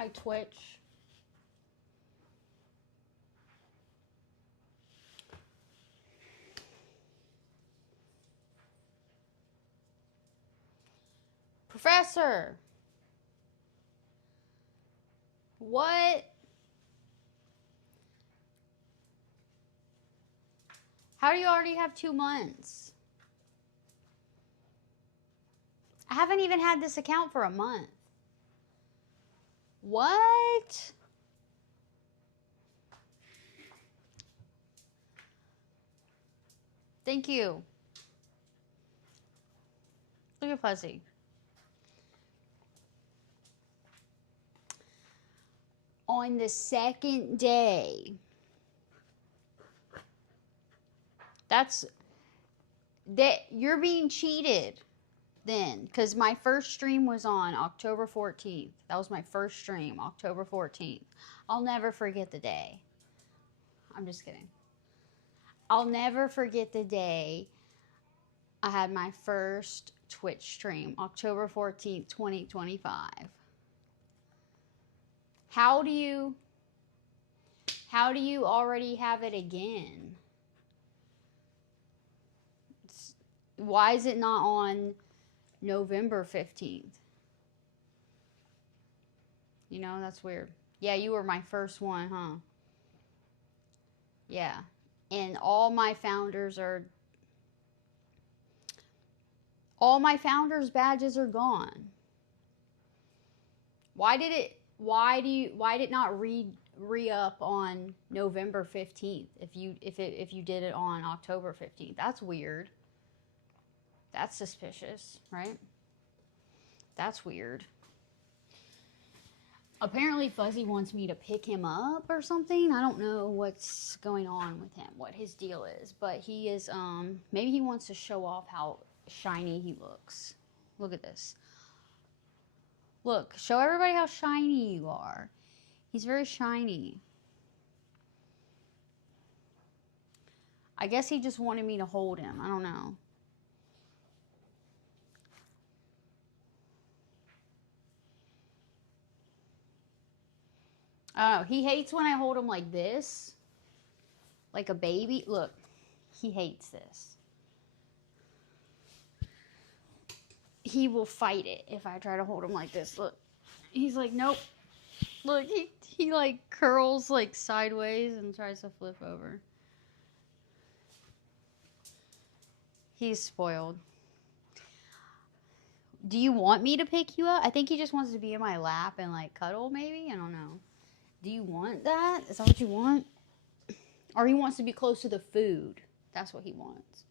Hi, Twitch. Professor! What? How do you already have 2 months? I haven't even had this account for a month. What? Thank you. Look at Fuzzy. On the second day. You're being cheated then, because my first stream was on October 14th. That was my first stream, October 14th. I'll never forget the day. I'm just kidding. I'll never forget the day I had my first Twitch stream, October 14th, 2025. How do you already have it again? Why is it not on November 15th? You know, that's weird. Yeah, you were my first one, huh? Yeah. And all my founders badges are gone. Why did it not re-up on November 15th if you did it on October 15th? That's weird. That's suspicious, right? That's weird. Apparently Fuzzy wants me to pick him up or something. I don't know what's going on with him, what his deal is, but he is maybe he wants to show off how shiny he looks. Look at this. Look, show everybody how shiny you are. He's very shiny. I guess he just wanted me to hold him. I don't know. Oh, he hates when I hold him like this. Like a baby. Look, he hates this. He will fight it if I try to hold him like this. Look, he's like, nope. Look, he like curls like sideways and tries to flip over. He's spoiled. Do you want me to pick you up? I think he just wants to be in my lap and like cuddle maybe. I don't know. Do you want that? Is that what you want? Or he wants to be close to the food. That's what he wants.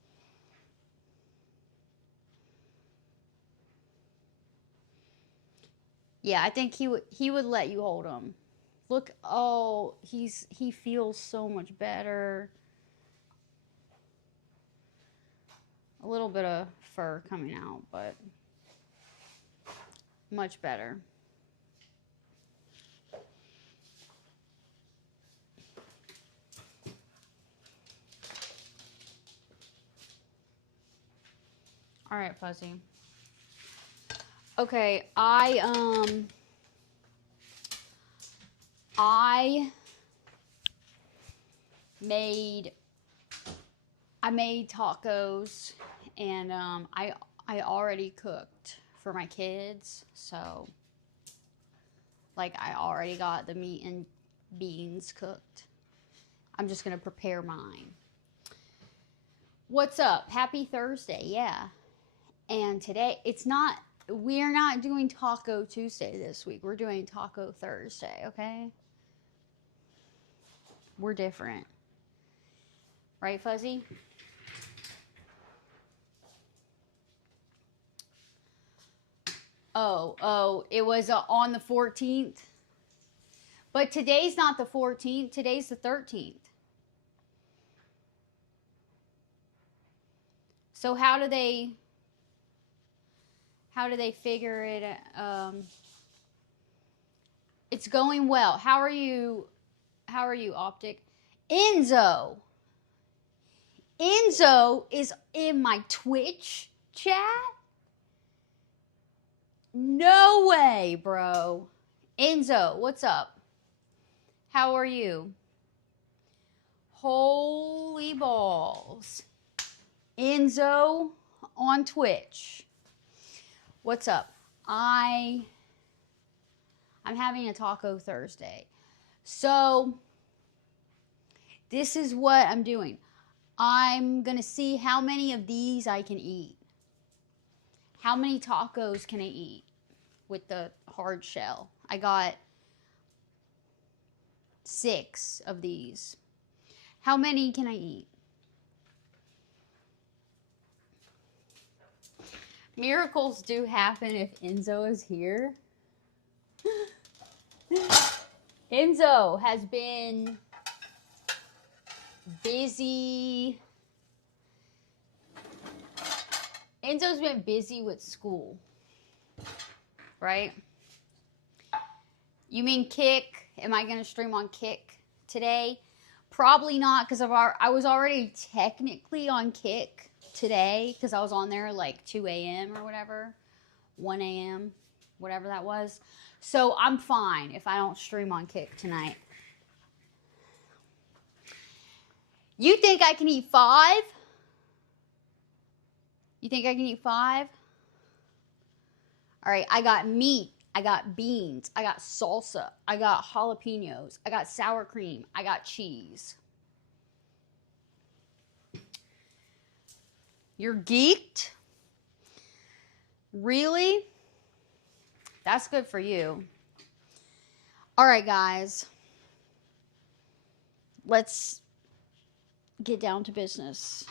Yeah, I think he would let you hold him. Look, oh, he feels so much better. A little bit of fur coming out, but much better. All right, Fuzzy. Okay, I made tacos, and I already cooked for my kids, so like I already got the meat and beans cooked. I'm just gonna prepare mine. What's up? Happy Thursday, yeah. And today we're not doing Taco Tuesday this week. We're doing Taco Thursday, okay? We're different. Right, Fuzzy? Oh, it was on the 14th. But today's not the 14th. Today's the 13th. So how do they figure it? It's going well. How are you, Optic? Enzo is in my Twitch chat? No way, bro. Enzo, what's up? How are you? Holy balls. Enzo on Twitch. What's up? I'm having a Taco Thursday. So this is what I'm doing. I'm going to see how many of these I can eat. How many tacos can I eat with the hard shell? I got 6 of these. How many can I eat? Miracles do happen if Enzo is here. Enzo has been busy. Enzo's been busy with school, right? You mean Kick? Am I going to stream on Kick today? Probably not, because I was already technically on Kick today, because I was on there like 2 a.m. or whatever, 1 a.m., whatever that was. So I'm fine if I don't stream on Kick tonight. You think I can eat 5? You think I can eat 5? All right, I got meat. I got beans. I got salsa. I got jalapenos. I got sour cream. I got cheese. You're geeked? Really? That's good for you. All right, guys. Let's get down to business.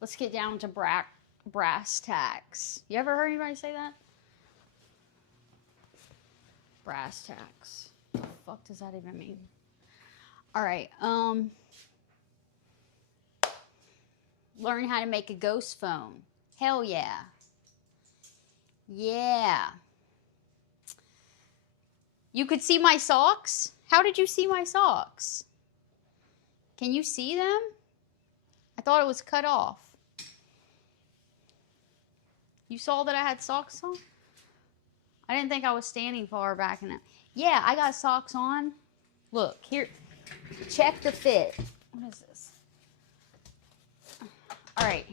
Let's get down to brass tacks. You ever heard anybody say that? Brass tacks. What the fuck does that even mean? All right. Learn how to make a ghost phone. Hell yeah. Yeah. You could see my socks? How did you see my socks? Can you see them? I thought it was cut off. You saw that I had socks on? I didn't think I was standing far back in it. Yeah, I got socks on. Look, here. Check the fit. What is this? All right.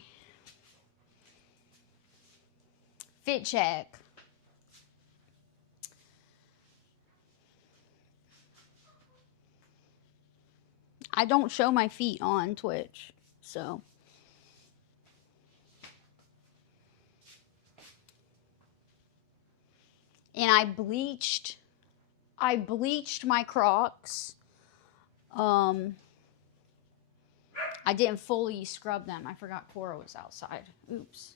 Fit check. I don't show my feet on Twitch, so. And I bleached my Crocs. I didn't fully scrub them. I forgot Cora was outside. Oops.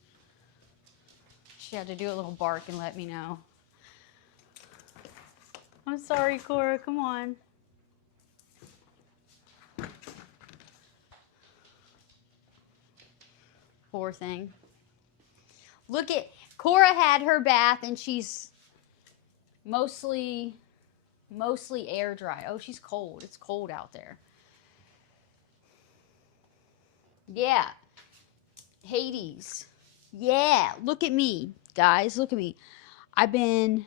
She had to do a little bark and let me know. I'm sorry, Cora. Come on. Poor thing. Look at Cora had her bath and she's mostly air dry. Oh, she's cold. It's cold out there. Yeah. Hades. Yeah. Look at me, guys. Look at me. I've been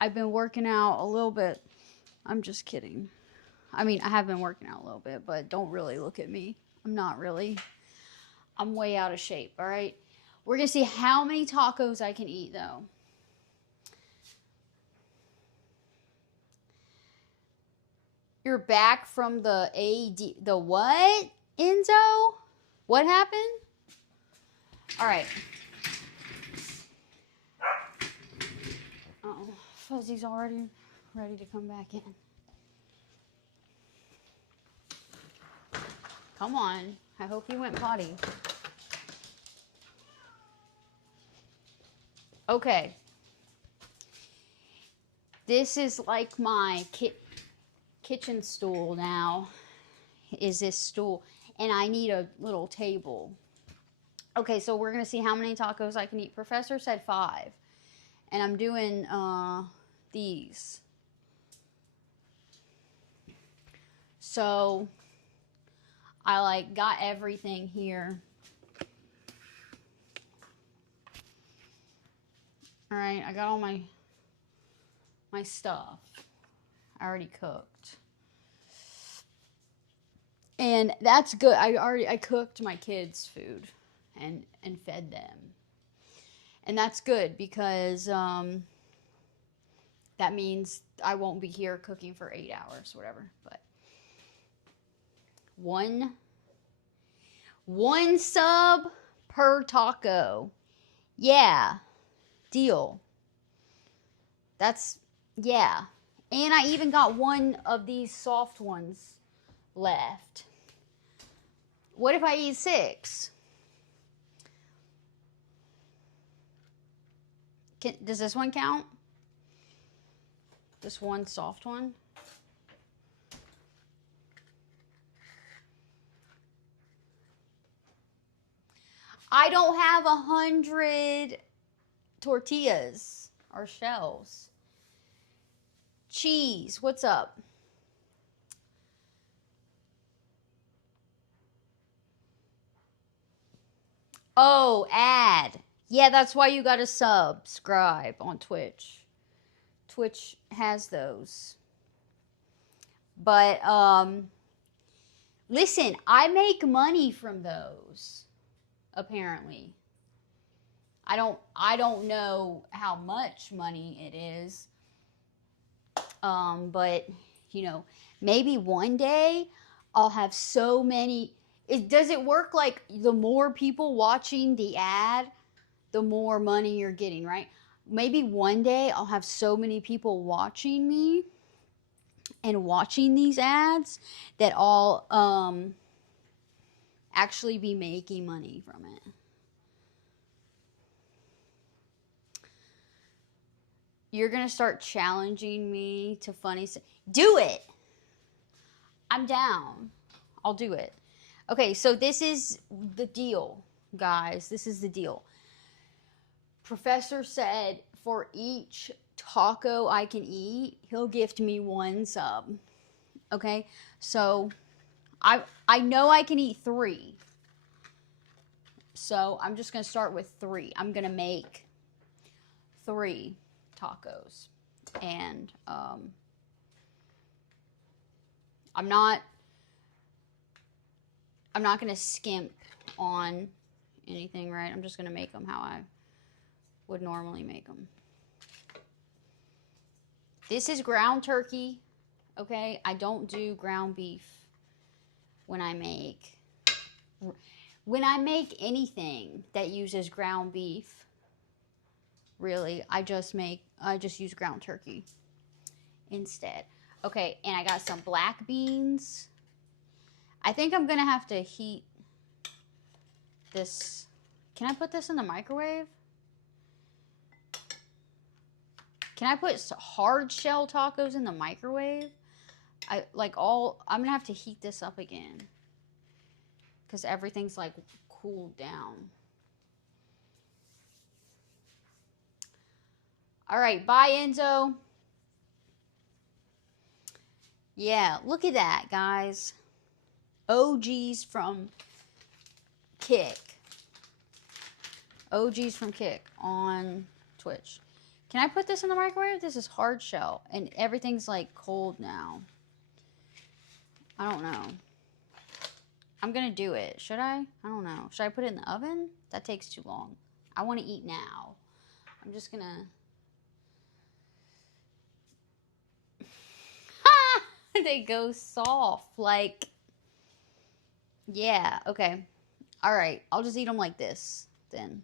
working out a little bit. I'm just kidding. I mean, I have been working out a little bit, but don't really look at me. I'm not really. I'm way out of shape, all right? We're going to see how many tacos I can eat, though. You're back from the AD. The what, Enzo? What happened? All right. Uh-oh. Fuzzy's already ready to come back in. Come on. I hope you went potty. Okay. This is like my kitchen stool now. Is this stool. And I need a little table. Okay, so we're going to see how many tacos I can eat. Professor said 5. And I'm doing these. So I like got everything here. All right, I got all my my stuff. I already cooked. And that's good. I cooked my kids' food and fed them. And that's good because that means I won't be here cooking for 8 hours, whatever. But one sub per taco. Yeah. Deal. That's, yeah. And I even got one of these soft ones left. What if I eat 6? Does this one count? This one soft one? I don't have 100 tortillas or shells. Cheese, what's up? Oh, ad. Yeah, that's why you gotta subscribe on Twitch. Twitch has those. But listen, I make money from those. Apparently. I don't know how much money it is. But you know, maybe one day I'll have so many. Does it work like the more people watching the ad, the more money you're getting, right? Maybe one day I'll have so many people watching me and watching these ads that I'll actually be making money from it. You're gonna start challenging me to funny stuff. Do it. I'm down. I'll do it. Okay, so this is the deal, guys. This is the deal. Professor said for each taco I can eat, he'll gift me 1 sub. Okay, so I know I can eat 3. So I'm just gonna start with 3. I'm gonna make 3 tacos, and I'm not gonna skimp on anything, right? I'm just gonna make them how I would normally make them. This is ground turkey, okay? I don't do ground beef when I make anything that uses ground beef. Really, I just use ground turkey instead. Okay, and I got some black beans. I think I'm gonna have to heat this. Can I put this in the microwave? Can I put hard shell tacos in the microwave? I'm gonna have to heat this up again because everything's like cooled down. All right, bye, Enzo. Yeah, look at that, guys. OGs from Kick. OGs from Kick on Twitch. Can I put this in the microwave? This is hard shell, and everything's like cold now. I don't know. I'm gonna do it. Should I? I don't know. Should I put it in the oven? That takes too long. I want to eat now. I'm just gonna... They go soft, like, yeah, okay. All right, I'll just eat them like this, then.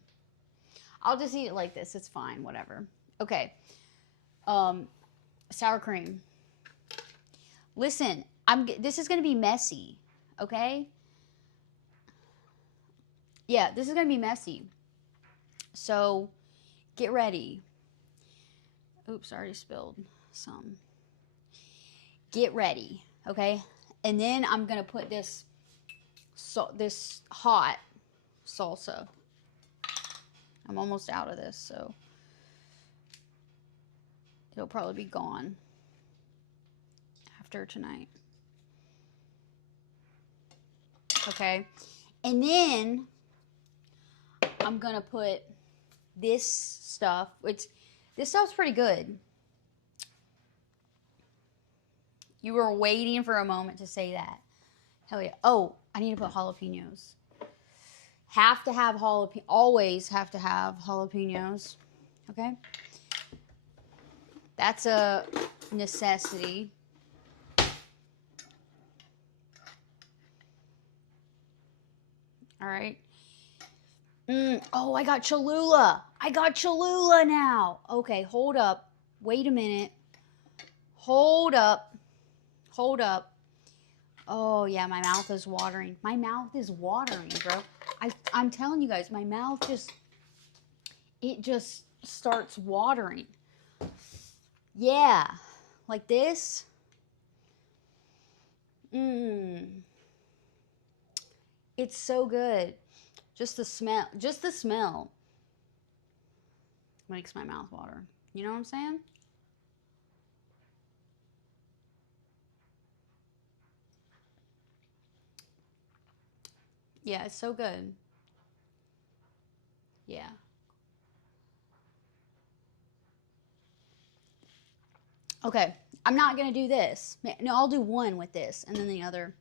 I'll just eat it like this, it's fine, whatever. Okay, sour cream. Listen, this is gonna be messy, okay? Yeah, this is gonna be messy. So, get ready. Oops, I already spilled some. Get ready, okay? And then I'm gonna put this hot salsa. I'm almost out of this, so it'll probably be gone after tonight. Okay, and then I'm gonna put this stuff. This stuff's pretty good. You were waiting for a moment to say that. Hell yeah. Oh, I need to put jalapenos. Have to have jalapeno. Always have to have jalapenos. Okay? That's a necessity. All right. Oh, I got Cholula. I got Cholula now. Okay, hold up. Wait a minute. Hold up. Hold up. Oh, yeah, my mouth is watering. My mouth is watering, bro. I'm telling you guys, my mouth it just starts watering. Yeah, like this. It's so good. Just the smell makes my mouth water. You know what I'm saying? Yeah, it's so good. Yeah. Okay, I'm not gonna do this. No, I'll do one with this and then the other.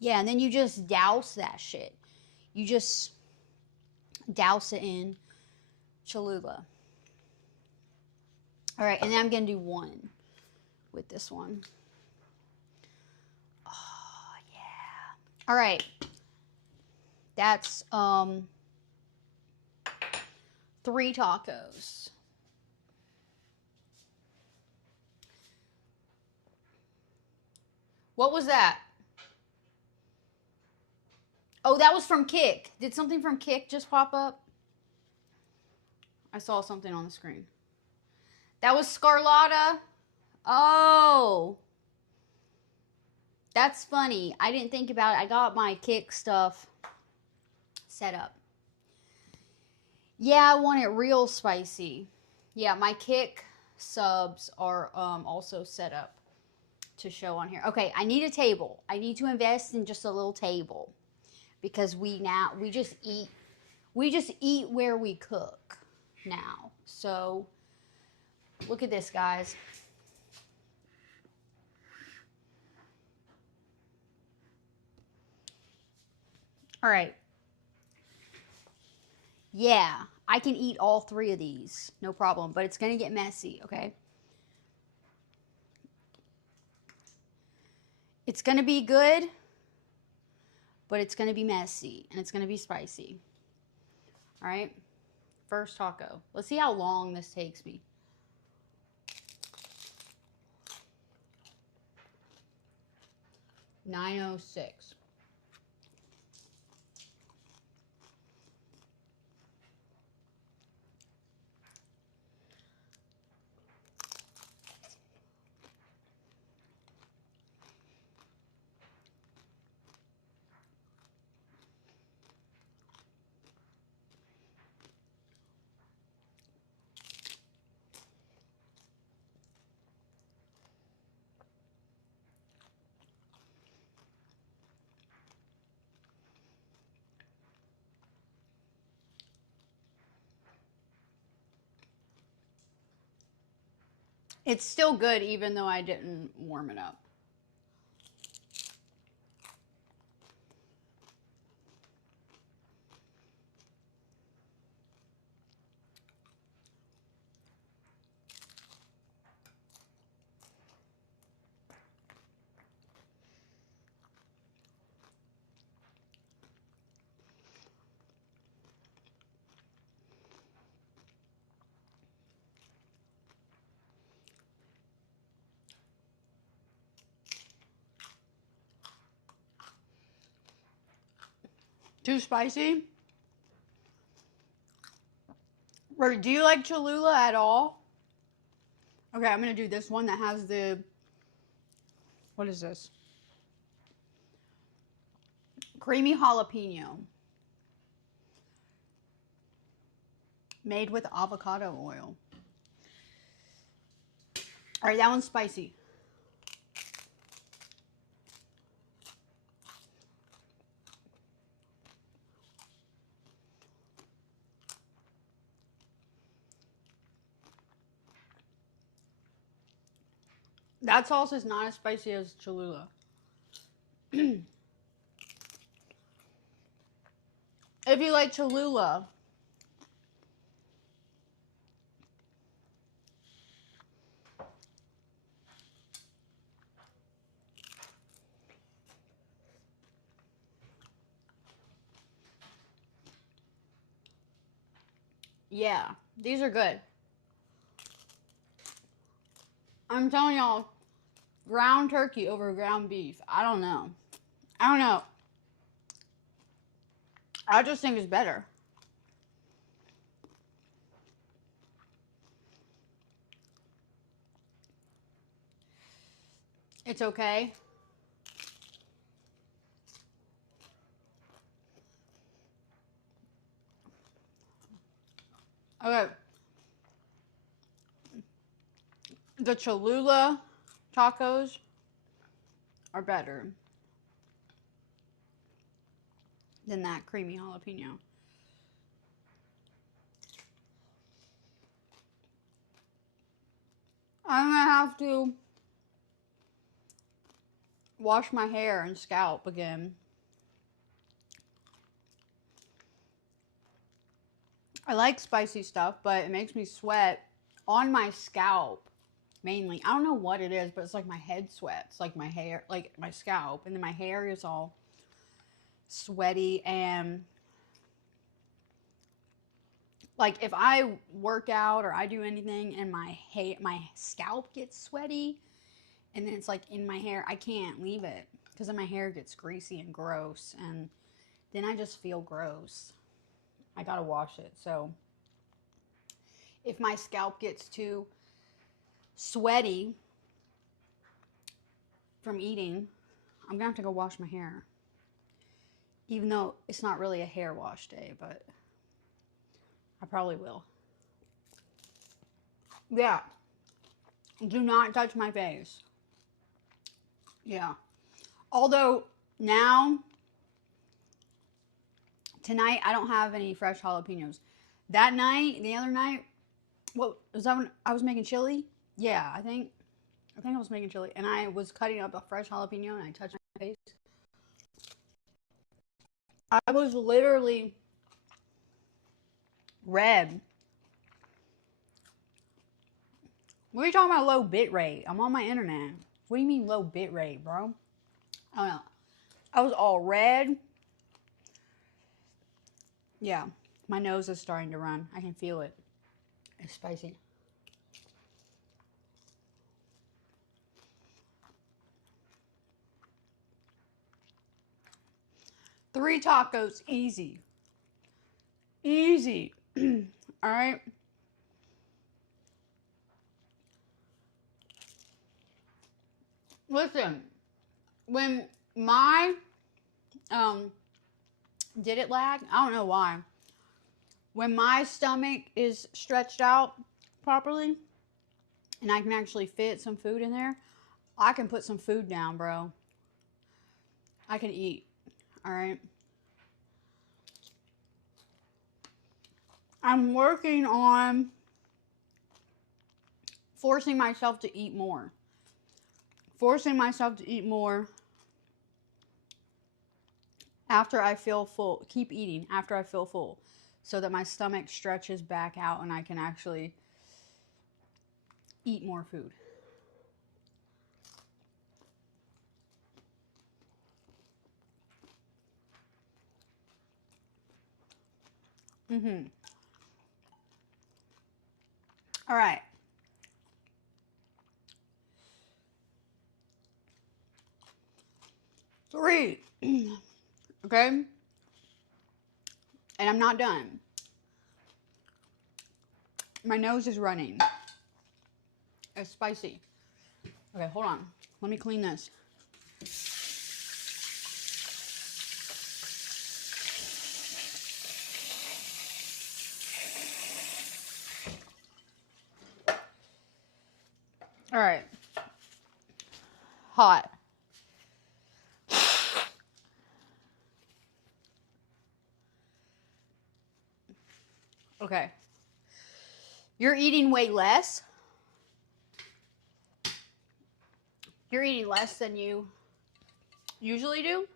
Yeah, and then you just douse that shit. You just douse it in Cholula. All right, and then I'm gonna do one with this one. Oh yeah. All right. That's 3 tacos. What was that? Oh, that was from Kick. Did something from Kick just pop up? I saw something on the screen. That was Scarlotta. Oh. That's funny. I didn't think about it. I got my Kick stuff set up. Yeah, I want it real spicy. Yeah, my Kick subs are also set up to show on here. Okay, I need a table. I need to invest in just a little table because we just eat where we cook now. So look at this, guys. All right. Yeah, I can eat all 3 of these, no problem, but it's going to get messy, okay? It's going to be good, but it's going to be messy, and it's going to be spicy. All right? First taco. Let's see how long this takes me. $9.06. It's still good even though I didn't warm it up. Too spicy? Or do you like Cholula at all? Okay, I'm going to do this one that has the... What is this? Creamy jalapeno. Made with avocado oil. All right, that one's spicy. That sauce is not as spicy as Cholula. If you like Cholula, yeah, these are good. I'm telling y'all, ground turkey over ground beef. I don't know. I just think it's better. It's okay. Okay. The Cholula tacos are better than that creamy jalapeno. I'm gonna have to wash my hair and scalp again. I like spicy stuff, but it makes me sweat on my scalp mainly. I don't know what it is, but it's like my head sweats, like my hair, like my scalp, and then my hair is all sweaty. And like if I work out or I do anything and my scalp gets sweaty and then it's like in my hair, I can't leave it because then my hair gets greasy and gross, and then I just feel gross. I gotta wash it. So if my scalp gets too sweaty from eating, I'm gonna have to go wash my hair. Even though it's not really a hair wash day, but I probably will. Yeah. Do not touch my face. Yeah. Although now, tonight, I don't have any fresh jalapenos. That night, the other night, what was that when I was making chili? Yeah, I think I was making chili, and I was cutting up a fresh jalapeno, and I touched my face. I was literally red. What are you talking about low bit rate? I'm on my internet. What do you mean low bit rate, bro? I don't know. I was all red. Yeah, my nose is starting to run. I can feel it. It's spicy. Three tacos, easy. Easy. All right. Listen, when my did it lag? I don't know why. When my stomach is stretched out properly and I can actually fit some food in there, I can put some food down, bro. I can eat. All right. I'm working on forcing myself to eat more. Forcing myself to eat more after I feel full. Keep eating after I feel full so that my stomach stretches back out and I can actually eat more food. All right. Three. Okay? And I'm not done. My nose is running. It's spicy. Okay, hold on. Let me clean this. All right. Hot. Okay. You're eating way less. You're eating less than you usually do?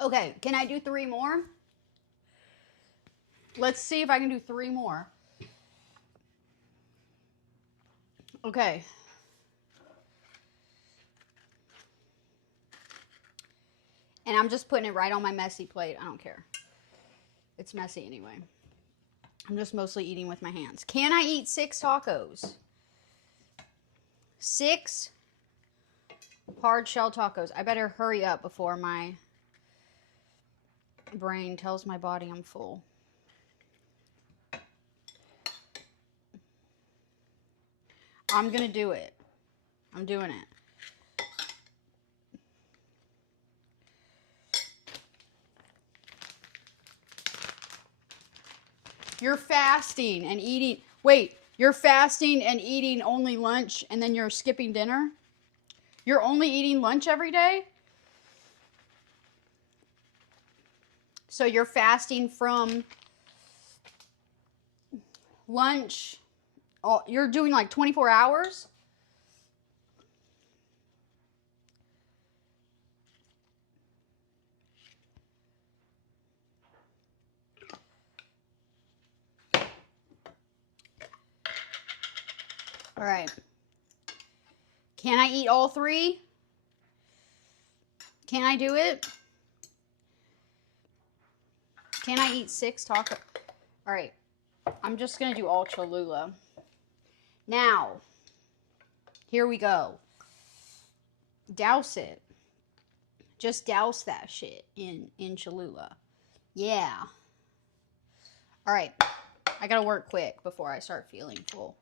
Okay, can I do 3 more? Let's see if I can do 3 more. Okay. And I'm just putting it right on my messy plate. I don't care. It's messy anyway. I'm just mostly eating with my hands. Can I eat 6 tacos? 6 hard shell tacos. I better hurry up before my brain tells my body I'm full. I'm gonna do it. I'm doing it. You're fasting and eating. Wait, you're fasting and eating only lunch and then you're skipping dinner? You're only eating lunch every day? So you're fasting from lunch. Oh, you're doing like 24 hours? All right. Can I eat all 3? Can I do it? Can I eat 6 tacos? All right. I'm just going to do all Cholula. Now, here we go. Douse it. Just douse that shit in Cholula. Yeah. All right. I got to work quick before I start feeling full.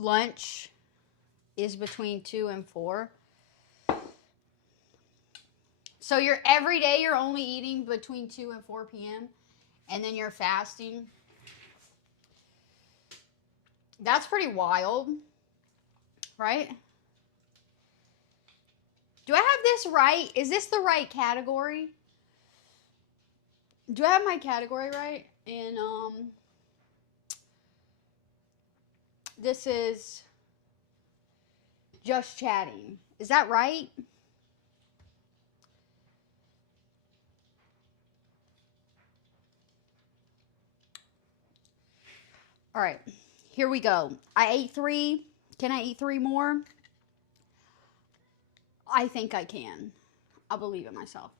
Lunch is between 2 and 4. So you're every day you're only eating between 2 and 4 p.m. and then you're fasting. That's pretty wild, right? Do I have this right? Is this the right category? Do I have my category right? And this is just chatting. Is that right? All right, here we go. I ate 3. Can I eat 3 more? I think I can. I believe in myself.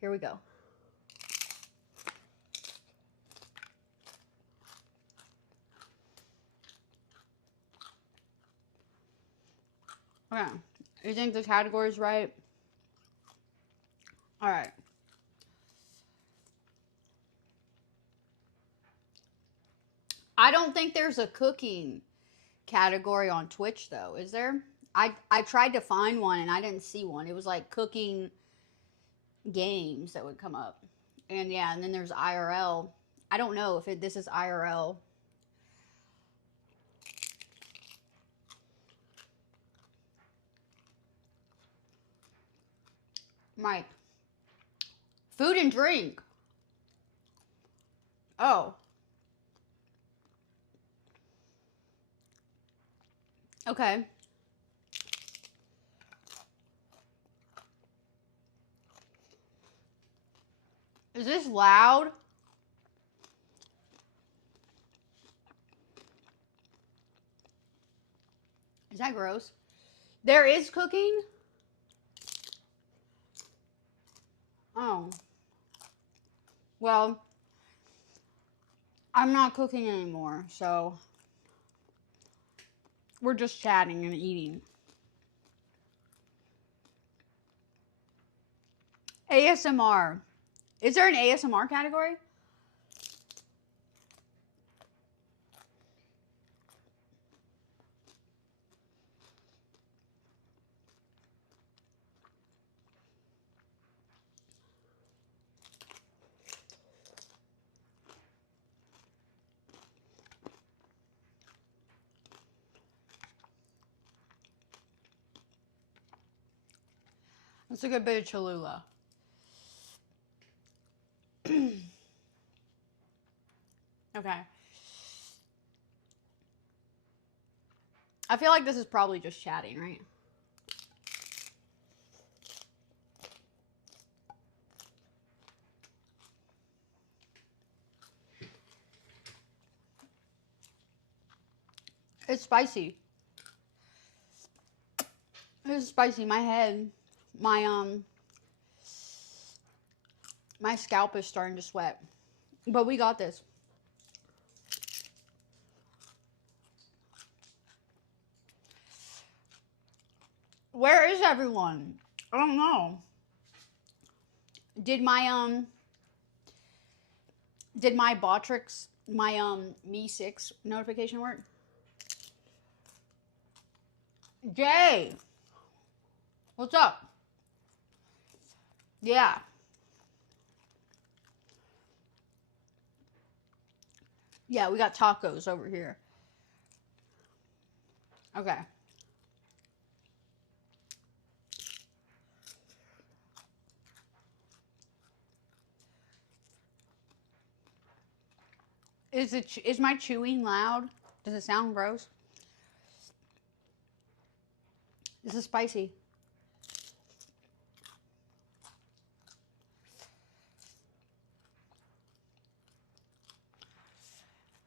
Here we go. Okay. You think the category's right? All right. I don't think there's a cooking category on Twitch, though. Is there? I tried to find one and I didn't see one. It was like cooking games that would come up. And yeah, and then there's IRL. I don't know if this is IRL. Mike. Food and drink. Oh. Okay. Is this loud? Is that gross? There is cooking? Oh. Well, I'm not cooking anymore, so we're just chatting and eating. ASMR. Is there an ASMR category? It's a good bit of Cholula. Okay. I feel like this is probably just chatting, right? It's spicy. It's spicy. My head, my scalp is starting to sweat. But we got this. Where is everyone? I don't know. Did my Botrix, my Me 6 notification work? Jay, what's up? Yeah. Yeah, we got tacos over here. Okay. Is my chewing loud? Does it sound gross? This is spicy.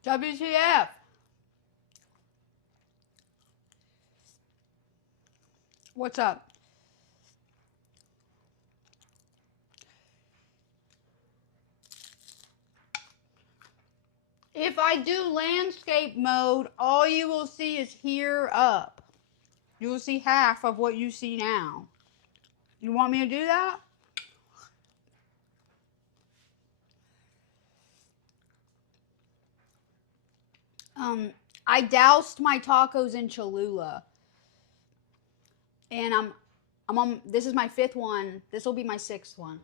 WTF? What's up? If I do landscape mode, all you will see is here up. You will see half of what you see now. You want me to do that? I doused my tacos in Cholula. And I'm on, this is my 5th one. This will be my 6th one.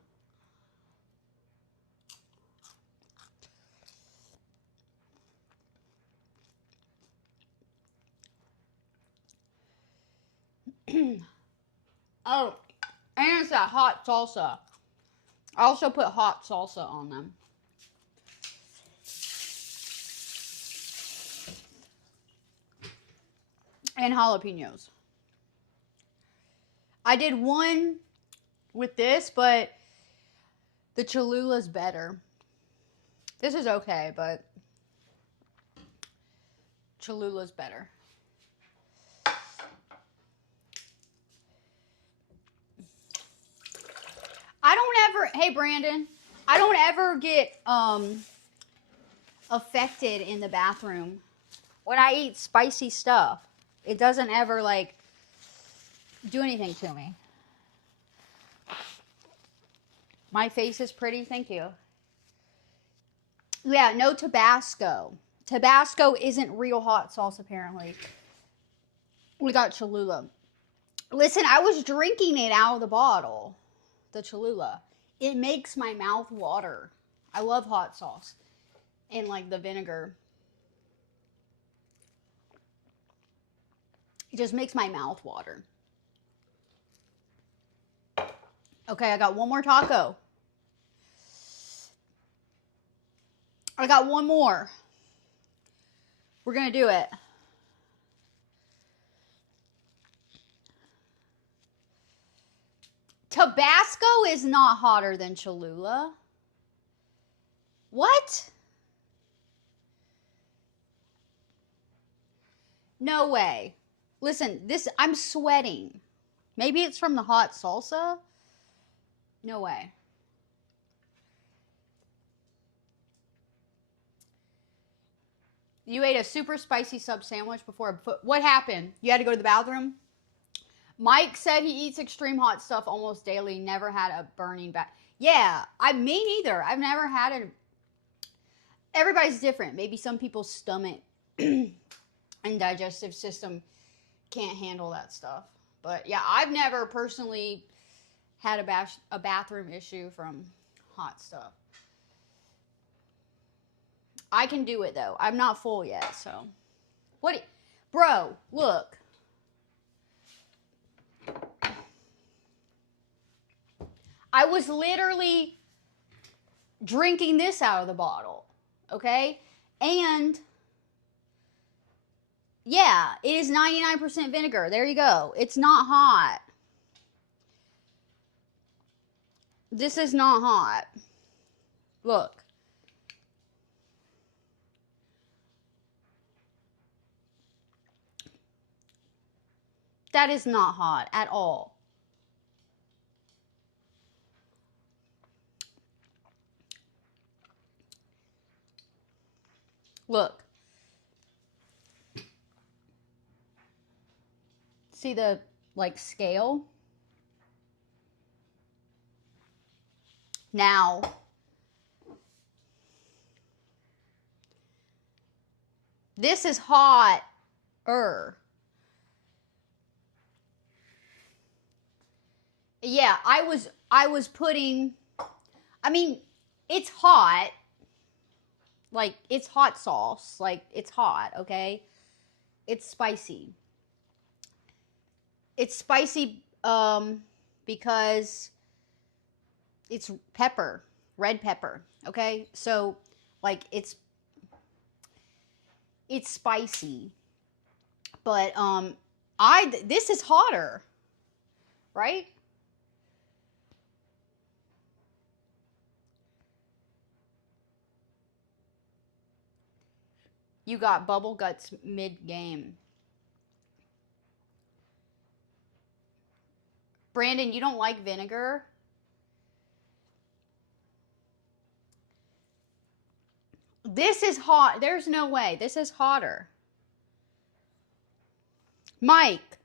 Oh, and it's that hot salsa. I also put hot salsa on them. And jalapenos. I did one with this, but the Cholula's better. This is okay, but Cholula's better. I don't ever, hey Brandon, I don't ever get affected in the bathroom when I eat spicy stuff. It doesn't ever like do anything to me. My face is pretty, thank you. Yeah, no Tabasco. Tabasco isn't real hot sauce apparently. We got Cholula. Listen, I was drinking it out of the bottle. The Cholula. It makes my mouth water. I love hot sauce. And like the vinegar. It just makes my mouth water. Okay, I got one more taco. I got one more. We're gonna do it. Tabasco is not hotter than Cholula. What? No way. Listen, I'm sweating. Maybe it's from the hot salsa? No way. You ate a super spicy sub sandwich before. What happened? You had to go to the bathroom? Mike said he eats extreme hot stuff almost daily. Never had a burning back. Yeah, me neither. I've never had it. Everybody's different. Maybe some people's stomach and digestive system can't handle that stuff. But yeah, I've never personally had a bathroom issue from hot stuff. I can do it though. I'm not full yet, so. Bro, look. I was literally drinking this out of the bottle. Okay? And yeah, it is 99% vinegar. There you go. It's not hot. This is not hot. Look. That is not hot at all. Look. See the, like, scale? Now, this is hot-er. Yeah, I was putting, I mean, it's hot. Like, it's hot sauce. Like, it's hot, okay? It's spicy. It's spicy because it's pepper, red pepper, okay? So, like, it's spicy. But this is hotter, right? You got bubble guts mid-game. Brandon, you don't like vinegar? This is hot. There's no way. This is hotter. Mike.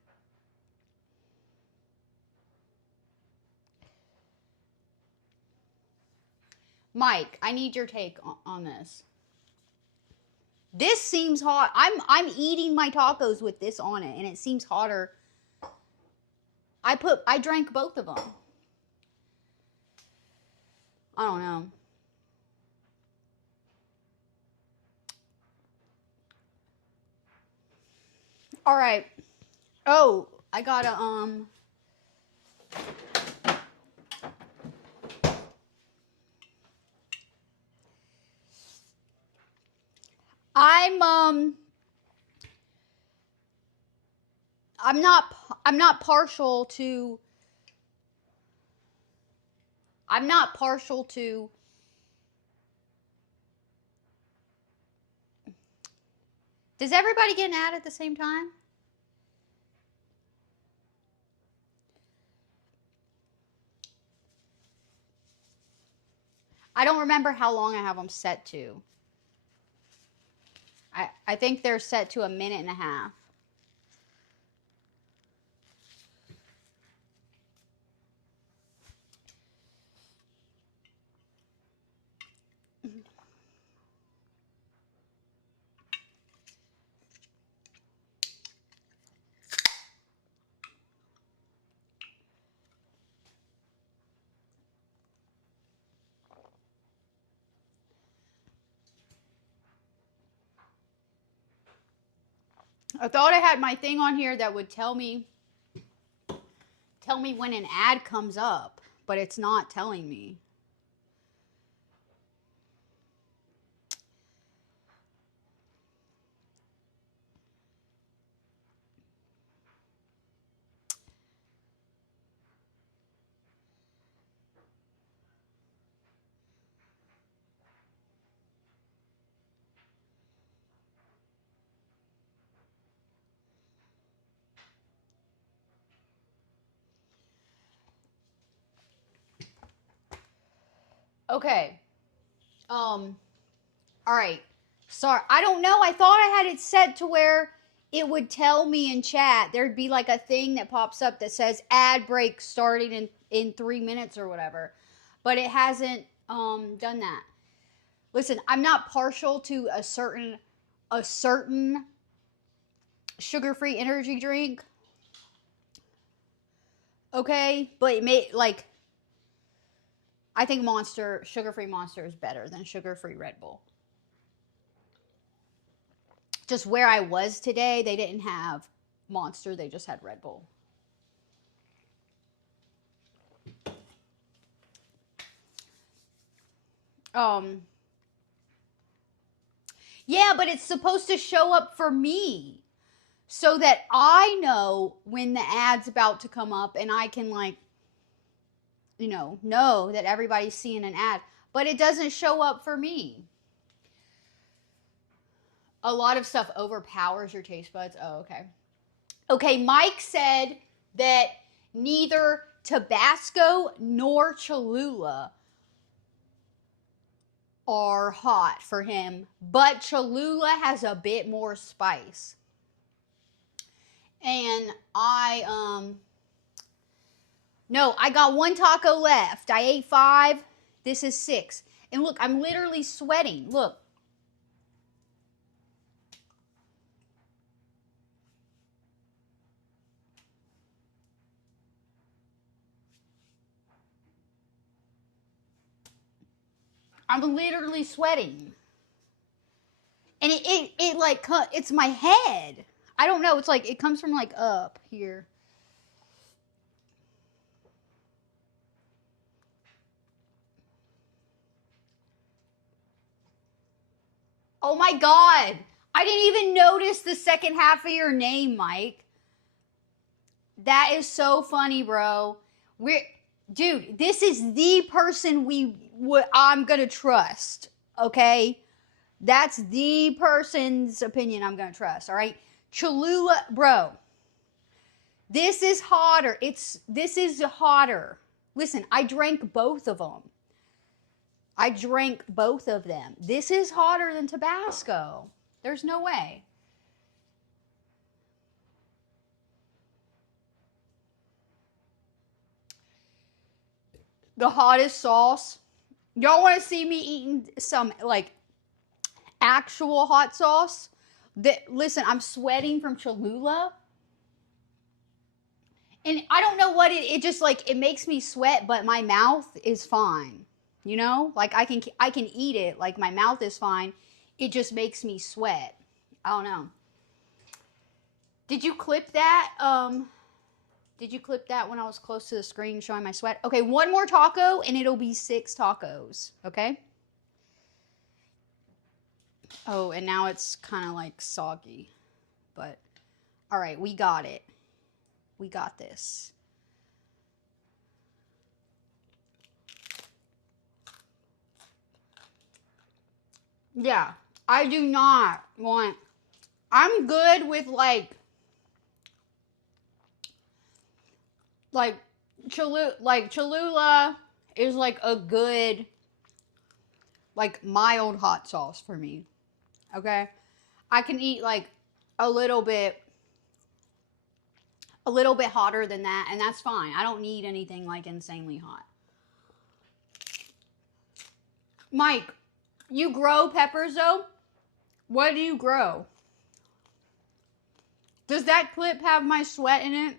Mike, I need your take on this. This seems hot. I'm eating my tacos with this on it, and it seems hotter. I drank both of them. I don't know. All right. Oh, I gotta I'm not partial to Does everybody get an ad at the same time? I don't remember how long I have them set to. I think they're set to 1.5 minutes. I thought I had my thing on here that would tell me when an ad comes up, but it's not telling me. Okay. All right. Sorry. I don't know. I thought I had it set to where it would tell me in chat. There'd be like a thing that pops up that says ad break starting in 3 minutes or whatever. But it hasn't done that. Listen, I'm not partial to a certain sugar-free energy drink. Okay? But it may, like, I think sugar-free Monster is better than sugar-free Red Bull. Just where I was today, they didn't have Monster, they just had Red Bull. Um, yeah, but it's supposed to show up for me so that I know when the ad's about to come up and I can, like, know that everybody's seeing an ad. But it doesn't show up for me. A lot of stuff overpowers your taste buds. Oh, okay. Okay, Mike said that neither Tabasco nor Cholula are hot for him, but Cholula has a bit more spice. And no, I got one taco left. I ate 5. This is 6. And look, I'm literally sweating. Look. I'm literally sweating. And it like, it's my head. I don't know. It's like, it comes from like up here. Oh my God. I didn't even notice the second half of your name, Mike. That is so funny, bro. Dude, this is the person I'm gonna trust. Okay? That's the person's opinion I'm gonna trust, alright? Cholula, bro. This is hotter. This is hotter. Listen, I drank both of them. I drank both of them. This is hotter than Tabasco. There's no way. The hottest sauce. Y'all want to see me eating some, like, actual hot sauce? Listen, I'm sweating from Cholula. And I don't know what it just, like, it makes me sweat, but my mouth is fine. You know? Like, I can eat it. Like, my mouth is fine. It just makes me sweat. I don't know. Did you clip that? Did you clip that when I was close to the screen showing my sweat? Okay, one more taco and it'll be 6 tacos. Okay? Oh, and now it's kind of like soggy. But, all right, we got it. We got this. Yeah, I do not want... I'm good with, like Cholula is like a good, like, mild hot sauce for me. Okay? I can eat like a little bit hotter than that, and that's fine. I don't need anything like insanely hot. Mike, you grow peppers though? What do you grow? Does that clip have my sweat in it?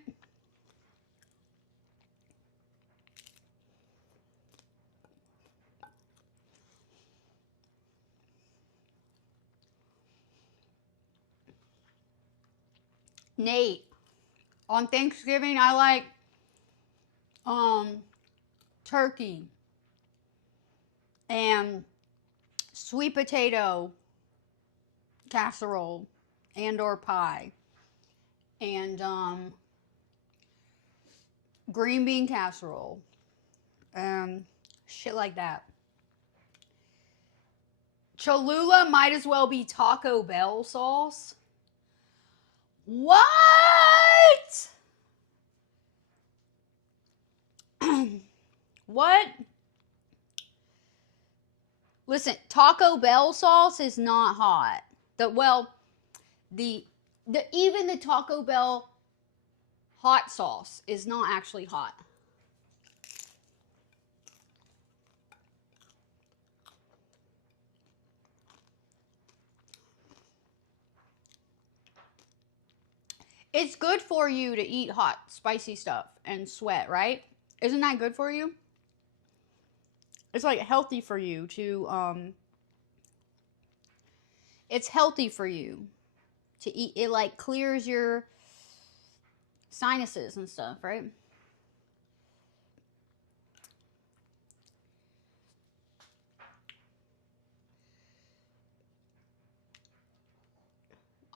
Nate, on Thanksgiving I like turkey and sweet potato casserole and or pie and green bean casserole and shit like that. Cholula might as well be Taco Bell sauce. What? What? Listen, Taco Bell sauce is not hot. Even the Taco Bell hot sauce is not actually hot. It's good for you to eat hot, spicy stuff and sweat, right? Isn't that good for you? It's like healthy for you to it's healthy for you to eat. It like clears your sinuses and stuff, right?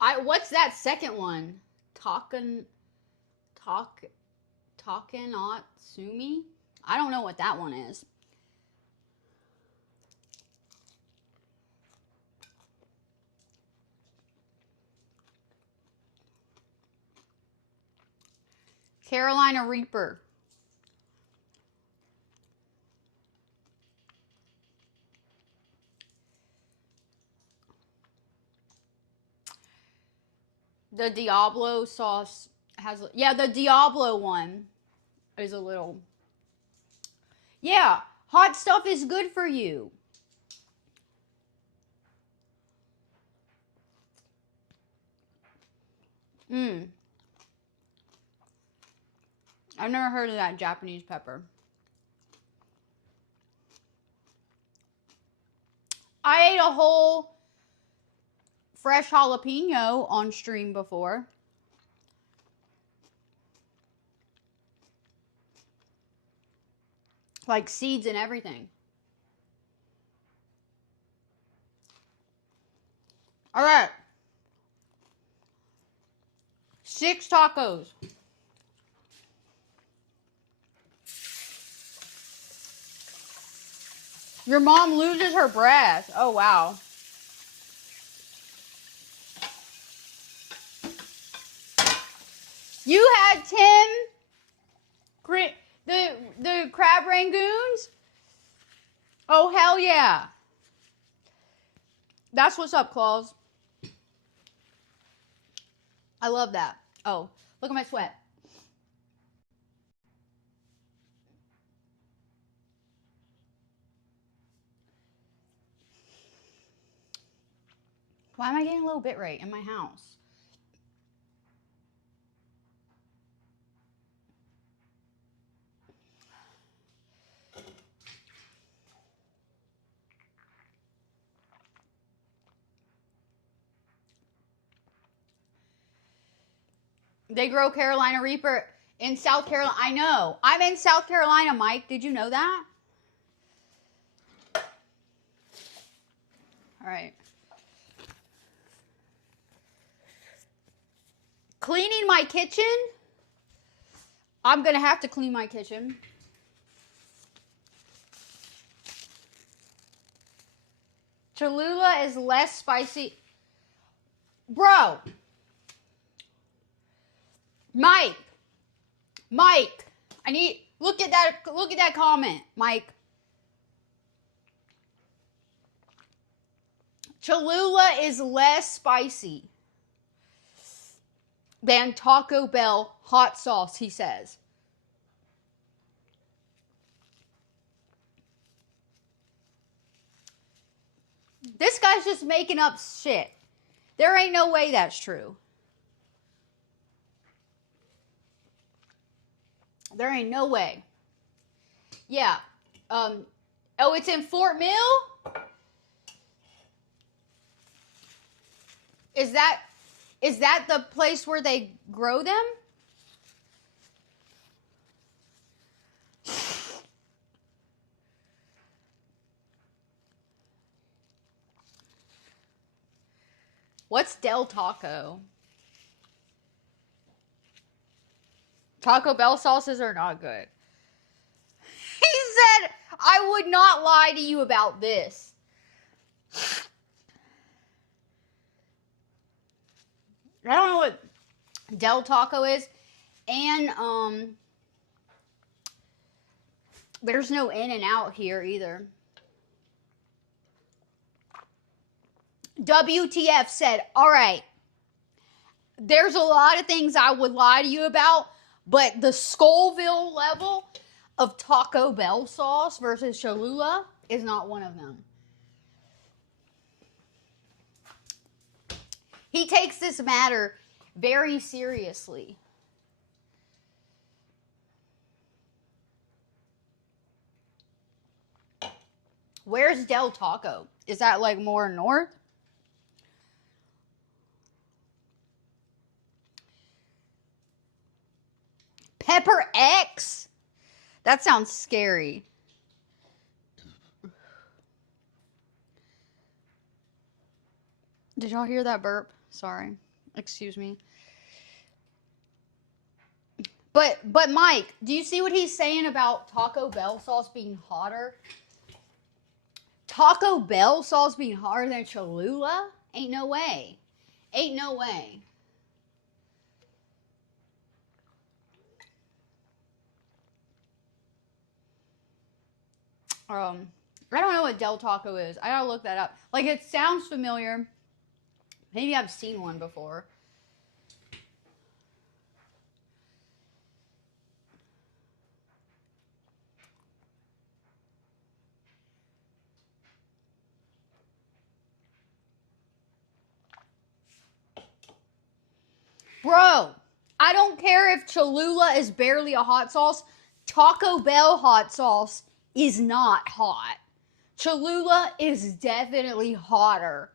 What's that second one? Takan Takanatsumi? I don't know what that one is. Carolina Reaper. The Diablo sauce has, yeah, the Diablo one is a little, yeah, hot stuff is good for you. I've never heard of that Japanese pepper. I ate a whole fresh jalapeno on stream before. Like seeds and everything. All right. 6 tacos. Your mom loses her breath. Oh, wow. You had the crab rangoons? Oh, hell yeah. That's what's up, Claus. I love that. Oh, look at my sweat. Why am I getting a low bit rate in my house? They grow Carolina Reaper in South Carolina. I know. I'm in South Carolina, Mike. Did you know that? All right. Cleaning my kitchen. I'm going to have to clean my kitchen. Cholula is less spicy. Bro. Mike, I need, look at that comment, Mike. Cholula is less spicy than Taco Bell hot sauce, he says. This guy's just making up shit. There ain't no way that's true. There ain't no way. Yeah. Oh, it's in Fort Mill? Is that the place where they grow them? What's Del Taco? Taco Bell sauces are not good. He said, I would not lie to you about this. I don't know what Del Taco is. And, there's no In-N-Out here either. WTF said, all right, there's a lot of things I would lie to you about, but the Scoville level of Taco Bell sauce versus Cholula is not one of them. He takes this matter very seriously. Where's Del Taco? Is that like more north? Pepper X? That sounds scary. Did y'all hear that burp? Sorry. Excuse me. But Mike, do you see what he's saying about Taco Bell sauce being hotter? Taco Bell sauce being hotter than Cholula? Ain't no way. Ain't no way. I don't know what Del Taco is. I gotta look that up. Like, it sounds familiar. Maybe I've seen one before. Bro, I don't care if Cholula is barely a hot sauce. Taco Bell hot sauce is not hot. Cholula is definitely hotter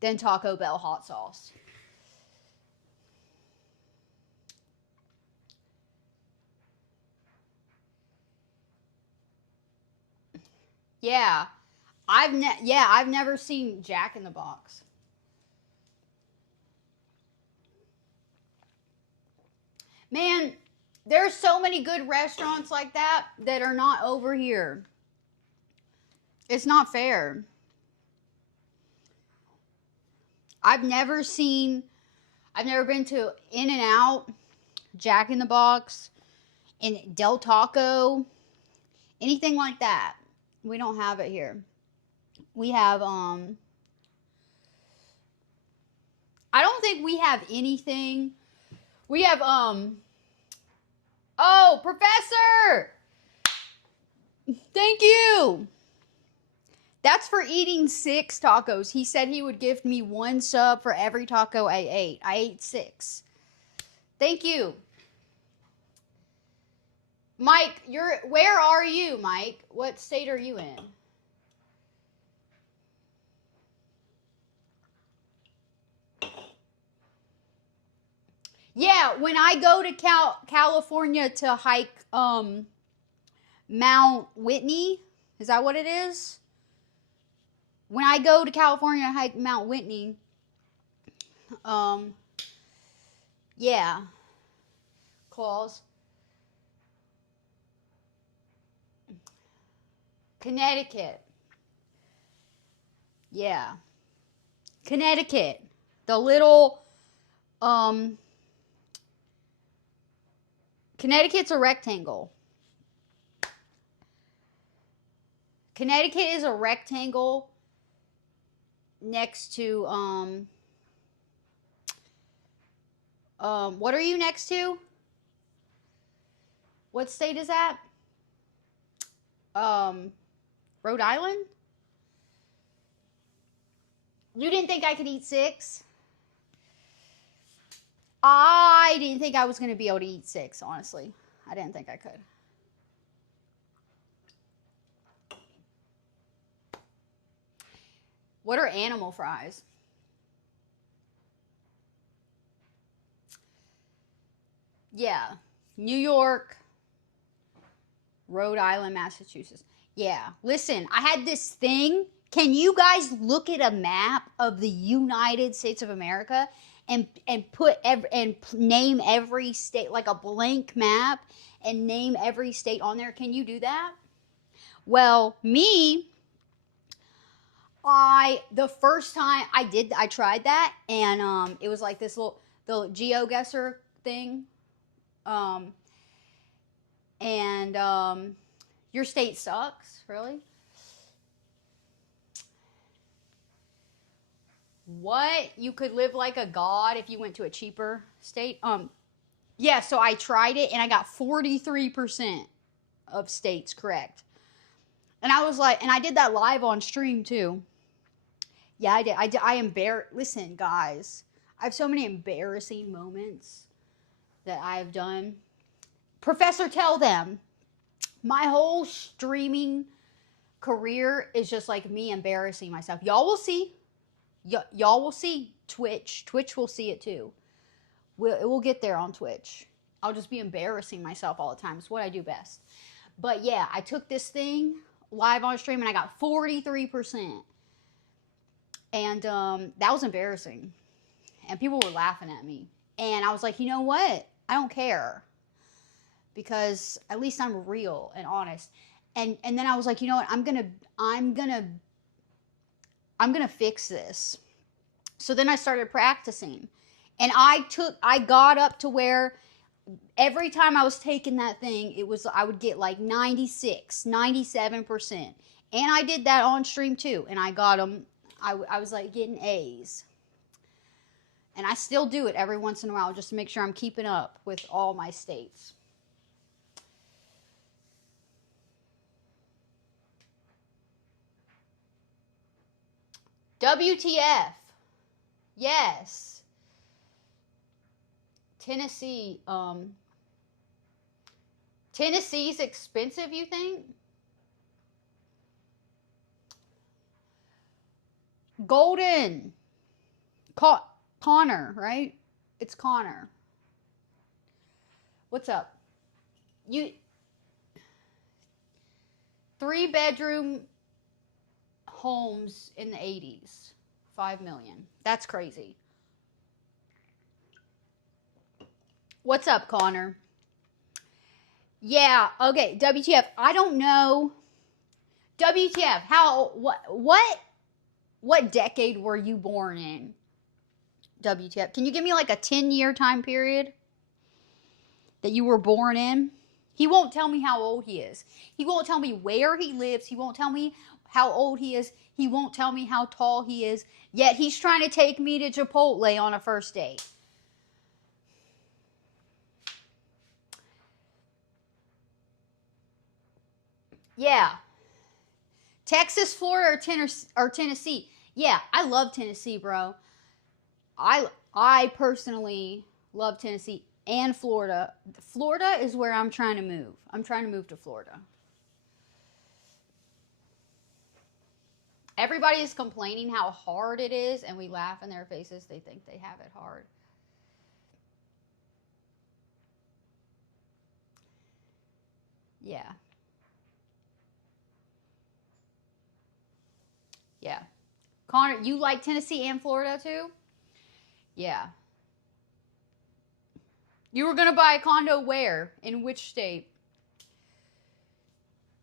than Taco Bell hot sauce. Yeah. I've never seen Jack in the Box. Man, there's so many good restaurants like that that are not over here. It's not fair. I've never been to In-N-Out, Jack in the Box, and Del Taco, anything like that. We don't have it here. We have I don't think we have anything. We have oh, Professor! Thank you. That's for eating 6 tacos. He said he would give me 1 sub for every taco I ate. I ate 6. Thank you. Mike, where are you, Mike? What state are you in? Yeah, when I go to California to hike Mount Whitney, is that what it is? When I go to California to hike Mount Whitney, yeah, claws. Connecticut. Yeah. Connecticut. The little Connecticut's a rectangle. Connecticut is a rectangle next to what are you next to? What state is that? Rhode Island? You didn't think I could eat 6? I didn't think I was going to be able to eat 6, honestly. I didn't think I could. What are animal fries? Yeah. New York, Rhode Island, Massachusetts. Yeah. Listen, I had this thing. Can you guys look at a map of the United States of America and name every state, like a blank map, and name every state on there? Can you do that? Well, the first time I tried that, and it was like this the GeoGuessr thing, and your state sucks, really. What? You could live like a god if you went to a cheaper state? Yeah, so I tried it and I got 43% of states correct. And I was like, and I did that live on stream too. Yeah, I did. Listen, guys, I have so many embarrassing moments that I've done. Professor, tell them. My whole streaming career is just like me embarrassing myself. Y'all will see. Y'all will see Twitch. Twitch will see it too. It will get there on Twitch. I'll just be embarrassing myself all the time. It's what I do best. But yeah, I took this thing live on stream and I got 43%. And that was embarrassing. and people were laughing at me. And I was like, you know what? I don't care, because at least I'm real and honest. And then I was like, you know what? I'm gonna fix this. So then I started practicing, and I got up to where every time I was taking that thing, I would get like 96, 97%. And I did that on stream too, and I got them. I was like getting A's. And I still do it every once in a while just to make sure I'm keeping up with all my states. WTF. Yes. Tennessee. Tennessee's expensive, you think? Golden. Connor, right? It's Connor. What's up? 3-bedroom homes in the 80s. 5 million. That's crazy. What's up, Connor? Yeah, okay, WTF. I don't know. WTF. What decade were you born in? WTF. Can you give me like a 10-year time period that you were born in? He won't tell me how old he is. He won't tell me where he lives. He won't tell me how old he is. He won't tell me how tall he is. Yet he's trying to take me to Chipotle on a first date. Yeah. Texas, Florida, or Tennessee. Yeah, I love Tennessee, bro. I personally love Tennessee and Florida. Florida is where I'm trying to move. I'm trying to move to Florida. Everybody is complaining how hard it is, and we laugh in their faces. They think they have it hard. Yeah. Yeah. Connor, you like Tennessee and Florida too? Yeah. You were going to buy a condo where? In which state?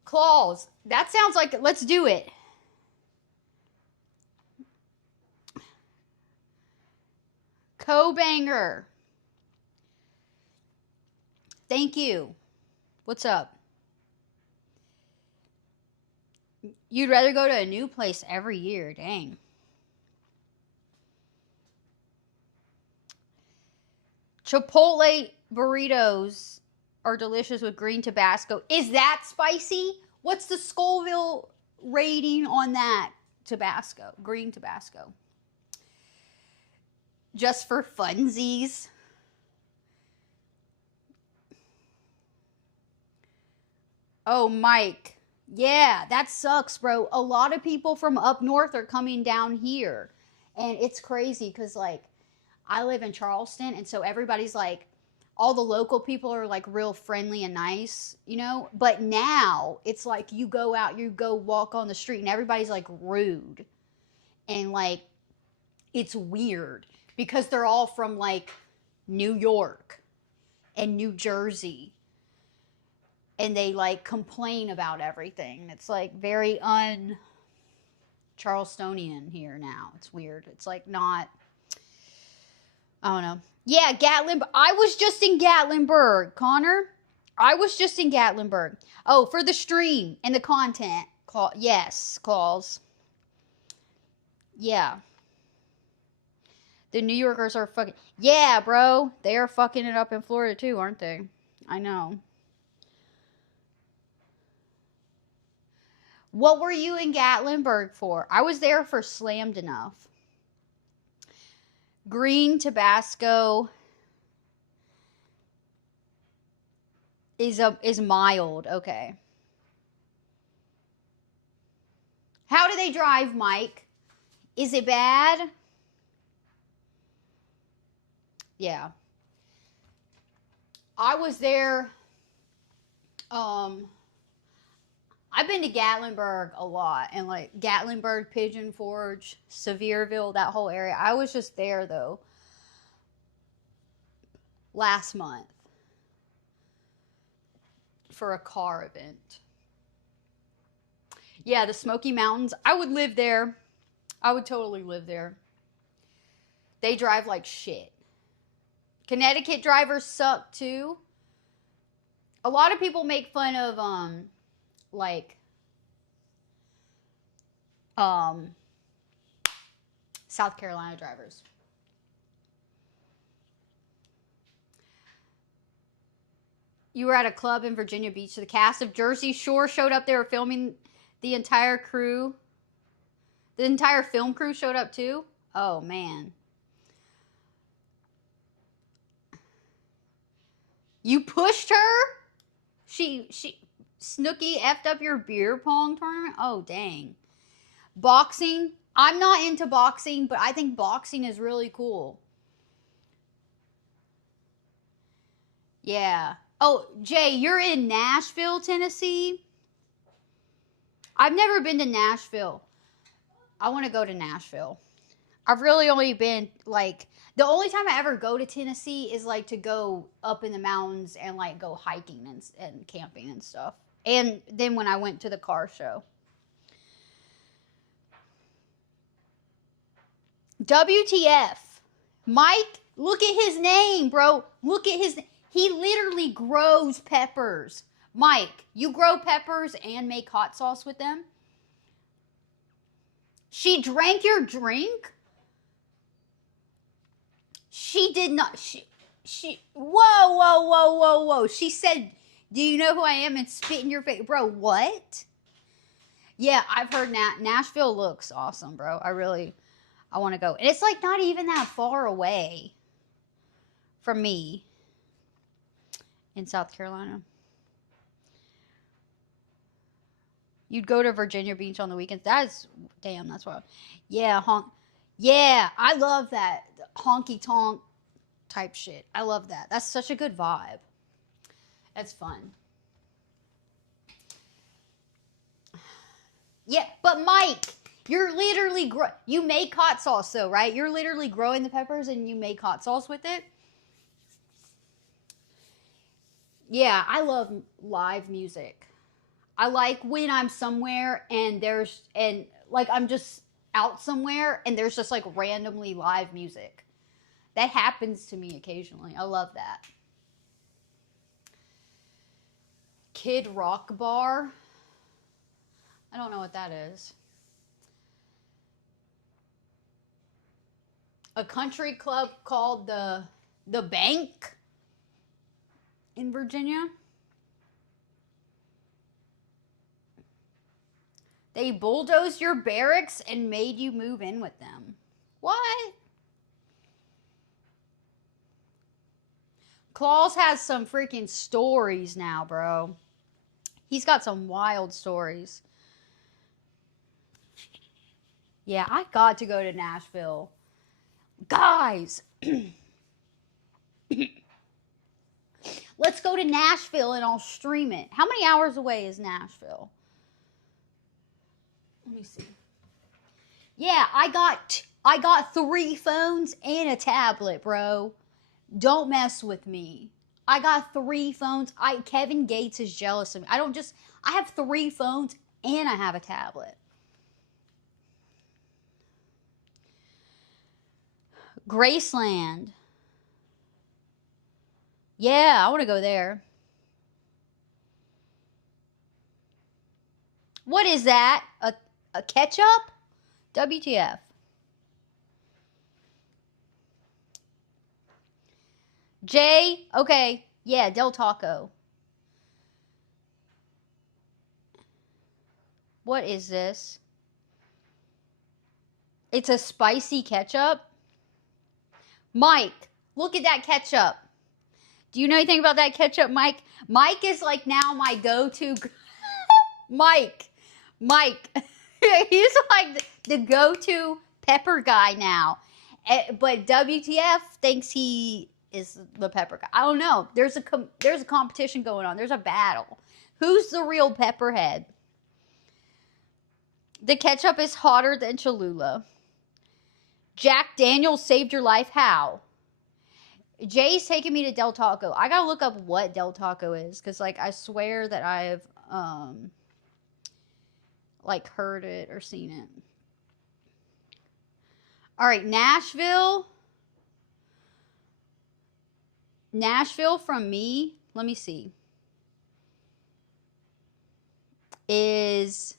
Claws. That sounds like, let's do it. Co-banger. Thank you. What's up? You'd rather go to a new place every year. Dang. Chipotle burritos are delicious with green Tabasco. Is that spicy? What's the Scoville rating on that Tabasco? Green Tabasco. Just for funsies. Oh, Mike. Yeah, that sucks, bro. A lot of people from up north are coming down here. And it's crazy because, like, I live in Charleston, and so everybody's like, all the local people are like real friendly and nice, you know? But now it's like you go out, you go walk on the street, and everybody's like rude. And like, it's weird because they're all from like New York and New Jersey. And they like complain about everything. It's like very Charlestonian here now. It's weird. It's like not, I don't know. Yeah, Gatlinburg. I was just in Gatlinburg, Connor. I was just in Gatlinburg. Oh, for the stream and the content. Yes, calls. Yeah. The New Yorkers are fucking. Yeah, bro. They are fucking it up in Florida too, aren't they? I know. What were you in Gatlinburg for? I was there for Slammed Enough. Green Tabasco is mild. Okay. How do they drive, Mike? Is it bad? Yeah. I was there. I've been to Gatlinburg a lot, and like Gatlinburg, Pigeon Forge, Sevierville, that whole area. I was just there though. last month for a car event. Yeah, the Smoky Mountains. I would live there. I would totally live there. They drive like shit. Connecticut drivers suck too. A lot of people make fun of like South Carolina drivers. You were at a club in Virginia Beach. The cast of Jersey Shore showed up. They were filming. The entire crew. The entire film crew showed up too. Oh man. You pushed her? She Snooki effed up your beer pong tournament? Oh dang. Boxing. I'm not into boxing, but I think boxing is really cool. Yeah. Oh, Jay, you're in Nashville, Tennessee? I've never been to Nashville. I want to go to Nashville. I've really only been, like, the only time I ever go to Tennessee is, like, to go up in the mountains and, like, go hiking and camping and stuff. And then when I went to the car show. WTF. Mike, look at his name, bro. Look at his name. He literally grows peppers. Mike, you grow peppers and make hot sauce with them? She drank your drink? She did not. Whoa. She said, do you know who I am? And spit in your face. Bro, what? Yeah, I've heard Nashville looks awesome, bro. I want to go. And it's like not even that far away from me in South Carolina. You'd go to Virginia Beach on the weekends. That's wild. Yeah, yeah, I love that honky tonk type shit. I love that. That's such a good vibe. That's fun. Yeah, but Mike, you're literally you make hot sauce though, right? You're literally growing the peppers and you make hot sauce with it. Yeah, I love live music. I like when I'm somewhere and I'm just out somewhere and there's just like randomly live music. That happens to me occasionally. I love that. Kid Rock Bar. I don't know what that is. A country club called the Bank in Virginia. They bulldozed your barracks and made you move in with them. What? Claus has some freaking stories now, bro. He's got some wild stories. Yeah, I got to go to Nashville. Guys! Let's go to Nashville and I'll stream it. How many hours away is Nashville? Let me see. Yeah, I got 3 phones and a tablet, bro. Don't mess with me. I got 3 phones. Kevin Gates is jealous of me. I have 3 phones and I have a tablet. Graceland. Yeah, I want to go there. What is that? A ketchup? WTF. Jay, okay. Yeah, Del Taco. What is this? It's a spicy ketchup. Mike, look at that ketchup. Do you know anything about that ketchup, Mike? Mike is like now my go-to. Mike. He's like the go-to pepper guy now. But WTF thinks he is the pepper guy. I don't know. There's a competition going on. There's a battle. Who's the real pepperhead? The ketchup is hotter than Cholula. Jack Daniels saved your life. How? Jay's taking me to Del Taco. I gotta look up what Del Taco is, because, like, I swear that I've, like, heard it or seen it. All right, Nashville. Nashville from me, let me see, is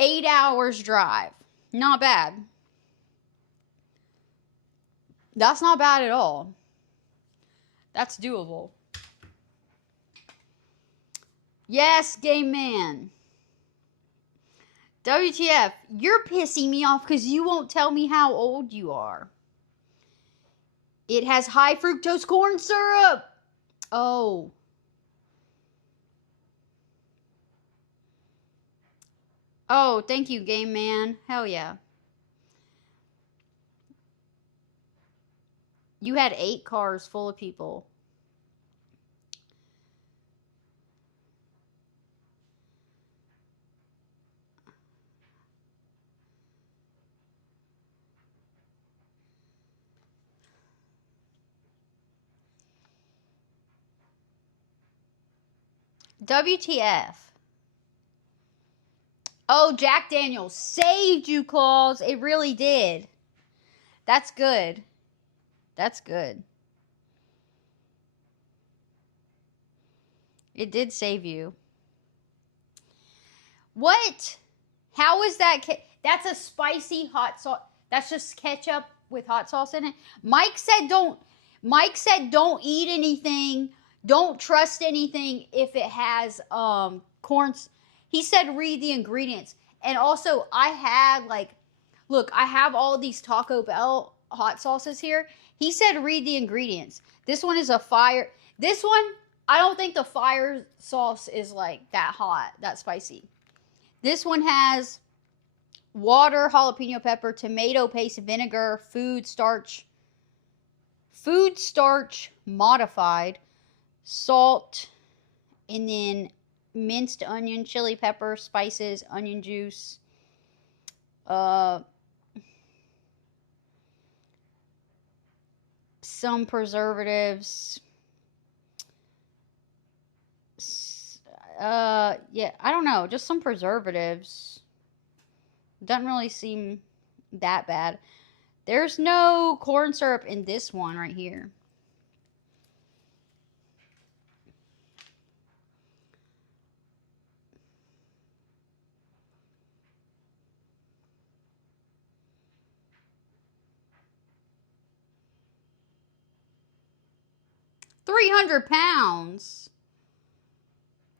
8 hours drive. Not bad. That's not bad at all. That's doable. Yes, Game Man. WTF, you're pissing me off because you won't tell me how old you are. It has high fructose corn syrup. Oh. Oh, thank you, Game Man. Hell yeah. You had 8 cars full of people. WTF. Oh, Jack Daniels saved you, Claus. It really did. That's good. That's good. It did save you. What? How is that? That's a spicy hot sauce. That's just ketchup with hot sauce in it. Mike said don't eat anything. Don't trust anything if it has corn. He said read the ingredients. And also I had look, I have all these Taco Bell hot sauces here. He said read the ingredients. This one is a fire. This one, I don't think the fire sauce is like that hot, that spicy. This one has water, jalapeno pepper, tomato paste, vinegar, food starch modified, salt, and then minced onion, chili pepper, spices, onion juice, some preservatives. Yeah, I don't know, just some preservatives. Doesn't really seem that bad. There's no corn syrup in this one right here. £300.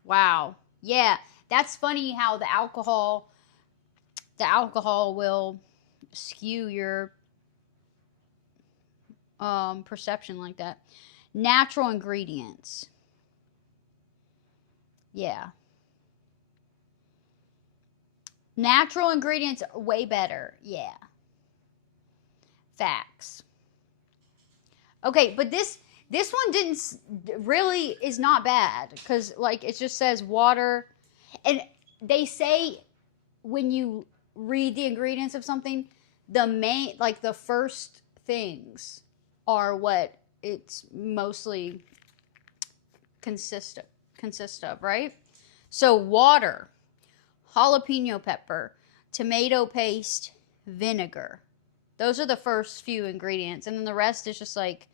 Wow. Yeah, that's funny how the alcohol will skew your perception like that. Natural ingredients. Yeah. Natural ingredients way better. Yeah. Facts. Okay, but this one really is not bad, because like it just says water, and they say when you read the ingredients of something, the first things are what it's mostly consist of, right? So water, jalapeno pepper, tomato paste, vinegar. Those are the first few ingredients, and then the rest is just like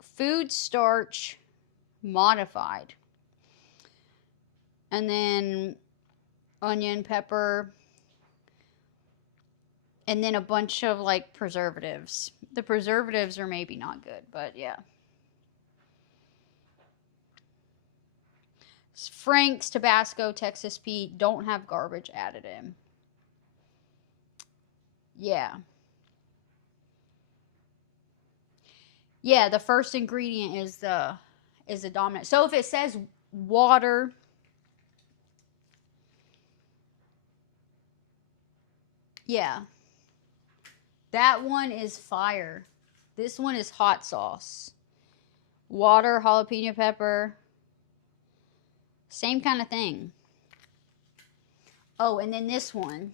food starch modified. And then onion, pepper, and then a bunch of like preservatives. The preservatives are maybe not good, but yeah. Frank's, Tabasco, Texas Pete don't have garbage added in. Yeah. Yeah, the first ingredient is the dominant. So if it says water, yeah. That one is fire. This one is hot sauce. Water, jalapeno pepper. Same kind of thing. Oh, and then this one.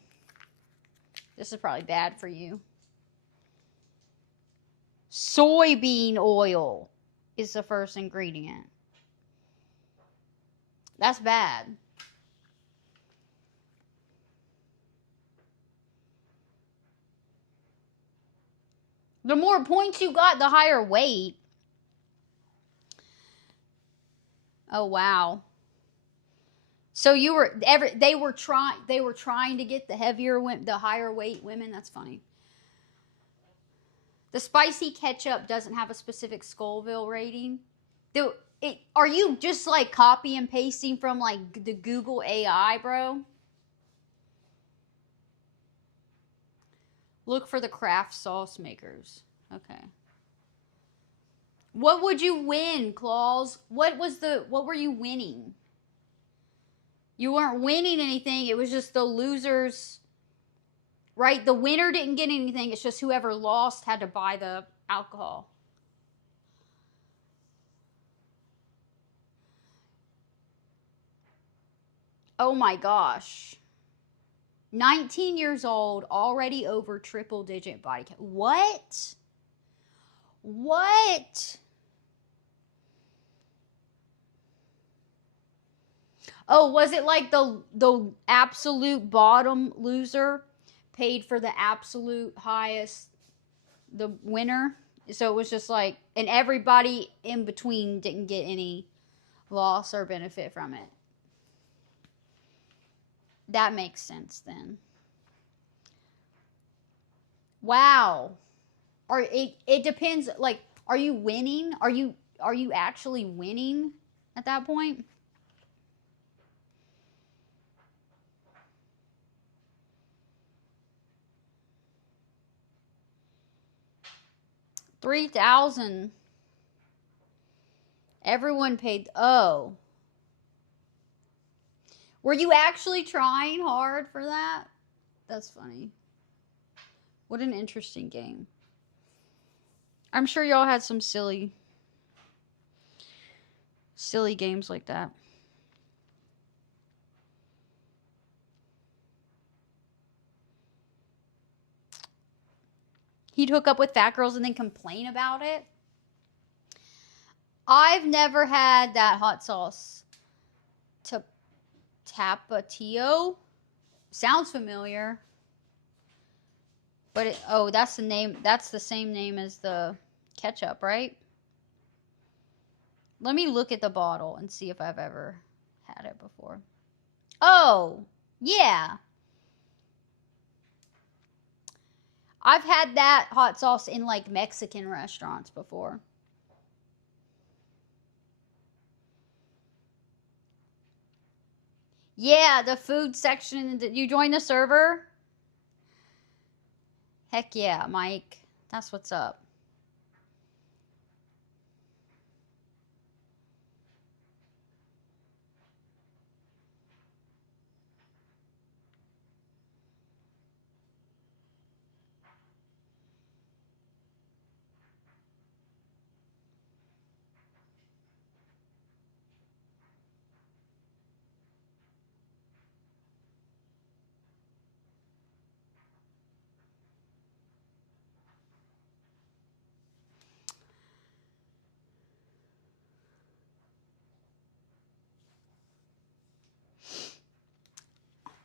This is probably bad for you. Soybean oil is the first ingredient. That's bad. The more points you got, the higher weight. Oh wow. So they were trying to get the higher weight women. That's funny. The spicy ketchup doesn't have a specific Scoville rating. Are you just like copy and pasting from like the Google AI, bro? Look for the craft sauce makers. Okay. What would you win, Claus? What were you winning? You weren't winning anything. It was just the losers, right? The winner didn't get anything. It's just whoever lost had to buy the alcohol. Oh my gosh. 19 years old, already over triple digit body count. What? What? Oh, was it like the absolute bottom loser paid for the absolute highest, the winner? So it was just like, and everybody in between didn't get any loss or benefit from it. That makes sense then. Wow. It depends, like, are you winning? Are you actually winning at that point? $3,000. Everyone paid. Oh. Were you actually trying hard for that? That's funny. What an interesting game. I'm sure y'all had some silly games like that. He'd hook up with fat girls and then complain about it. I've never had that hot sauce. Tapatio? Sounds familiar. But that's the name. That's the same name as the ketchup, right? Let me look at the bottle and see if I've ever had it before. Oh, yeah. I've had that hot sauce in like Mexican restaurants before. Yeah, the food section. Did you join the server? Heck yeah, Mike. That's what's up.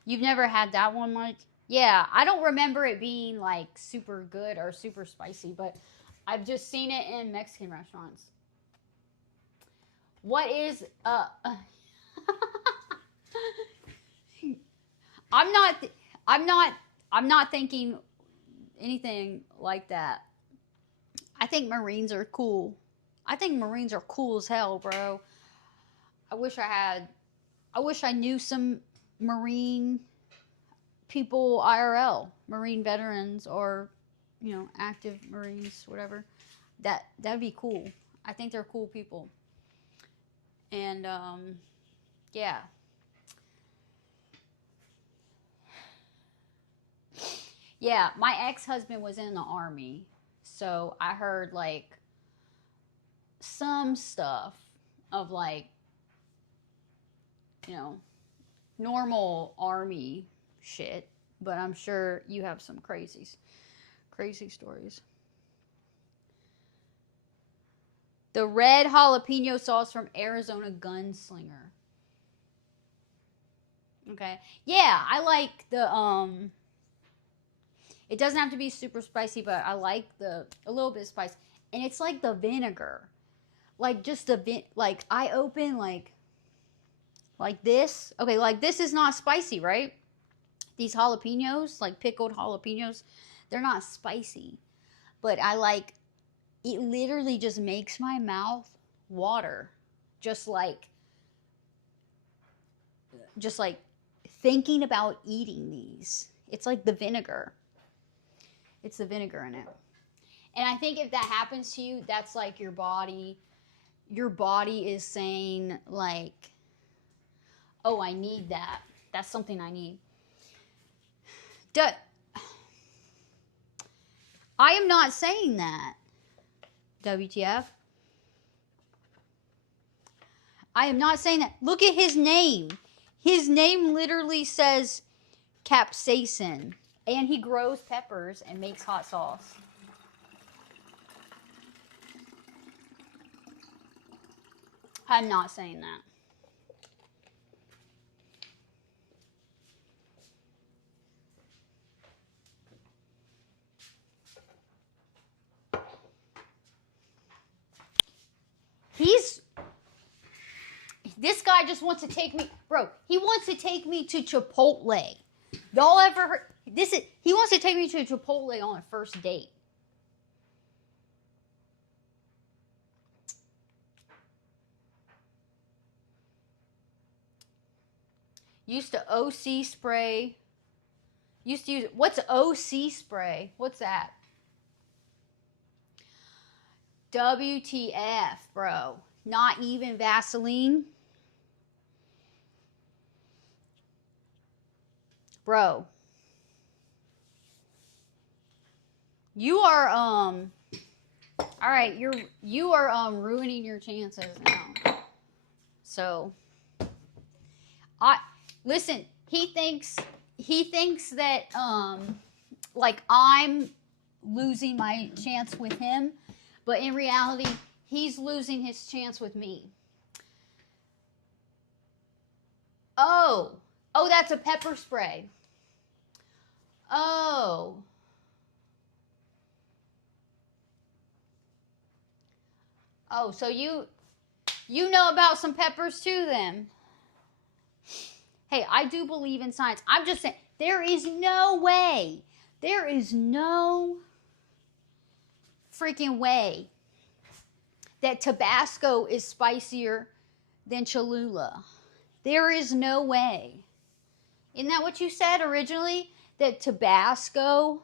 You've never had that one, Mike? Yeah, I don't remember it being like super good or super spicy, but I've just seen it in Mexican restaurants. What is I'm not I'm not I'm not thinking anything like that. I think Marines are cool. I think Marines are cool as hell, bro. I wish I knew some Marine people IRL, Marine veterans or, active Marines, whatever. That'd be cool. I think they're cool people. And yeah. Yeah, my ex-husband was in the army. So I heard like some stuff of like, you know, normal army shit, but I'm sure you have some crazy stories. The red jalapeno sauce from Arizona Gunslinger. Okay. Yeah, I like the it doesn't have to be super spicy, but I like a little bit of spice. And it's like the vinegar. Like just like I open like this. Okay, like this is not spicy, right? These jalapenos, like pickled jalapenos, they're not spicy. But I like it literally just makes my mouth water. Just like thinking about eating these. It's like the vinegar. It's the vinegar in it. And I think if that happens to you, that's like your body is saying like, oh, I need that. That's something I need. I am not saying that. WTF. I am not saying that. Look at his name. His name literally says capsaicin. And he grows peppers and makes hot sauce. I'm not saying that. This guy just wants to take me, bro. He wants to take me to Chipotle. Y'all ever heard? He wants to take me to Chipotle on a first date. Used to OC spray. Used to use, what's OC spray? What's that? WTF, bro. Not even Vaseline. Bro. You are, all right, you are, ruining your chances now. So, listen, he thinks that, like I'm losing my chance with him, but in reality, he's losing his chance with me. Oh, that's a pepper spray. Oh. Oh, so you know about some peppers too then. Hey, I do believe in science. I'm just saying, there is no way freaking way that Tabasco is spicier than Cholula. There is no way. Isn't that what you said originally? That Tabasco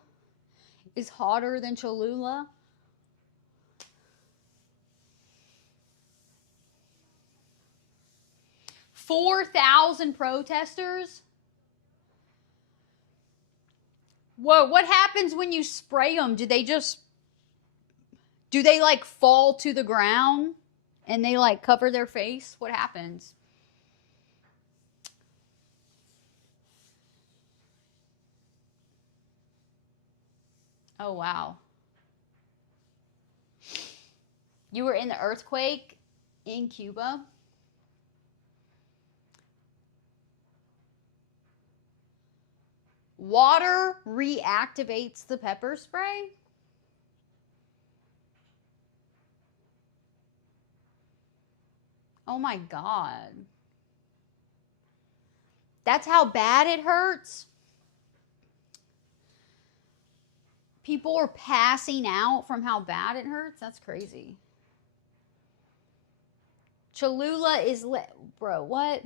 is hotter than Cholula? 4,000 protesters? Whoa, what happens when you spray them? Do they like fall to the ground and they like cover their face? What happens? Oh, wow. You were in the earthquake in Cuba? Water reactivates the pepper spray? Oh my God. That's how bad it hurts? People are passing out from how bad it hurts? That's crazy. Cholula is bro, what?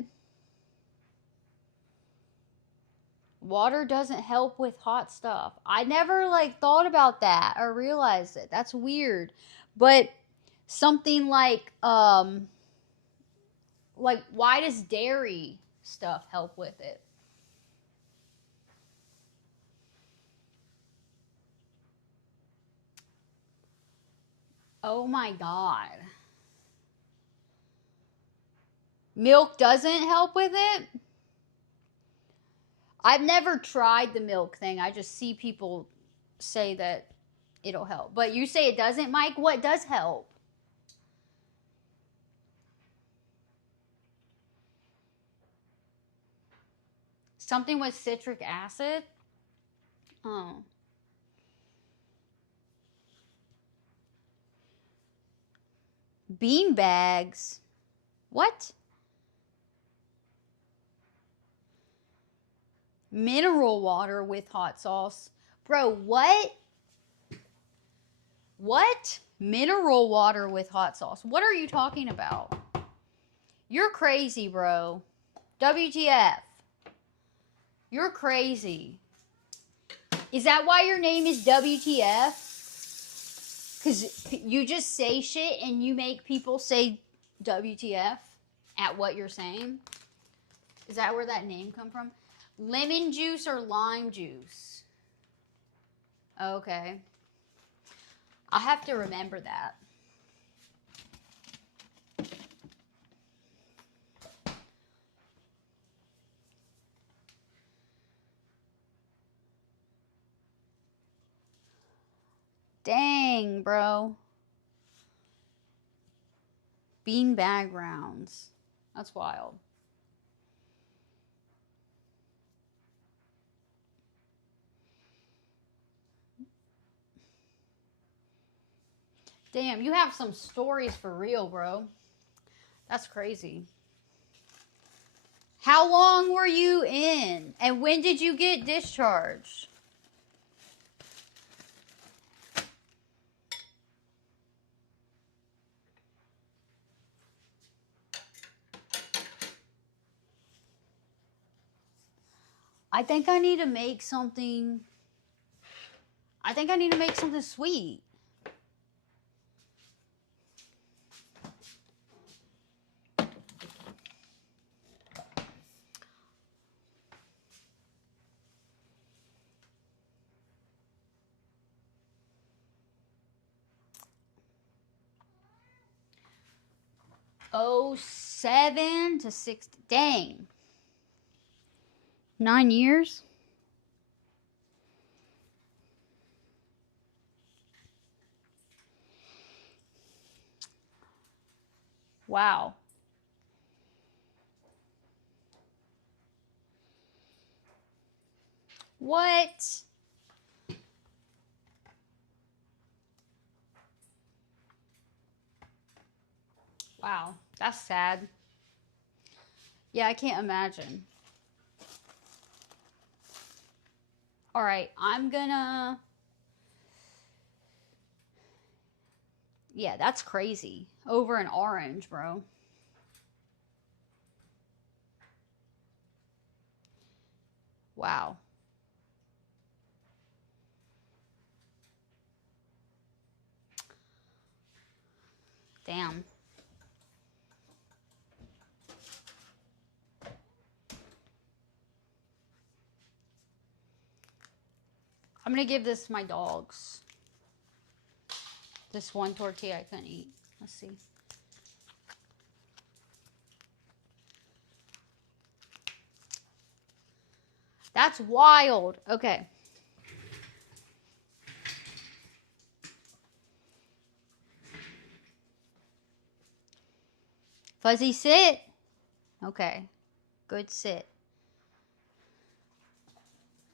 Water doesn't help with hot stuff. I never like thought about that or realized it. That's weird. But something like why does dairy stuff help with it? Oh my God. Milk doesn't help with it? I've never tried the milk thing. I just see people say that it'll help. But you say it doesn't, Mike? What does help? Something with citric acid? Oh. Bean bags? What? Mineral water with hot sauce. Bro, what? What? Mineral water with hot sauce. What are you talking about? You're crazy, bro. WTF. You're crazy. Is that why your name is WTF? Because you just say shit and you make people say WTF at what you're saying? Is that where that name come from? Lemon juice or lime juice? Okay. I'll have to remember that. Dang, bro. Beanbag rounds. That's wild. Damn, you have some stories for real, bro. That's crazy. How long were you in? And when did you get discharged? I think I need to make something. I think I need to make something sweet. Oh, 07 to 60. Dang. 9 years? Wow. What? Wow, that's sad. Yeah, I can't imagine. All right, I'm gonna... Yeah, that's crazy. Over an orange, bro. Wow. Damn. I'm gonna give this to my dogs. This one tortilla I couldn't eat. Let's see. That's wild. Okay. Fuzzy, sit. Okay. Good sit.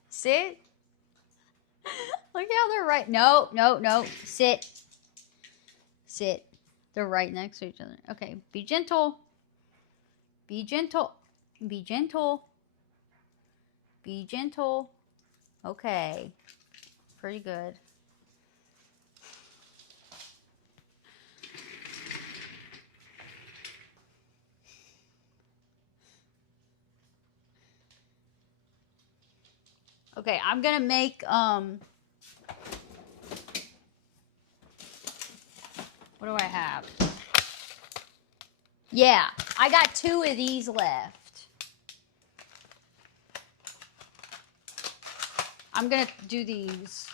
Sit. Look how they're right. No, no, no. Sit. Sit. They're right next to each other. Okay. Be gentle. Be gentle. Be gentle. Be gentle. Okay. Pretty good. Okay, I'm gonna make what do I have? Yeah, I got 2 of these left. I'm gonna do these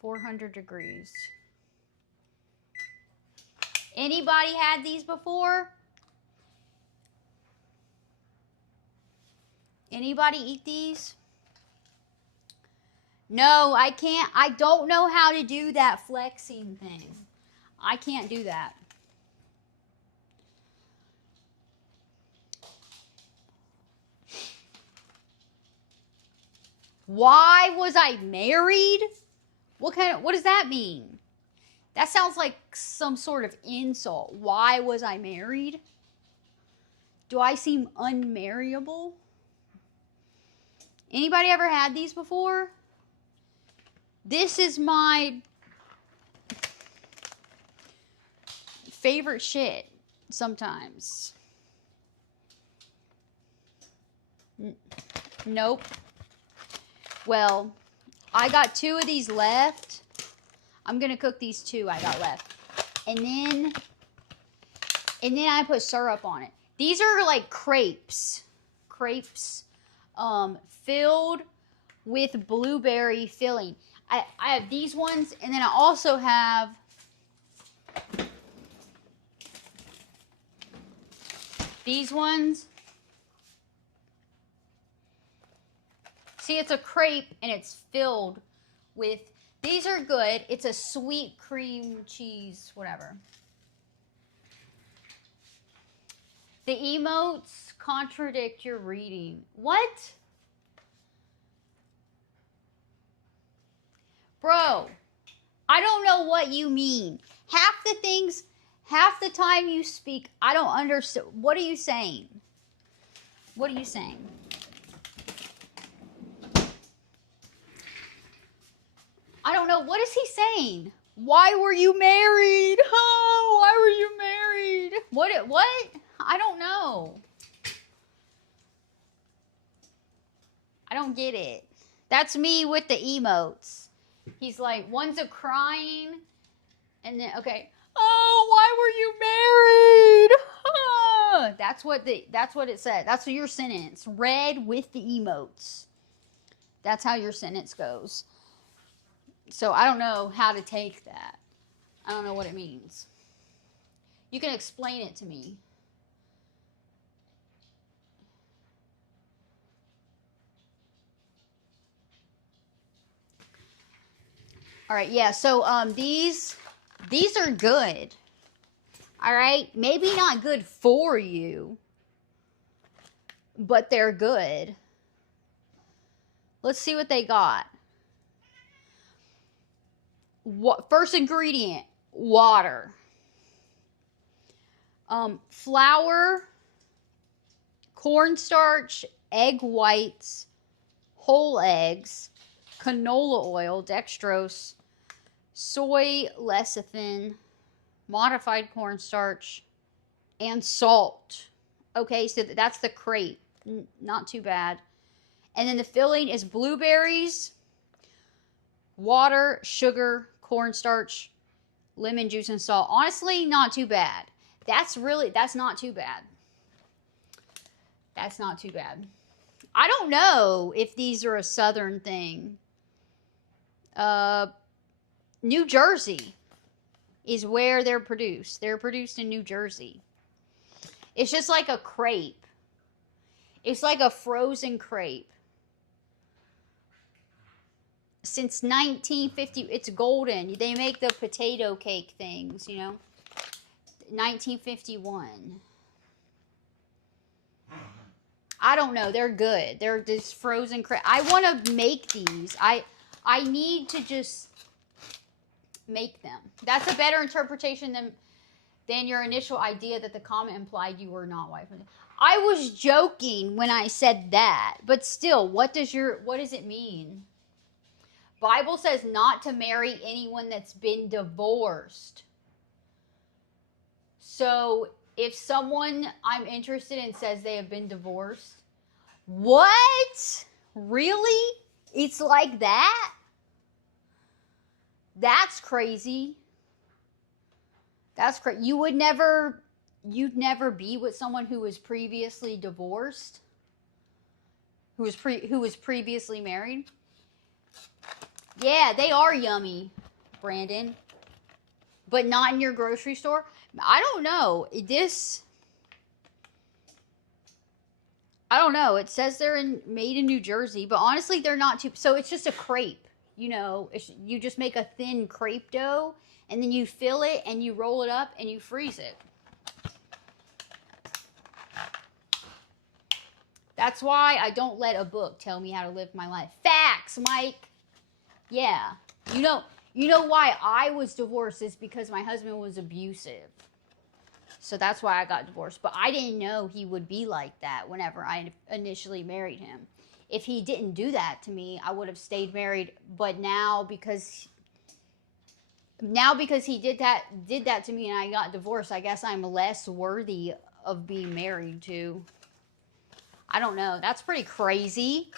400 degrees. Anybody had these before? Anybody eat these? No, I can't. I don't know how to do that flexing thing. I can't do that. Why was I married? What does that mean? That sounds like some sort of insult. Why was I married? Do I seem unmarriable? Anybody ever had these before? This is my favorite shit sometimes. Nope. Well, I got 2 of these left. I'm going to cook these 2 I got left. And then I put syrup on it. These are like crepes. Crepes filled with blueberry filling. I have these ones, and then I also have these ones. See, it's a crepe, and it's filled with, these are good. It's a sweet cream cheese, whatever. The emotes contradict your reading. What? Bro, I don't know what you mean. Half the time you speak, I don't understand. What are you saying? What are you saying? I don't know. What is he saying? Why were you married? Oh, why were you married? What? I don't know. I don't get it. That's me with the emotes. He's like, one's a crying, and then, okay, oh, why were you married? Ah. That's what it said. That's your sentence. Read with the emotes. That's how your sentence goes. So I don't know how to take that. I don't know what it means. You can explain it to me. All right, yeah, so these are good. All right, maybe not good for you, but they're good. Let's see what they got. First ingredient, water. Flour, cornstarch, egg whites, whole eggs, canola oil, dextrose, soy lecithin, modified cornstarch, and salt. Okay, so that's the crepe. Not too bad. And then the filling is blueberries, water, sugar, cornstarch, lemon juice, and salt. Honestly, not too bad. That's not too bad. That's not too bad. I don't know if these are a southern thing. New Jersey is where they're produced. They're produced in New Jersey. It's just like a crepe. It's like a frozen crepe. Since 1950, it's golden. They make the potato cake things, 1951. I don't know. They're good. They're just frozen crepe. I want to make these. I need to just make them. That's a better interpretation than your initial idea that the comment implied you were not wife. I was joking when I said that, but still, what does it mean? Bible says not to marry anyone that's been divorced. So if someone I'm interested in says they have been divorced, what? Really? It's like that? That's crazy. That's crazy. You'd never be with someone who was previously divorced, who was previously married. Yeah, they are yummy, Brandon. But not in your grocery store. I don't know. I don't know. It says they're made in New Jersey, but honestly, they're not too. So it's just a crepe. You just make a thin crepe dough, and then you fill it, and you roll it up, and you freeze it. That's why I don't let a book tell me how to live my life. Facts, Mike. Yeah. You know why I was divorced is because my husband was abusive. So that's why I got divorced. But I didn't know he would be like that whenever I initially married him. If he didn't do that to me, I would have stayed married. But now because he did that to me and I got divorced, I guess I'm less worthy of being married to. I don't know. That's pretty crazy.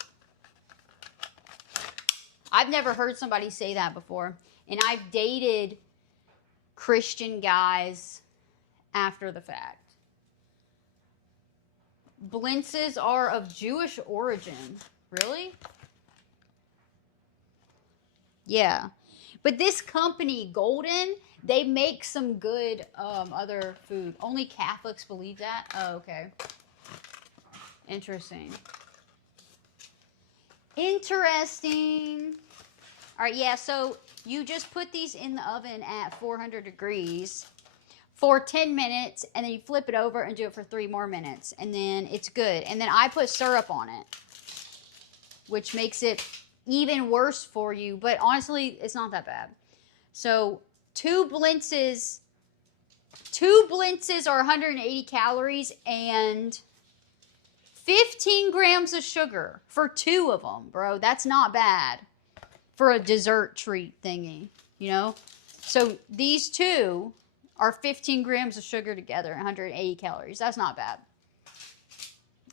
I've never heard somebody say that before. And I've dated Christian guys after the fact. Blintzes are of Jewish origin. Really? Yeah. But this company, Golden, they make some good other food. Only Catholics believe that? Oh, okay. Interesting. Interesting. All right, yeah, so you just put these in the oven at 400 degrees for 10 minutes, and then you flip it over and do it for 3 more minutes, and then it's good. And then I put syrup on it, which makes it even worse for you, but honestly, it's not that bad. So 2 blintzes are 180 calories and 15 grams of sugar for 2 of them, bro. That's not bad for a dessert treat thingy, you know? So these 2 are 15 grams of sugar together, 180 calories. That's not bad.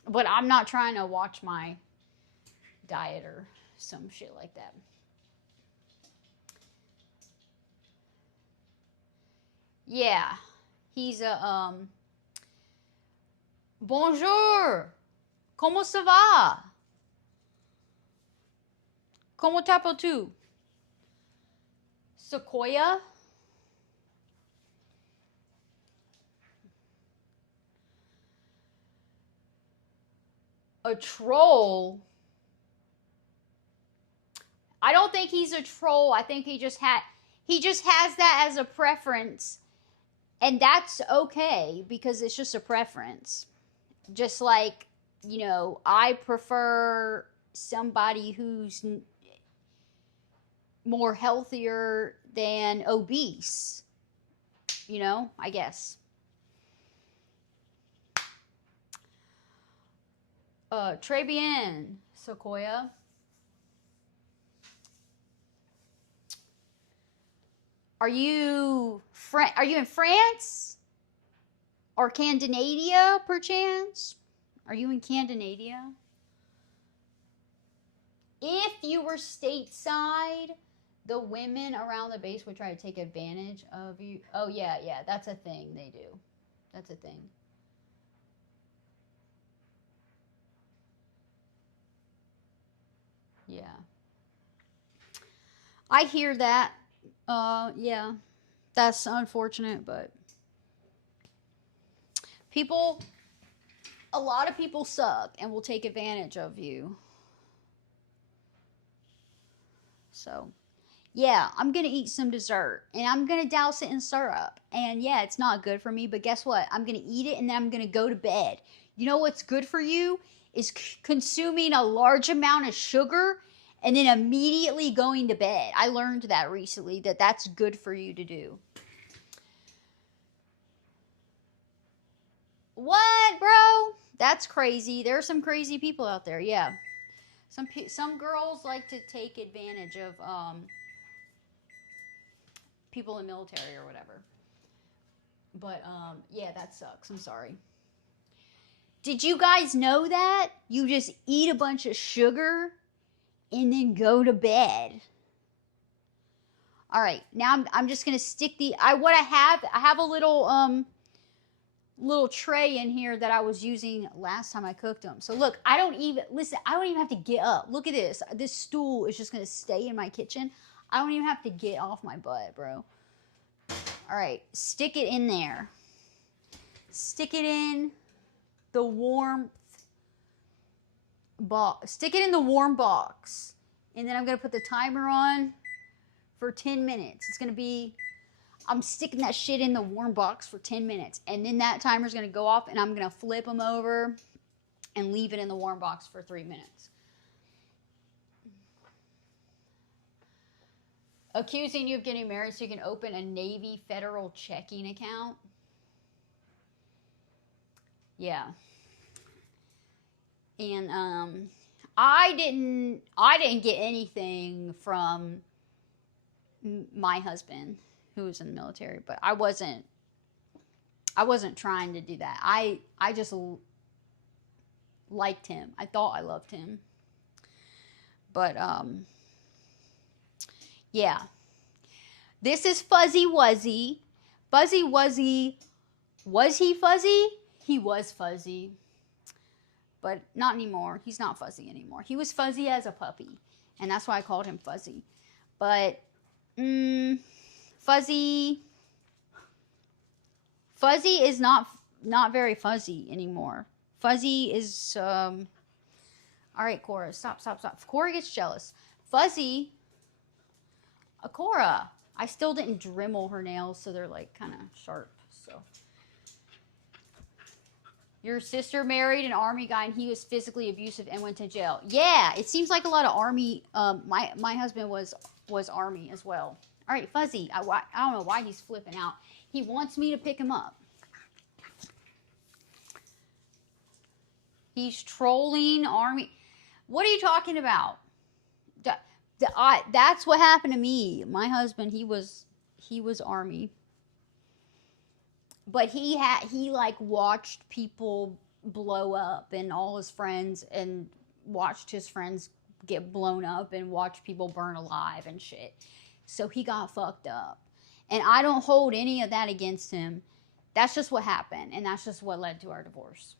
But I'm not trying to watch my diet or some shit like that. Yeah. He's a, Bonjour! Comment ça va? Comment t'appelles-tu? Sequoia? A troll? I don't think he's a troll. I think he just has that as a preference. And that's okay because it's just a preference. Just like, you know, I prefer somebody who's more healthier than obese. You know, I guess. Très bien, Sequoia. Are you in France? Or Scandinavia, perchance? Are you in Scandinavia? If you were stateside, the women around the base would try to take advantage of you. Oh, yeah, that's a thing they do. That's a thing. Yeah. I hear that. Yeah. That's unfortunate, but a lot of people suck and will take advantage of you. So, yeah, I'm going to eat some dessert and I'm going to douse it in syrup. And yeah, it's not good for me, but guess what? I'm going to eat it and then I'm going to go to bed. You know what's good for you is consuming a large amount of sugar and then immediately going to bed. I learned that recently, that that's good for you to do. What, bro? That's crazy. There are some crazy people out there. Yeah. Some girls like to take advantage of people in the military or whatever. But yeah, that sucks. I'm sorry. Did you guys know that? You just eat a bunch of sugar and then go to bed. All right. Now I'm just going to stick I have a little tray in here that I was using last time I cooked them. So look, I don't even have to get up. Look at this. This stool is just going to stay in my kitchen. I don't even have to get off my butt, bro. All right, stick it in there. Stick it in the warm box. Stick it in the warm box. And then I'm going to put the timer on for 10 minutes. I'm sticking that shit in the warm box for 10 minutes. And then that timer's going to go off and I'm going to flip them over and leave it in the warm box for 3 minutes. Accusing you of getting married so you can open a Navy federal checking account. Yeah. And I didn't get anything from my husband who was in the military, but I wasn't trying to do that. I just liked him. I thought I loved him. But yeah. This is Fuzzy Wuzzy. Fuzzy Wuzzy. Was he fuzzy? He was fuzzy. But not anymore. He's not fuzzy anymore. He was fuzzy as a puppy. And that's why I called him Fuzzy. But Fuzzy is not very fuzzy anymore. Fuzzy is all right, Cora, stop. Cora gets jealous. Fuzzy, Cora, I still didn't Dremel her nails, so they're like kind of sharp. So your sister married an Army guy and he was physically abusive and went to jail. Yeah, it seems like a lot of Army. My husband was Army as well. All right, Fuzzy, I don't know why he's flipping out. He wants me to pick him up. He's trolling Army. What are you talking about? That's what happened to me. My husband, he was Army. But he like watched people blow up and all his friends, and watched his friends get blown up and watched people burn alive and shit. So he got fucked up. And I don't hold any of that against him. That's just what happened, and that's just what led to our divorce.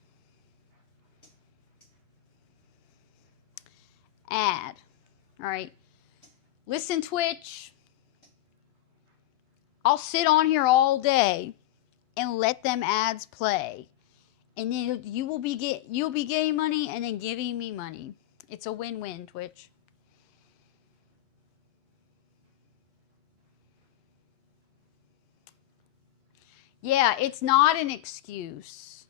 Ad. All right. Listen, Twitch. I'll sit on here all day and let them ads play. And then you'll be getting money and then giving me money. It's a win-win, Twitch. Yeah, it's not an excuse.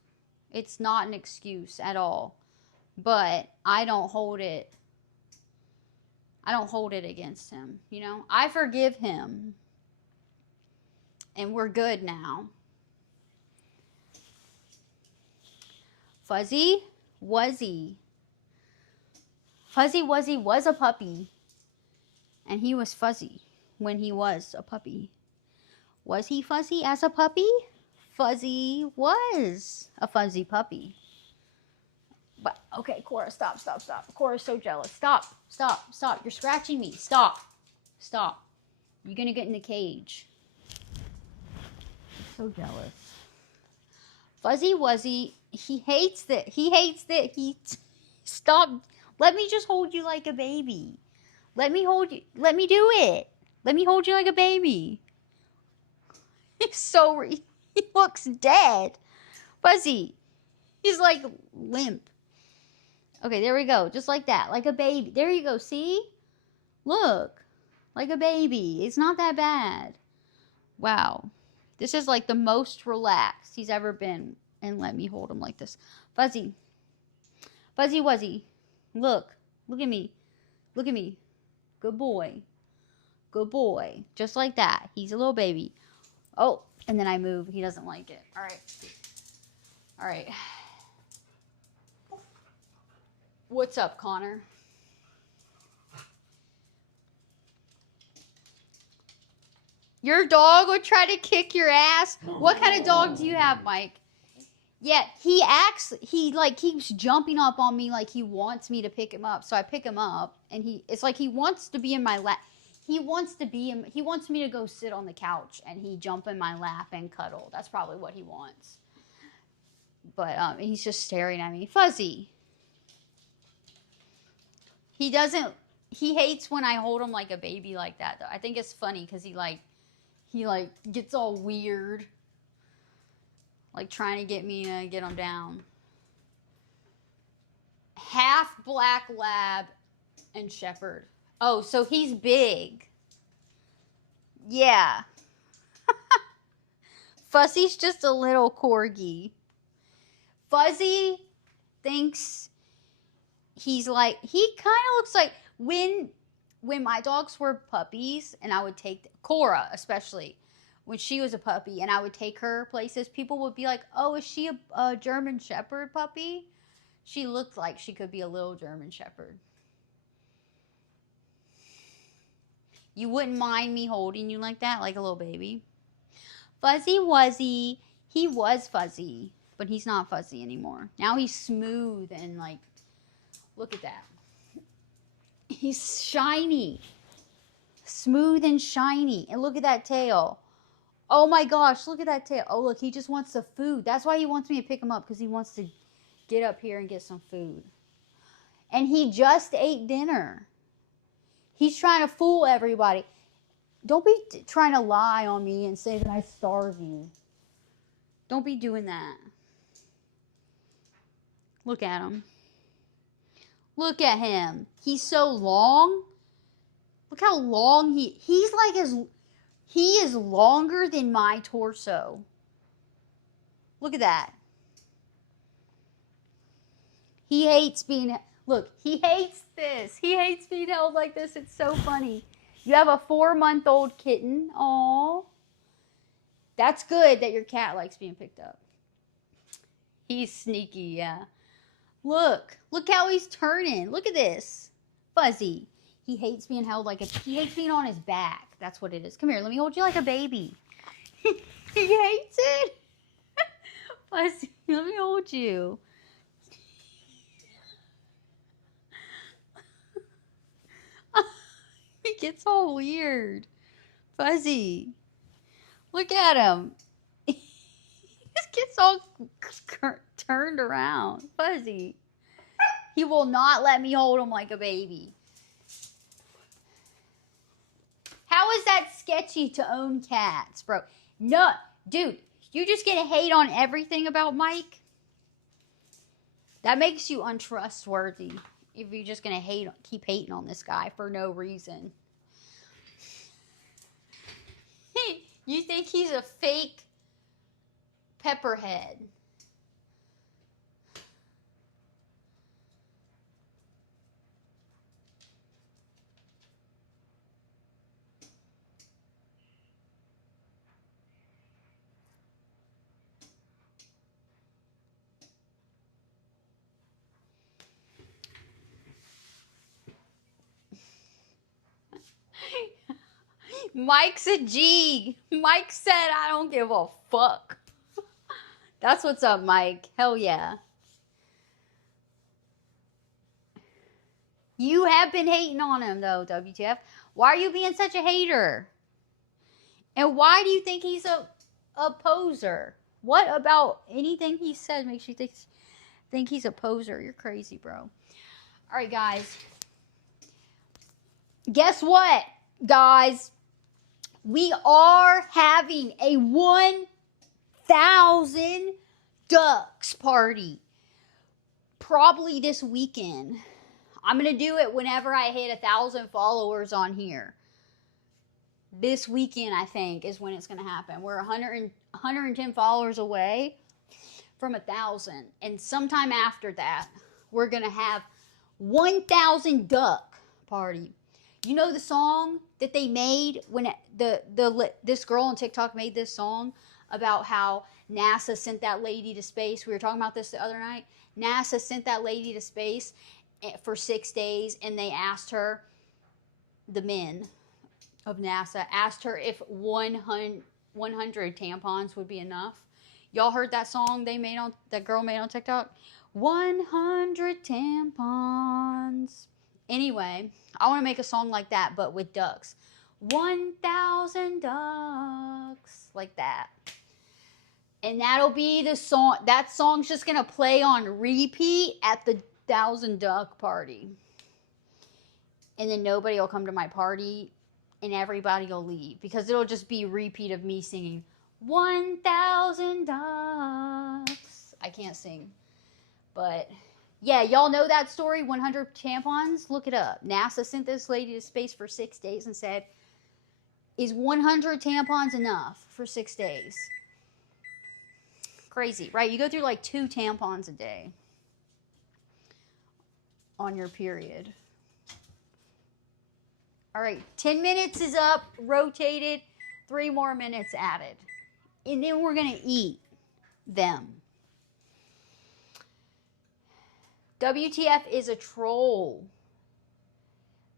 It's not an excuse at all. But I don't hold it against him, you know? I forgive him. And we're good now. Fuzzy Wuzzy. Fuzzy Wuzzy was a puppy. And he was fuzzy when he was a puppy. Was he fuzzy as a puppy? Fuzzy was a fuzzy puppy. But, okay, Cora, stop. Cora's so jealous. Stop. You're scratching me. Stop. You're going to get in the cage. So jealous. Fuzzy Wuzzy, he hates that. Stop. Let me just hold you like a baby. Let me hold you. Let me do it. Let me hold you like a baby. He looks dead. Fuzzy. He's like limp. Okay, there we go. Just like that. Like a baby. There you go. See? Look. Like a baby. It's not that bad. Wow. This is like the most relaxed he's ever been. And let me hold him like this. Fuzzy. Fuzzy Wuzzy. Look. Look at me. Look at me. Good boy. Good boy. Just like that. He's a little baby. Oh, and then I move. He doesn't like it. All right. All right. What's up, Connor? Your dog would try to kick your ass? What kind of dog do you have, Mike? Yeah, he like keeps jumping up on me like he wants me to pick him up. So I pick him up, and it's like he wants to be in my lap. He wants me to go sit on the couch, and he jump in my lap and cuddle. That's probably what he wants. But he's just staring at me. Fuzzy. He hates when I hold him like a baby like that, though. I think it's funny because he gets all weird. Like trying to get me to get him down. Half black lab and shepherd. Oh, so he's big. Yeah. Fuzzy's just a little corgi. Fuzzy thinks he's like, he kind of looks like when my dogs were puppies and I would take Cora, especially when she was a puppy and I would take her places, people would be like, oh, is she a German Shepherd puppy? She looked like she could be a little German Shepherd. You wouldn't mind me holding you like that, like a little baby? Fuzzy Wuzzy, he was fuzzy, but he's not fuzzy anymore. Now he's smooth and like, look at that. He's shiny. Smooth and shiny. And look at that tail. Oh my gosh, look at that tail. Oh, look, he just wants the food. That's why he wants me to pick him up, because he wants to get up here and get some food. And he just ate dinner. He's trying to fool everybody. Don't be trying to lie on me and say that I starve you. Don't be doing that. Look at him. Look at him. He's so long. Look how long he's like he is longer than my torso. Look at that. He hates being, look, he hates this. He hates being held like this. It's so funny. You have a 4-month-old kitten. Aww. That's good that your cat likes being picked up. He's sneaky, yeah. Look how he's turning. Look at this. Fuzzy. He hates being held like he hates being on his back. That's what it is. Come here, let me hold you like a baby. He hates it. Fuzzy, let me hold you. He gets all weird. Fuzzy. Look at him. He just gets all turned around. Fuzzy. He will not let me hold him like a baby. How is that sketchy to own cats, bro? No, dude, you just gonna hate on everything about Mike? That makes you untrustworthy if you're just gonna keep hating on this guy for no reason. You think he's a fake pepperhead. Mike's a G. Mike said, I don't give a fuck. That's what's up, Mike. Hell yeah. You have been hating on him, though, WTF. Why are you being such a hater? And why do you think he's a poser? What about anything he said makes you think he's a poser? You're crazy, bro. All right, guys. Guess what, guys? We are having a 1,000 ducks party. Probably this weekend. I'm going to do it whenever I hit 1,000 followers on here. This weekend, I think, is when it's going to happen. We're 110 followers away from 1,000. And sometime after that, we're going to have 1,000 duck party. You know the song that they made when this girl on TikTok made this song about how NASA sent that lady to space? We were talking about this the other night. NASA sent that lady to space for 6 days, and they asked her, the men of NASA asked her if 100 tampons would be enough. Y'all heard that song that girl made on TikTok? 100 tampons. Anyway, I want to make a song like that, but with ducks. 1,000 ducks. Like that. And that'll be the song. That song's just going to play on repeat at the 1,000 duck party. And then nobody will come to my party and everybody will leave. Because it'll just be a repeat of me singing 1,000 ducks. I can't sing. But yeah, y'all know that story, 100 tampons? Look it up. NASA sent this lady to space for 6 days and said, is 100 tampons enough for 6 days? Crazy, right? You go through like 2 tampons a day. on your period. All right, 10 minutes is up, rotated, 3 more minutes added. And then we're going to eat them. WTF is a troll.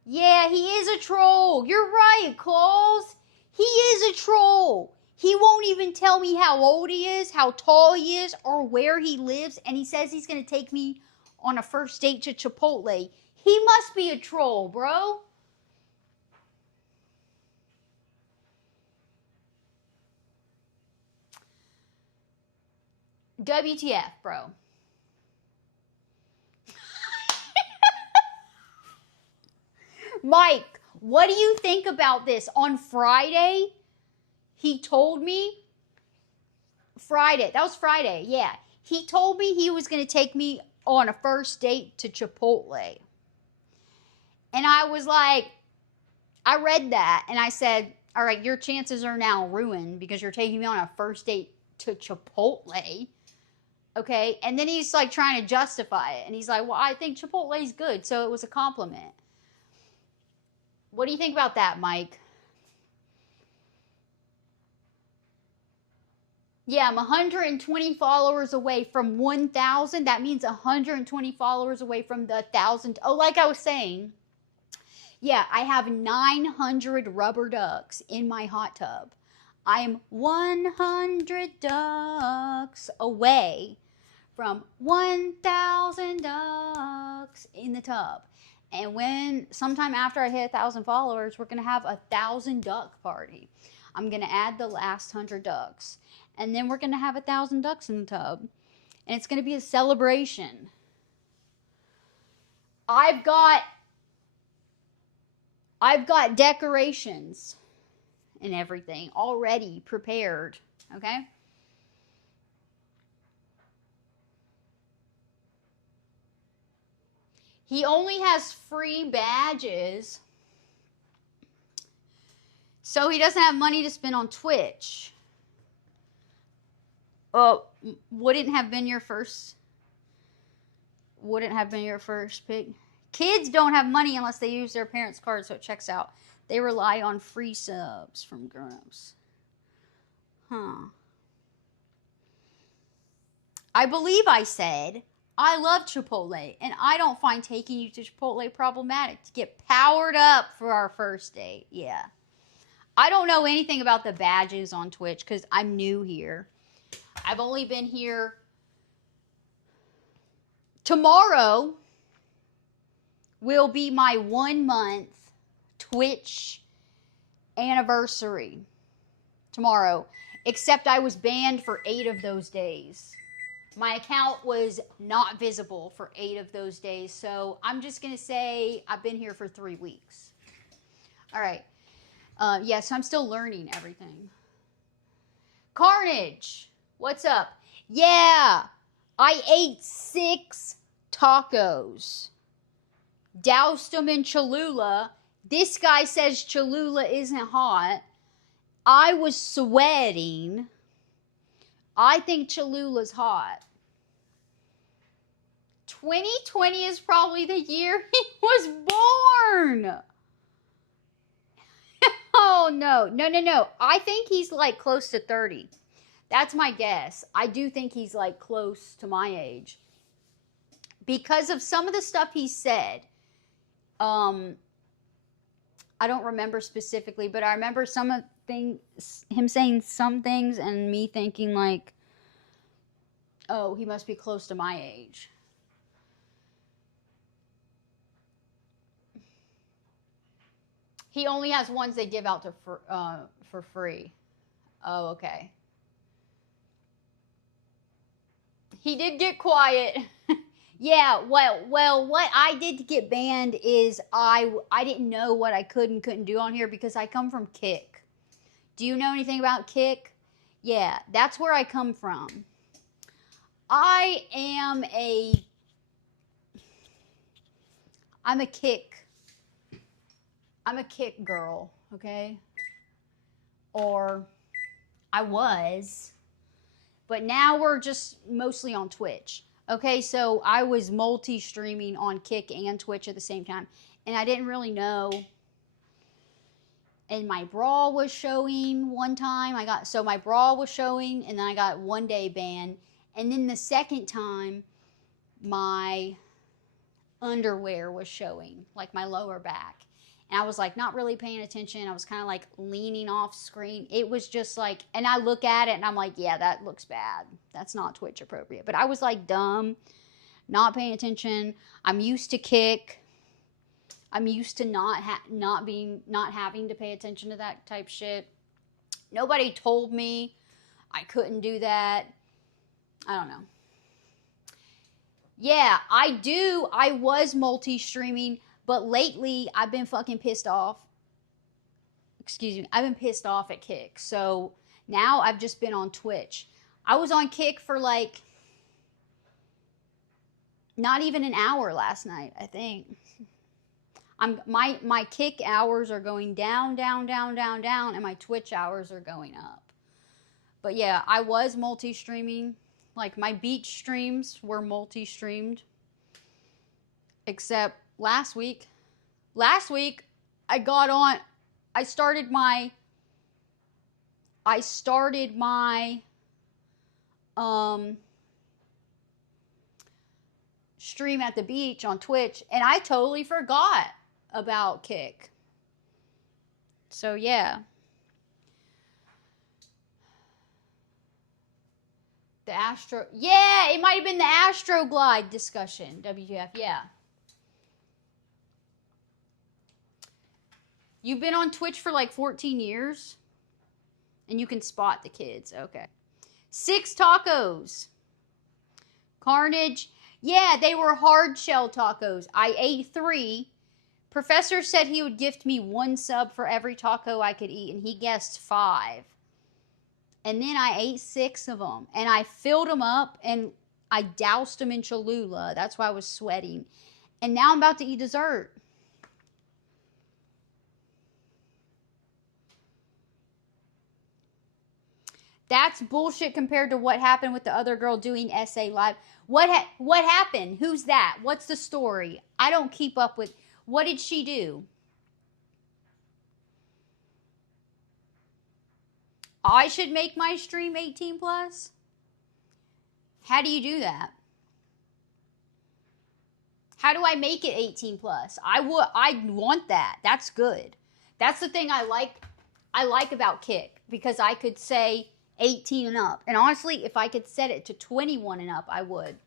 Yeah, he is a troll. You're right, Claus. He is a troll. He won't even tell me how old he is, how tall he is, or where he lives. And he says he's going to take me on a first date to Chipotle. He must be a troll, bro. WTF, bro. Mike, what do you think about this? On Friday, he told me, that was Friday, yeah. He told me he was going to take me on a first date to Chipotle. And I was like, I read that and I said, all right, your chances are now ruined because you're taking me on a first date to Chipotle. Okay. And then he's like trying to justify it. And he's like, well, I think Chipotle's good. So it was a compliment. What do you think about that, Mike? Yeah, I'm 120 followers away from 1,000. That means 120 followers away from the 1,000. Oh, like I was saying, yeah, I have 900 rubber ducks in my hot tub. I'm 100 ducks away from 1,000 ducks in the tub. And when sometime after I hit 1,000 followers, we're going to have a 1,000 duck party. I'm going to add the last 100 ducks. And then we're going to have 1,000 ducks in the tub. And it's going to be a celebration. I've got decorations and everything already prepared. Okay? He only has free badges. So he doesn't have money to spend on Twitch. Wouldn't have been your first pick. Kids don't have money unless they use their parents' card, so it checks out. They rely on free subs from grown-ups. Huh. I believe I said, I love Chipotle, and I don't find taking you to Chipotle problematic to get powered up for our first date. Yeah. I don't know anything about the badges on Twitch because I'm new here. I've only been here. Tomorrow will be my 1 month Twitch anniversary. Tomorrow. Except I was banned for 8 of those days. My account was not visible for 8 of those days. So I'm just going to say I've been here for 3 weeks. All right. Yeah, so I'm still learning everything. Carnage. What's up? Yeah. I ate 6 tacos. Doused them in Cholula. This guy says Cholula isn't hot. I was sweating. I think Cholula's hot. 2020 is probably the year he was born. Oh, no. No. I think he's like close to 30. That's my guess. I do think he's like close to my age. Because of some of the stuff he said. I don't remember specifically, but I remember him saying some things and me thinking like, oh, he must be close to my age. He only has ones they give out for free. Oh, okay. He did get quiet. Yeah, well, what I did to get banned is I didn't know what I could and couldn't do on here because I come from Kick. Do you know anything about Kick? Yeah, that's where I come from. I'm a Kick girl, okay? Or I was. But now we're just mostly on Twitch. Okay, so I was multi-streaming on Kick and Twitch at the same time, and I didn't really know. And my Brawl was showing one time. My Brawl was showing, and then I got 1 day ban. And then the second time, my underwear was showing, like my lower back. And I was like not really paying attention. I was kind of like leaning off screen. It was just like, and I look at it and I'm like, yeah, that looks bad. That's not Twitch appropriate. But I was like dumb, not paying attention. I'm used to Kick. I'm used to not having to pay attention to that type shit. Nobody told me I couldn't do that. I don't know. Yeah, I was multi-streaming, but lately I've been fucking pissed off. Excuse me. I've been pissed off at Kick. So now I've just been on Twitch. I was on Kick for like not even an hour last night, I think. My Kick hours are going down, down, down, down, down, and my Twitch hours are going up. But yeah, I was multi-streaming. Like my beach streams were multi-streamed. Except last week I got on, I started my stream at the beach on Twitch, and I totally forgot about Kick. So yeah. The Astro, yeah, it might have been the Astroglide discussion. WTF, yeah. You've been on Twitch for like 14 years? And you can spot the kids, okay. 6 tacos. Carnage, yeah, they were hard shell tacos. I ate 3. Professor said he would gift me 1 sub for every taco I could eat, and he guessed 5. And then I ate 6 of them, and I filled them up, and I doused them in Cholula. That's why I was sweating. And now I'm about to eat dessert. That's bullshit compared to what happened with the other girl doing SA Live. What happened? Who's that? What's the story? I don't keep up with. What did she do? I should make my stream 18 plus? How do you do that? How do I make it 18 plus? I want that. That's good. That's the thing I like about Kick, because I could say 18 and up. And honestly, if I could set it to 21 and up, I would.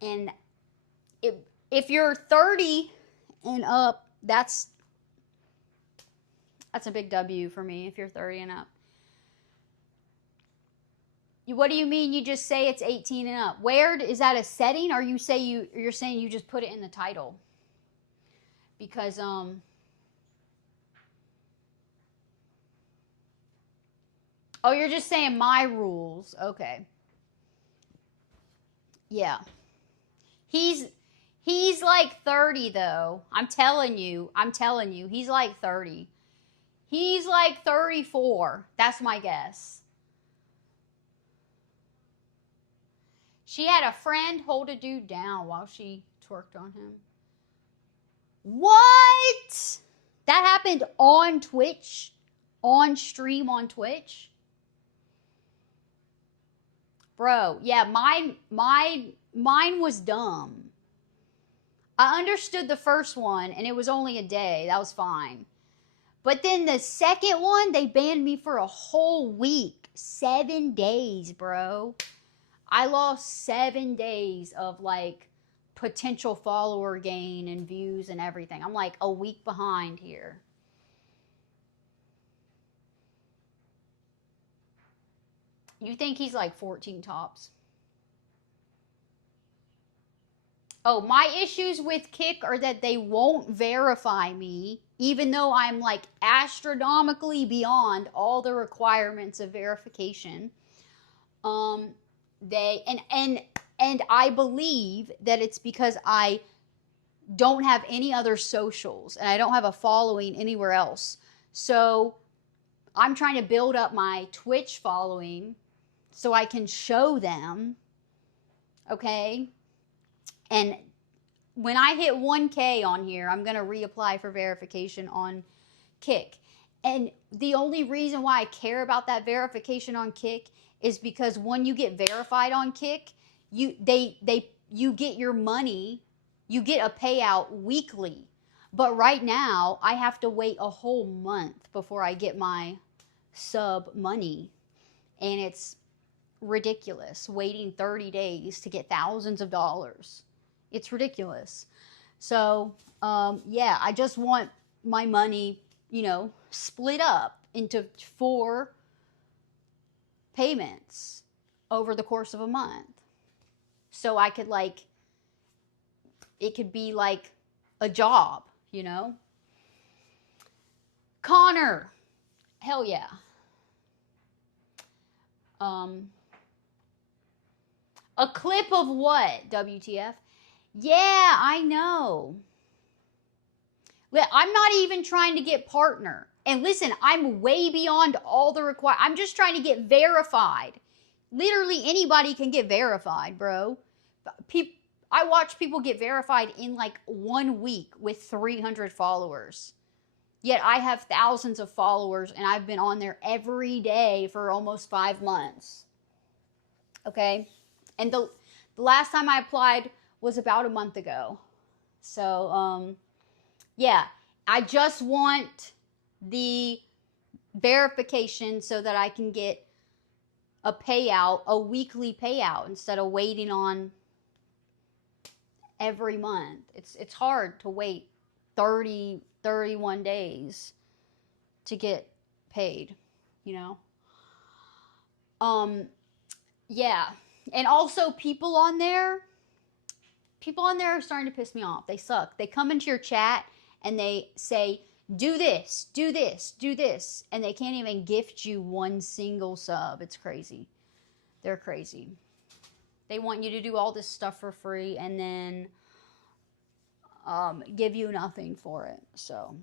And if you're 30 and up, that's a big W for me if you're 30 and up. What do you mean you just say it's 18 and up? Where is that a setting, or you're saying you just put it in the title? Because oh, you're just saying my rules. Okay. Yeah. He's like 30 though. I'm telling you. He's like 30. He's like 34. That's my guess. She had a friend hold a dude down while she twerked on him. What? That happened on Twitch? On stream on Twitch? Bro, yeah, mine was dumb. I understood the first one, and it was only a day. That was fine. But then the second one, they banned me for a whole week. 7 days, bro. I lost 7 days of like potential follower gain and views and everything. I'm like a week behind here. You think he's like 14 tops? Oh, my issues with Kick are that they won't verify me, even though I'm like astronomically beyond all the requirements of verification. And I believe that it's because I don't have any other socials and I don't have a following anywhere else. So I'm trying to build up my Twitch following so I can show them. Okay? And when I hit 1K on here, I'm going to reapply for verification on Kick. And the only reason why I care about that verification on Kick is because when you get verified on Kick, you get your money, you get a payout weekly. But right now, I have to wait a whole month before I get my sub money. And it's ridiculous waiting 30 days to get thousands of dollars. It's ridiculous. So, yeah, I just want my money, split up into 4 payments over the course of a month. So I could it could be like a job, Connor, hell yeah. A clip of what, WTF? Yeah, I know. I'm not even trying to get partner. And listen, I'm way beyond all the I'm just trying to get verified. Literally anybody can get verified, bro. I watch people get verified in like 1 week with 300 followers. Yet I have thousands of followers and I've been on there every day for almost 5 months. Okay? And the last time I applied was about a month ago. So, yeah, I just want the verification so that I can get a payout, a weekly payout, instead of waiting on every month. It's hard to wait 31 days to get paid, Yeah. And also people on there are starting to piss me off. They suck. They come into your chat and they say, do this, do this, do this. And they can't even gift you 1 single sub. It's crazy. They're crazy. They want you to do all this stuff for free and then give you nothing for it. So.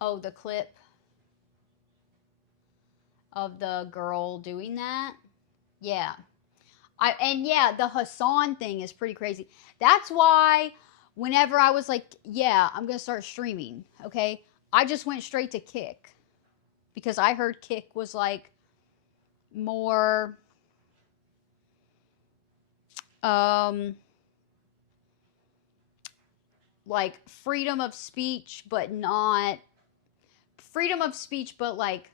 Oh, the clip of the girl doing that? Yeah. The Hassan thing is pretty crazy. That's why whenever I was like, yeah, I'm going to start streaming, okay? I just went straight to Kick because I heard Kick was like more like freedom of speech but like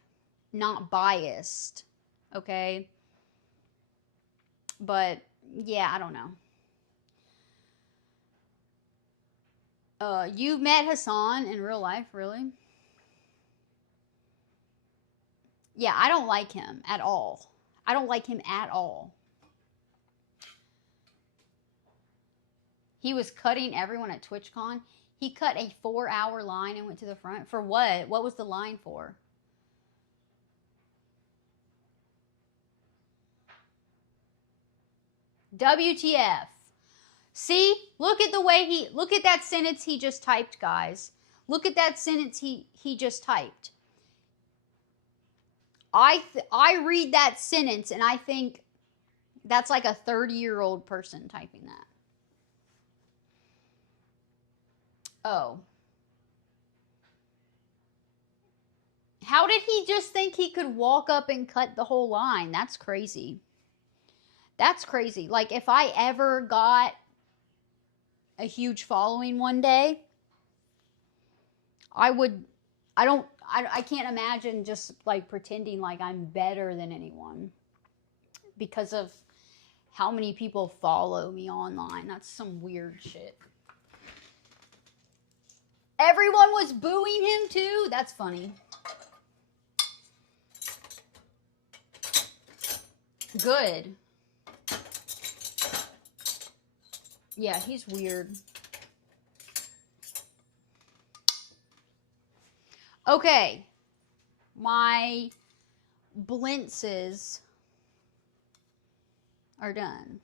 not biased, okay? But yeah, I don't know. You met Hassan in real life, really? Yeah, I don't like him at all. I don't like him at all. He was cutting everyone at TwitchCon. He cut a 4-hour line and went to the front. For what? What was the line for? WTF. See? Look at that sentence he just typed, guys. Look at that sentence he just typed. I read that sentence and I think that's like a 30-year-old person typing that. Oh. How did he just think he could walk up and cut the whole line? That's crazy. That's crazy. Like, if I ever got a huge following one day, I can't imagine just like pretending like I'm better than anyone because of how many people follow me online. That's some weird shit. Everyone was booing him too? That's funny. Good. Yeah, he's weird. Okay. My blintzes are done.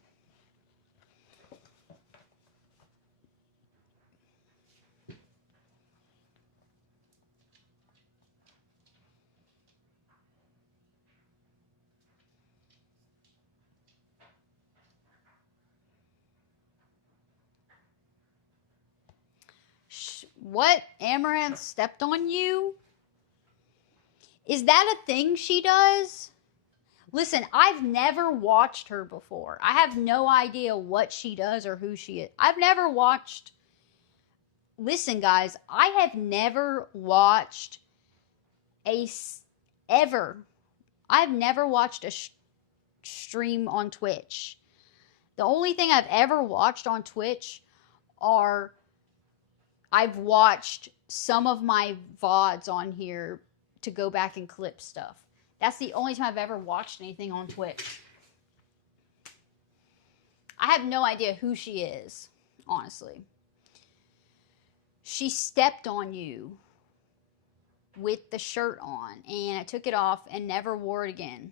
What? Amaranth stepped on you? Is that a thing she does? Listen, I've never watched her before. I have no idea what she does or who she is. I've never watched. Listen, guys, I have never watched ever. I've never watched a stream on Twitch. The only thing I've ever watched on Twitch are I've watched some of my VODs on here to go back and clip stuff. That's the only time I've ever watched anything on Twitch. I have no idea who she is, honestly. She stepped on you with the shirt on, and I took it off and never wore it again.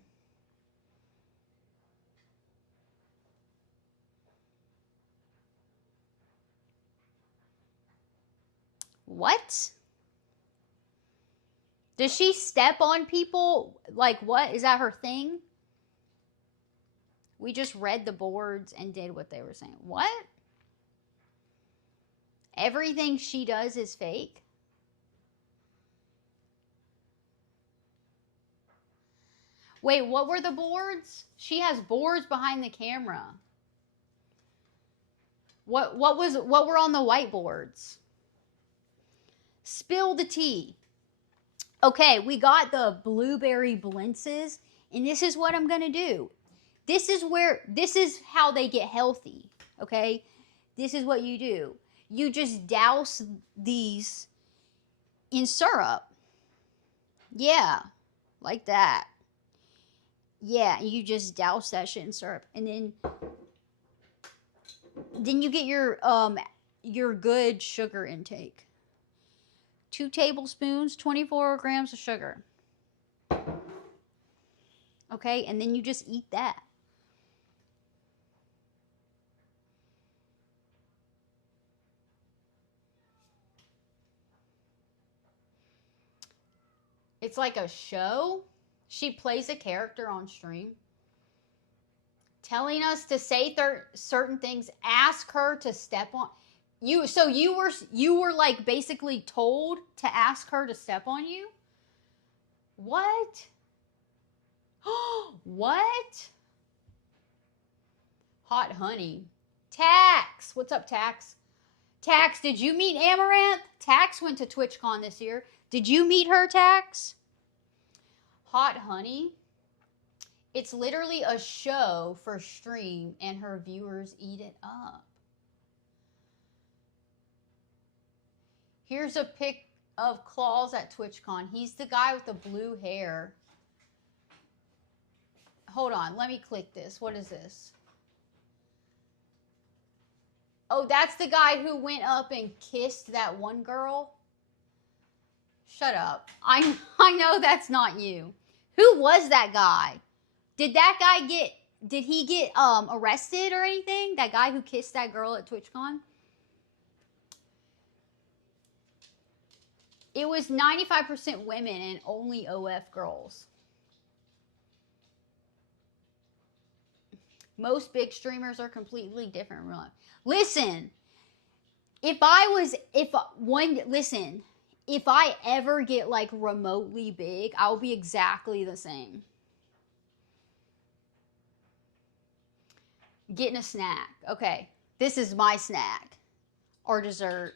What? Does she step on people? Like, what? Is that her thing? We just read the boards and did what they were saying. What? Everything she does is fake? Wait, what were the boards? She has boards behind the camera. What were on the whiteboards? Spill the tea. Okay, we got the blueberry blintzes, and this is what I'm going to do. This is how they get healthy, okay? This is what you do. You just douse these in syrup. Yeah, like that. Yeah, you just douse that shit in syrup, and then you get your good sugar intake. 2 tablespoons, 24 grams of sugar. Okay, and then you just eat that. It's like a show. She plays a character on stream, telling us to say certain things. Ask her to step on you. So you were like basically told to ask her to step on you. What? What? Hot honey. Tax. What's up, Tax? Tax, did you meet Amaranth? Tax went to TwitchCon this year. Did you meet her, Tax? Hot honey. It's literally a show for stream, and her viewers eat it up. Here's a pic of Claus at TwitchCon. He's the guy with the blue hair. Hold on, let me click this. What is this? Oh, that's the guy who went up and kissed that one girl. Shut up. I know that's not you. Who was that guy? Did he get arrested or anything? That guy who kissed that girl at TwitchCon? It was 95% women and only OF girls. Most big streamers are completely different in real life. Listen, if I ever get like remotely big, I'll be exactly the same. Getting a snack. Okay, this is my snack or dessert.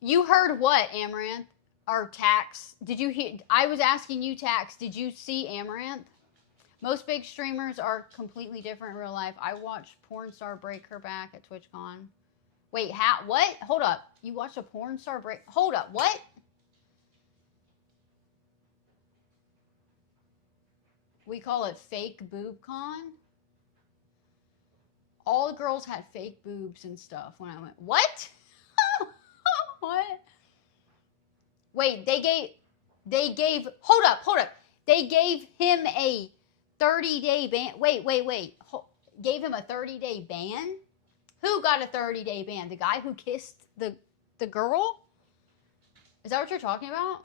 You heard what, Amaranth? Or Tax? Did you hear? I was asking you, Tax. Did you see Amaranth? Most big streamers are completely different in real life. I watched porn star break her back at TwitchCon. Wait, how? What? Hold up. You watched a porn star break? Hold up. What? We call it fake boob con. All the girls had fake boobs and stuff when I went. What? What? Wait, they gave. Hold up. They gave him a 30-day ban. Wait. Gave him a 30-day ban? Who got a 30-day ban? The guy who kissed the girl? Is that what you're talking about?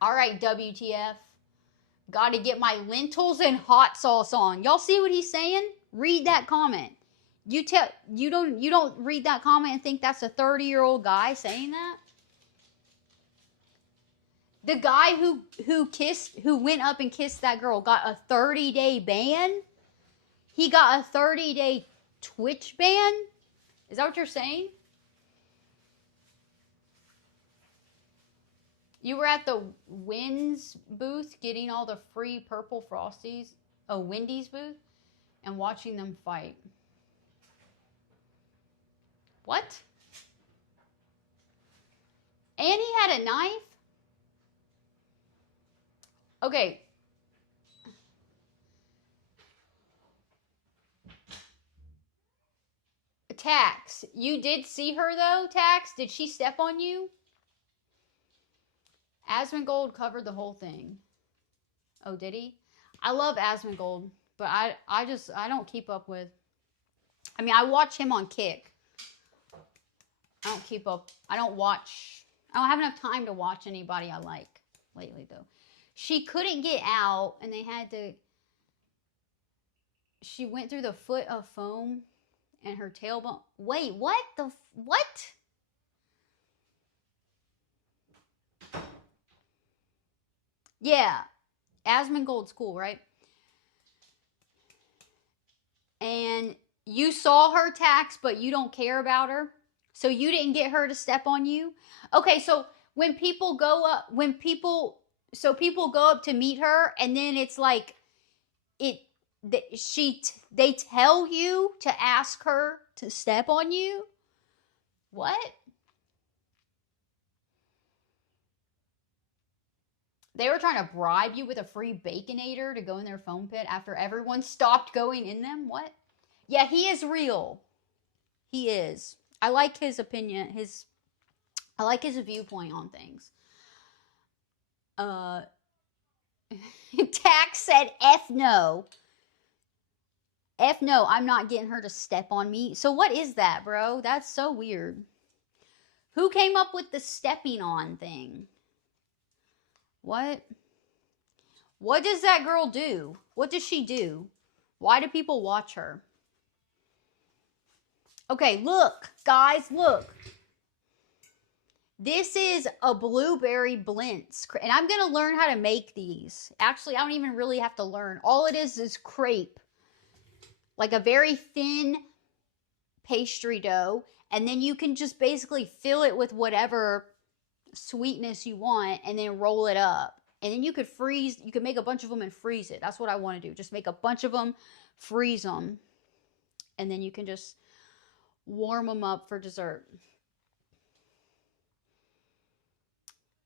All right, WTF. Got to get my lentils and hot sauce on. Y'all see what he's saying? Read that comment. You don't read that comment and think that's a 30-year-old guy saying that? The guy who went up and kissed that girl got a 30-day ban? He got a 30-day Twitch ban? Is that what you're saying? You were at the Wendy's booth getting all the free purple Frosties, a Wendy's booth, and watching them fight. What? And he had a knife? Okay. Tax, you did see her though, Tax? Did she step on you? Asmongold covered the whole thing. Oh, did he? I love Asmongold, but I don't keep up with. I mean, I watch him on Kick. I don't keep up. I don't have enough time to watch anybody I like lately though. She couldn't get out, and they had to. She went through the foot of foam, and her tailbone. Wait, what the what? Yeah, Asmongold's cool, right? And you saw her, Tax, but you don't care about her, so you didn't get her to step on you. Okay, so when people go up, people go up to meet her, and then it's like they tell you to ask her to step on you. What? They were trying to bribe you with a free Baconator to go in their foam pit after everyone stopped going in them? What? Yeah, he is real. He is. I like his opinion. I like his viewpoint on things. Tax said F no. F no, I'm not getting her to step on me. So what is that, bro? That's so weird. Who came up with the stepping on thing? What? What does that girl do? What does she do? Why do people watch her? Okay, look, guys, look. This is a blueberry blintz, and I'm going to learn how to make these. Actually, I don't even really have to learn. All it is crepe. Like a very thin pastry dough, and then you can just basically fill it with whatever sweetness you want and then roll it up. And then you could make a bunch of them and freeze it. That's what I want to do. Just make a bunch of them, freeze them, and then you can just warm them up for dessert.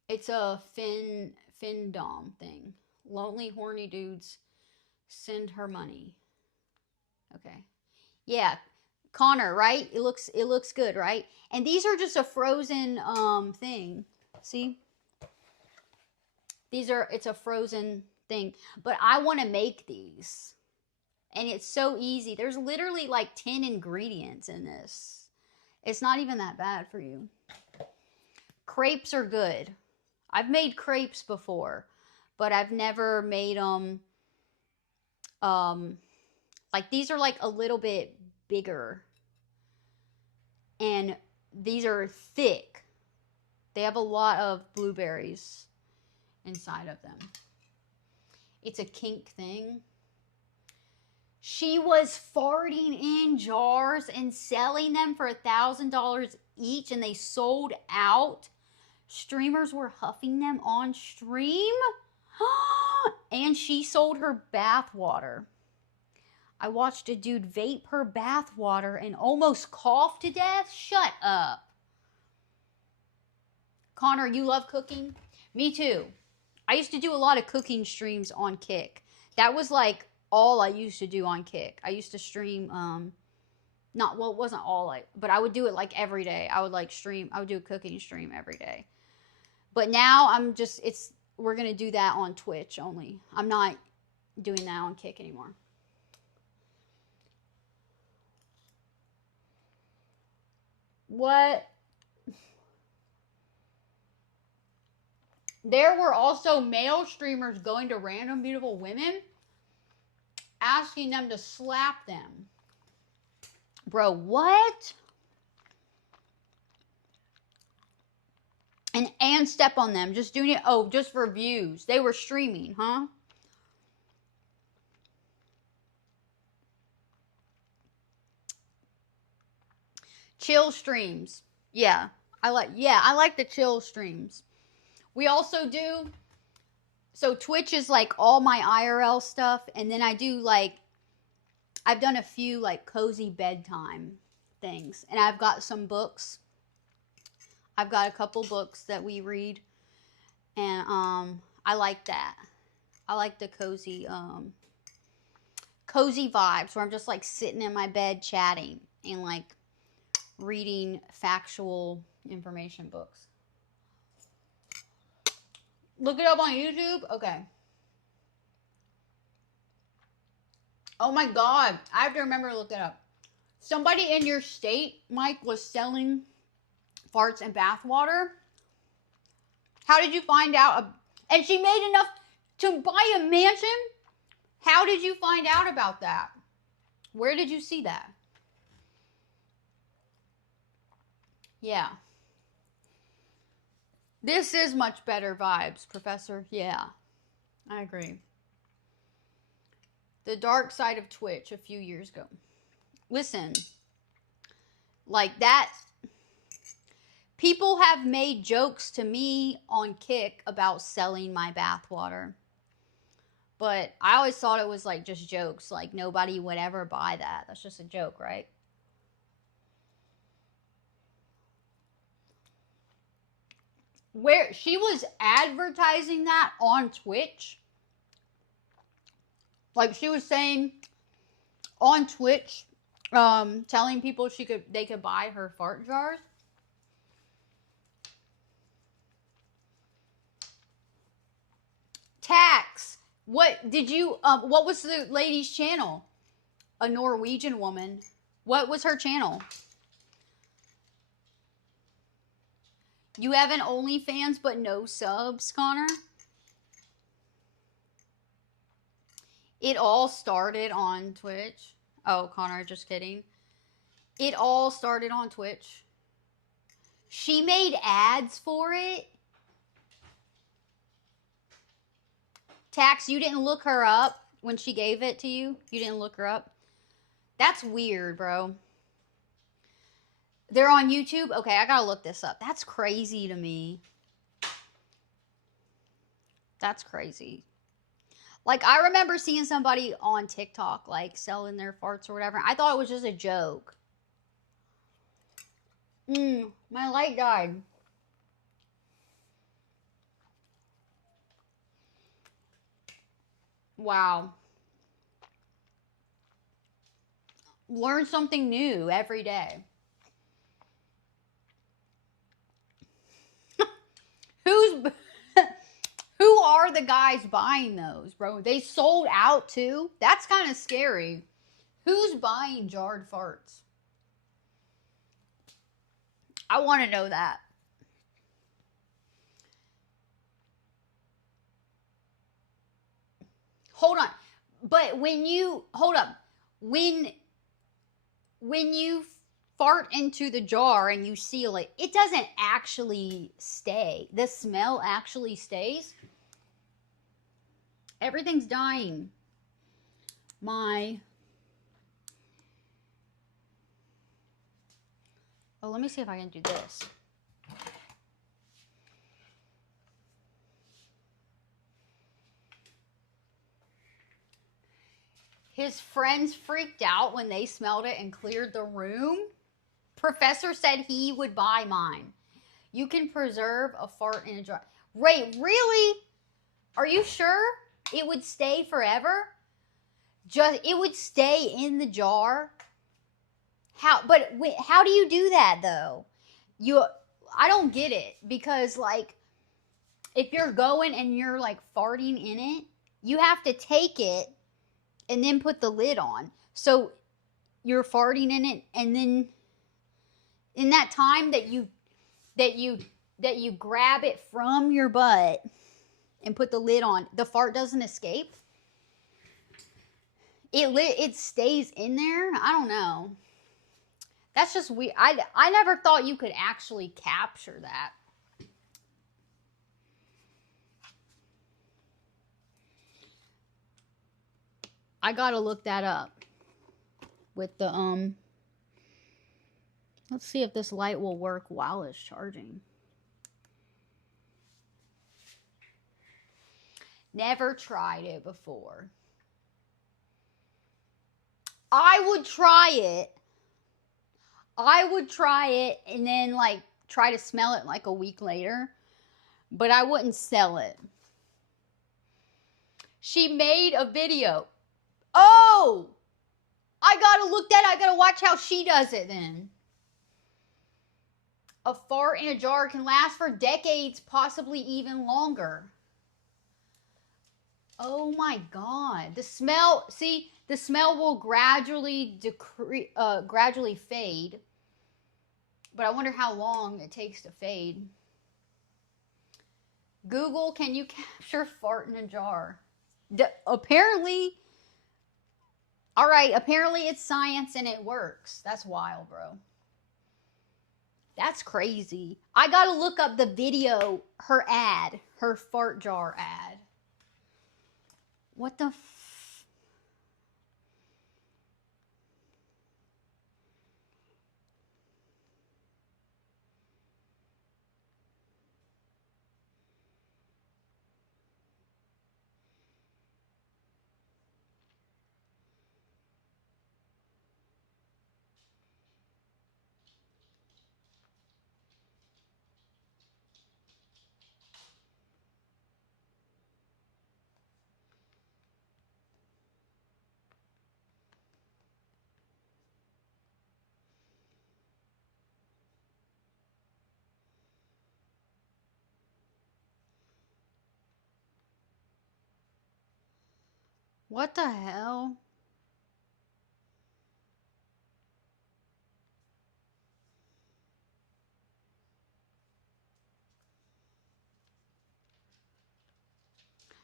It's a Findom thing. Lonely horny dudes send her money. Okay. Yeah. Connor, right? It looks good, right? And these are just a frozen thing. See? It's a frozen thing. But I want to make these. And it's so easy. There's literally like 10 ingredients in this. It's not even that bad for you. Crepes are good. I've made crepes before, but I've never made them like these are like a little bit bigger. And these are thick. They have a lot of blueberries inside of them. It's a kink thing. She was farting in jars and selling them for $1,000 each, and they sold out. Streamers were huffing them on stream. And she sold her bath water. I watched a dude vape her bath water and almost coughed to death. Shut up. Connor, you love cooking? Me too. I used to do a lot of cooking streams on Kick. That was like all I used to do on Kick. I used to stream, it wasn't all but I would do it like every day. I would do a cooking stream every day. But now we're going to do that on Twitch only. I'm not doing that on Kick anymore. What? There were also male streamers going to random beautiful women, asking them to slap them. Bro, what? And step on them. Just doing it. Oh, just for views. They were streaming, huh? Chill streams. Yeah. I like the chill streams. We also do, so Twitch is like all my IRL stuff, and then I do like, I've done a few like cozy bedtime things, and I've got some books. I've got a couple books that we read, and I like that. I like the cozy vibes where I'm just like sitting in my bed chatting and like reading factual information books. Look it up on YouTube. Okay. Oh my God. I have to remember to look it up. Somebody in your state, Mike, was selling farts and bath water. How did you find out? And she made enough to buy a mansion? How did you find out about that? Where did you see that? Yeah. This is much better vibes, Professor. Yeah, I agree. The dark side of Twitch a few years ago. Listen, like that, people have made jokes to me on Kick about selling my bathwater. But I always thought it was like just jokes. Like nobody would ever buy that. That's just a joke, right? Where she was advertising that on Twitch. Like she was saying on Twitch, telling people they could buy her fart jars. Tax. What did you what was the lady's channel? A Norwegian woman. What was her channel? You have an OnlyFans but no subs, Connor? It all started on Twitch. Oh, Connor, just kidding. It all started on Twitch. She made ads for it. Tax, you didn't look her up when she gave it to you? You didn't look her up? That's weird, bro. They're on YouTube? Okay, I gotta look this up. That's crazy to me. That's crazy. Like, I remember seeing somebody on TikTok, like, selling their farts or whatever. I thought it was just a joke. My light died. Wow. Learn something new every day. Who are the guys buying those, bro? They sold out too? That's kind of scary. Who's buying jarred farts? I want to know that. Hold on. But hold up. When you fart into the jar and you seal it, it doesn't actually stay. The smell actually stays. Everything's dying. Oh, let me see if I can do this. His friends freaked out when they smelled it and cleared the room. Professor said he would buy mine. You can preserve a fart in a jar. Ray, really? Are you sure it would stay forever? It would stay in the jar? How do you do that though? I don't get it, because like if you're going and you're like farting in it, you have to take it and then put the lid on. So you're farting in it, and then in that time that you grab it from your butt and put the lid on, the fart doesn't escape. It stays in there. I don't know. That's just weird. I never thought you could actually capture that. I gotta look that up with the let's see if this light will work while it's charging. Never tried it before. I would try it. I would try it and then like try to smell it like a week later, but I wouldn't sell it. She made a video. Oh, I gotta look that. I gotta watch how she does it then. A fart in a jar can last for decades, possibly even longer. Oh my God. The smell, see, the smell will gradually gradually fade. But I wonder how long it takes to fade. Google, can you capture fart in a jar? Apparently, all right, apparently it's science and it works. That's wild, bro. That's crazy. I gotta look up the video, her ad, her fart jar ad. What the What the hell?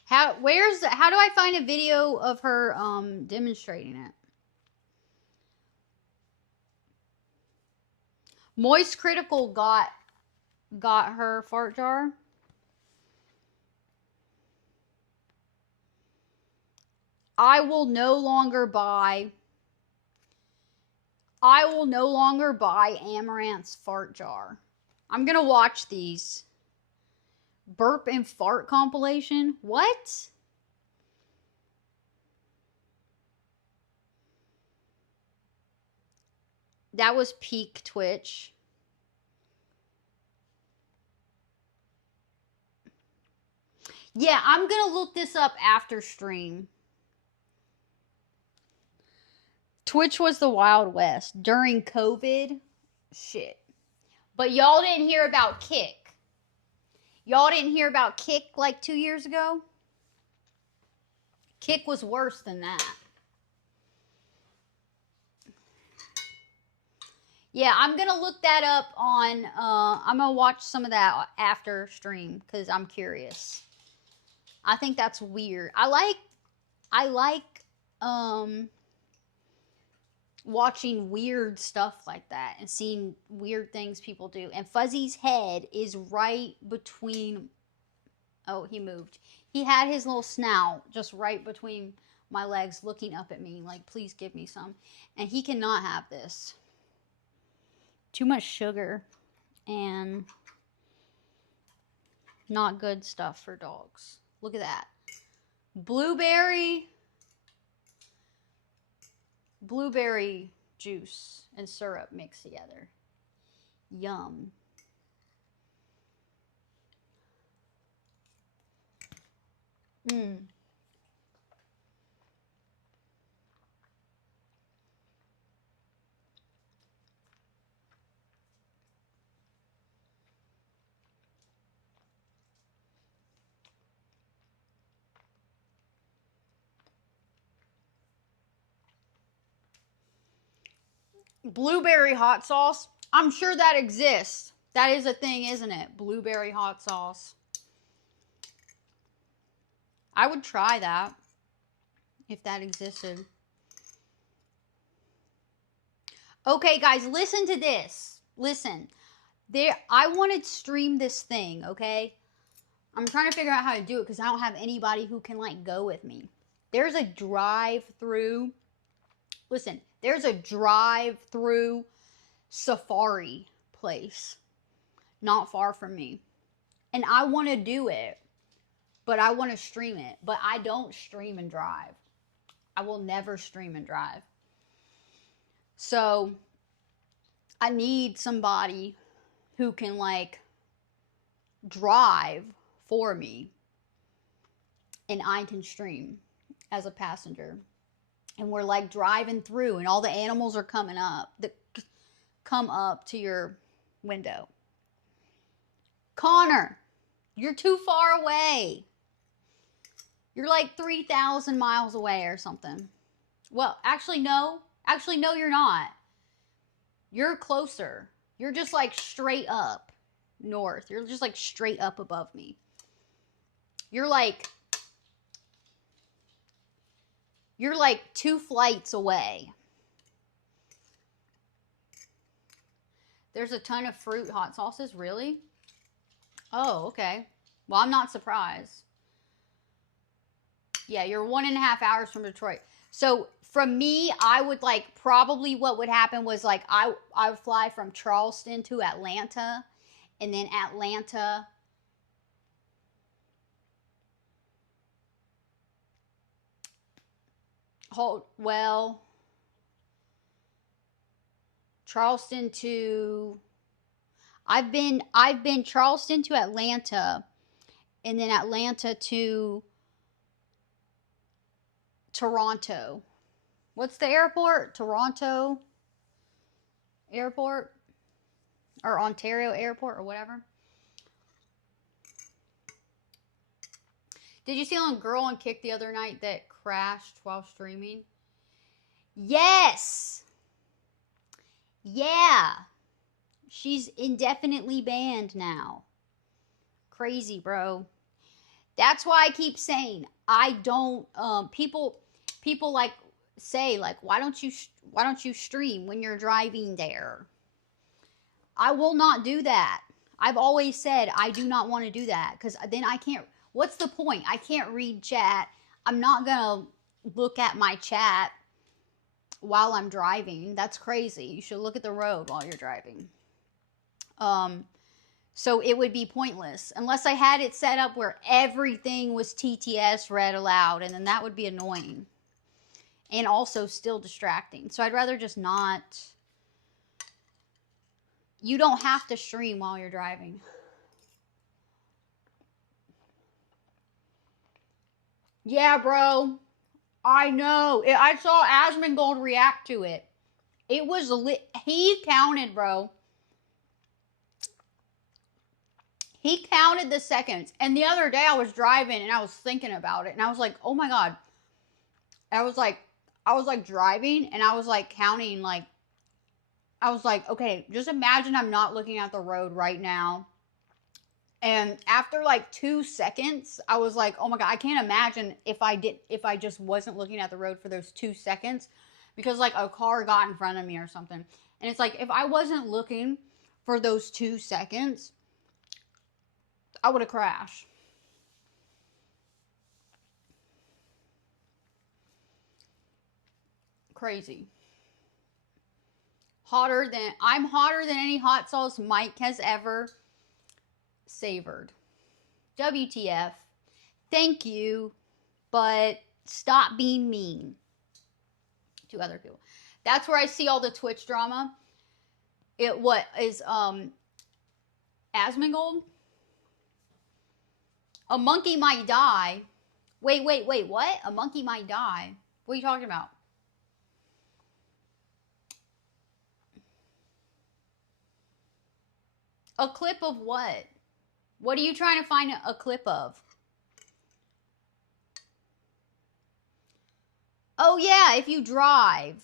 How do I find a video of her demonstrating it? Moist Critical got her fart jar. I will no longer buy Amaranth's fart jar. I'm gonna watch these. Burp and fart compilation? What? That was peak Twitch. Yeah, I'm gonna look this up after stream. Twitch was the Wild West during COVID. Shit. But y'all didn't hear about Kick. Y'all didn't hear about Kick like 2 years ago? Kick was worse than that. Yeah, I'm going to look that up on, I'm going to watch some of that after stream because I'm curious. I think that's weird. I like watching weird stuff like that and seeing weird things people do. And Fuzzy's head is right between, oh, he moved. He had his little snout just right between my legs looking up at me like, please give me some. And he cannot have this. Too much sugar and not good stuff for dogs. Look at that. Blueberry juice and syrup mixed together. Yum. Mmm. Blueberry hot sauce. I'm sure that exists. That is a thing, isn't it? Blueberry hot sauce. I would try that if that existed. Okay, guys, listen to this. Listen. I want to stream this thing, okay? I'm trying to figure out how to do it because I don't have anybody who can, like, go with me. There's a drive-through. Listen, there's a drive-through safari place not far from me. And I want to do it, but I want to stream it. But I don't stream and drive. I will never stream and drive. So I need somebody who can, like, drive for me and I can stream as a passenger. And we're, like, driving through and all the animals are coming up that come up to your window. Connor, you're too far away. You're like 3,000 miles away or something. Well, actually, no. Actually, no, you're not. You're closer. You're just, like, straight up north. You're just, like, straight up above me. You're like 2 flights away. There's a ton of fruit hot sauces. Really? Oh, okay. Well, I'm not surprised. Yeah, you're 1.5 hours from Detroit. So from me, I would, like, probably what would happen was, like, I would fly from Charleston to Atlanta, and then Atlanta. Well, Charleston to, I've been Charleston to Atlanta, and then Atlanta to Toronto. What's the airport? Toronto Airport or Ontario Airport or whatever. Did you see on Girl on Kick the other night that crashed while streaming? Yes. Yeah. She's indefinitely banned now. Crazy, bro. That's why I keep saying I don't. People like say, like, why don't you stream when you're driving there? I will not do that. I've always said I do not want to do that because then I can't. What's the point? I can't read chat. I'm not gonna look at my chat while I'm driving. That's crazy. You should look at the road while you're driving. So it would be pointless unless I had it set up where everything was TTS read aloud, and then that would be annoying and also still distracting. So I'd rather just not. You don't have to stream while you're driving. Yeah, bro. I know. I saw Asmongold react to it. It was lit. He counted, bro. He counted the seconds. And the other day I was driving and I was thinking about it. And I was like, oh my God. I was like driving and I was like counting, like, I was like, okay, just imagine I'm not looking at the road right now. And after like 2 seconds, I was like, oh my God, I can't imagine if I just wasn't looking at the road for those 2 seconds because like a car got in front of me or something. And it's like, if I wasn't looking for those 2 seconds, I would have crashed. Crazy. I'm hotter than any hot sauce Mike has ever savored. WTF. Thank you, but stop being mean to other people. That's where I see all the Twitch drama. What is Asmongold? A monkey might die. Wait, what? A monkey might die. What are you talking about? A clip of what? What are you trying to find a clip of? Oh, yeah, if you drive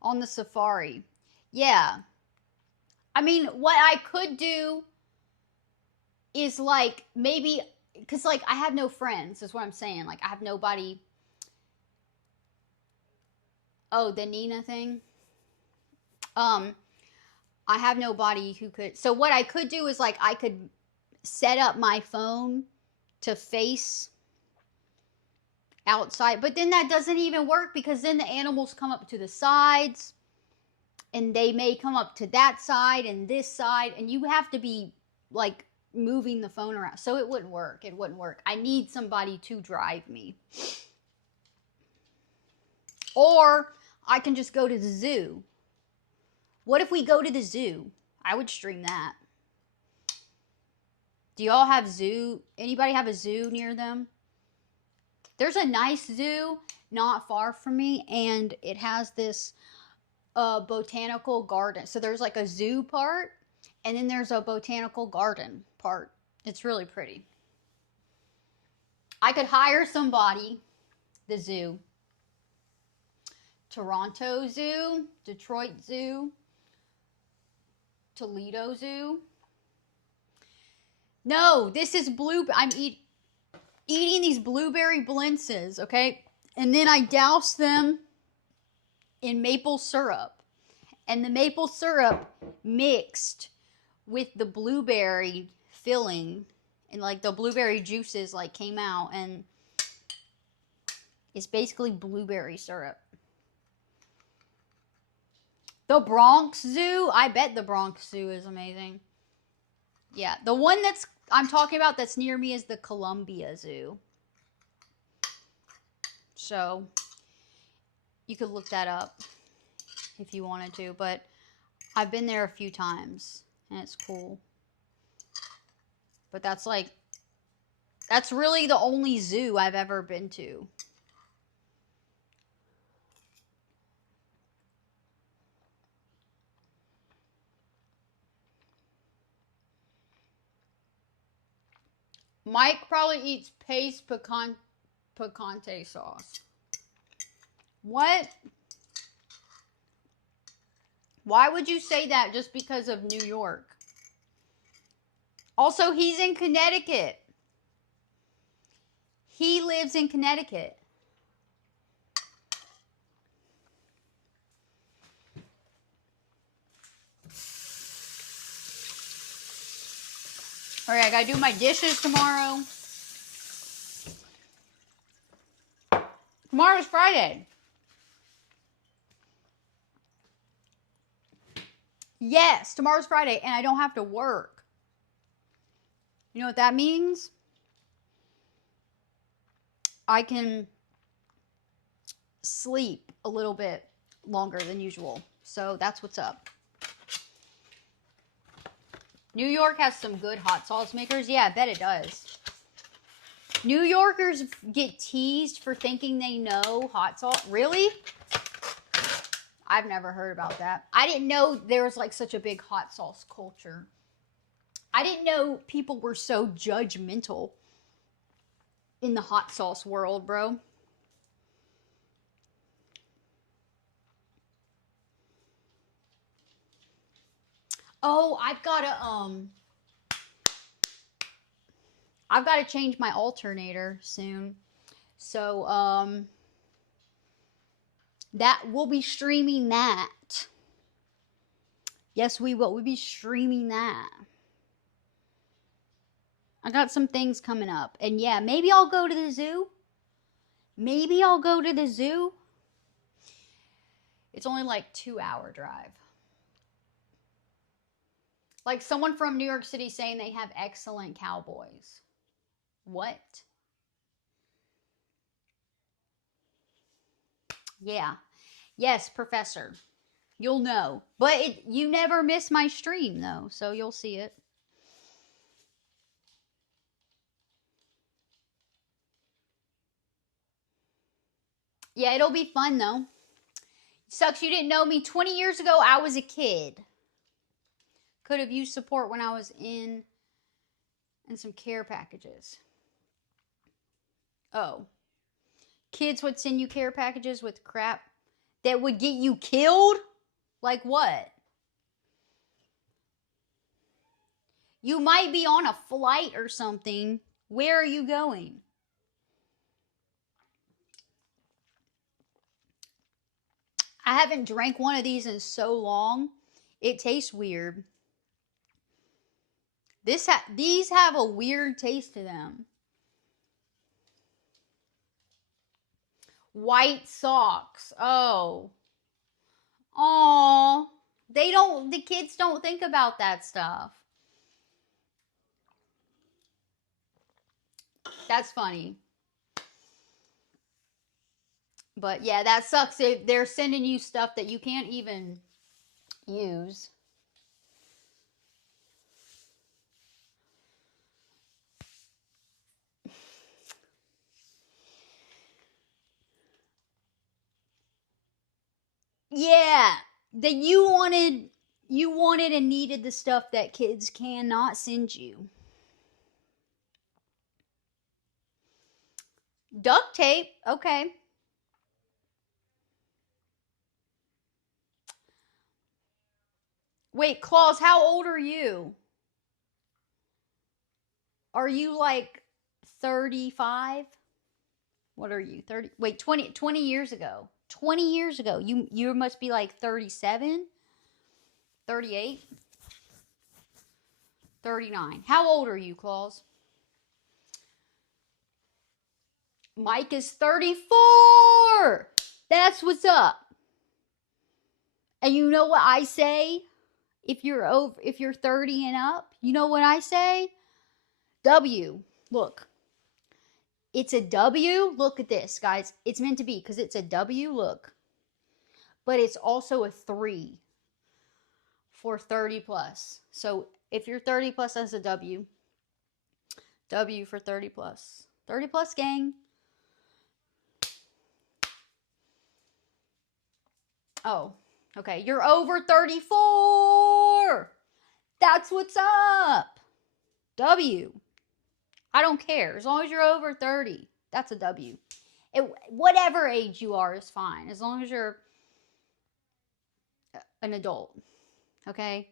on the Safari. Yeah. I mean, what I could do is, like, maybe, because, like, I have no friends, is what I'm saying. Like, I have nobody. Oh, the Nina thing? Um, I have nobody who could. So what I could do is like I could set up my phone to face outside, but then that doesn't even work because then the animals come up to the sides and they may come up to that side and this side, and you have to be like moving the phone around. So it wouldn't work. It wouldn't work. I need somebody to drive me. Or I can just go to the zoo. What if we go to the zoo? I would stream that. Do y'all have zoo? Anybody have a zoo near them? There's a nice zoo not far from me, and it has this botanical garden. So there's like a zoo part, and then there's a botanical garden part. It's really pretty. I could hire somebody, the zoo. Toronto Zoo, Detroit Zoo, Toledo Zoo. No, this is I'm eating these blueberry blintzes, okay? And then I douse them in maple syrup. And the maple syrup mixed with the blueberry filling, and like the blueberry juices like came out, and it's basically blueberry syrup. The Bronx Zoo, I bet the Bronx Zoo is amazing. Yeah, the one I'm talking about that's near me is the Columbia Zoo. So you could look that up if you wanted to, but I've been there a few times and it's cool. But that's really the only zoo I've ever been to. Mike probably eats paste picante sauce. What? Why would you say that just because of New York? Also, he's in Connecticut. He lives in Connecticut. All right, I gotta do my dishes tomorrow. Tomorrow's Friday. Yes, tomorrow's Friday, and I don't have to work. You know what that means? I can sleep a little bit longer than usual. So that's what's up. New York has some good hot sauce makers. Yeah, I bet it does. New Yorkers get teased for thinking they know hot sauce. Really? I've never heard about that. I didn't know there was like such a big hot sauce culture. I didn't know people were so judgmental in the hot sauce world, bro. Oh, I've got to change my alternator soon. So, that we'll be streaming that. Yes, we will. We'll be streaming that. I got some things coming up. And yeah, maybe I'll go to the zoo. Maybe I'll go to the zoo. It's only like 2-hour drive. Like someone from New York City saying they have excellent cowboys. What? Yeah. Yes, Professor. You'll know. But you never miss my stream, though, so you'll see it. Yeah, it'll be fun, though. Sucks you didn't know me 20 years ago. I was a kid. Could have used support when I was in some care packages. Oh. Kids would send you care packages with crap that would get you killed? Like what? You might be on a flight or something. Where are you going? I haven't drank one of these in so long. It tastes weird. These have a weird taste to them. White socks. Oh. Aw. The kids don't think about that stuff. That's funny. But yeah, that sucks if they're sending you stuff that you can't even use. Yeah, that you wanted and needed the stuff that kids cannot send you. Duct tape, okay. Wait, Claus, how old are you? Are you like 35? What are you? 30? Wait, 20 years ago. 20 years ago. You must be like 37? 38? 39. How old are you, Claus? Mike is 34. That's what's up. And you know what I say? If you're 30 and up, you know what I say? W. Look. It's a W. Look at this, guys. It's meant to be because it's a W. Look. But it's also a 3 for 30 plus. So if you're 30 plus, that's a W. W for 30 plus. 30 plus, gang. Oh, okay. You're over 34. That's what's up. W. I don't care. As long as you're over 30, that's a W. Whatever age you are is fine. As long as you're an adult. Okay?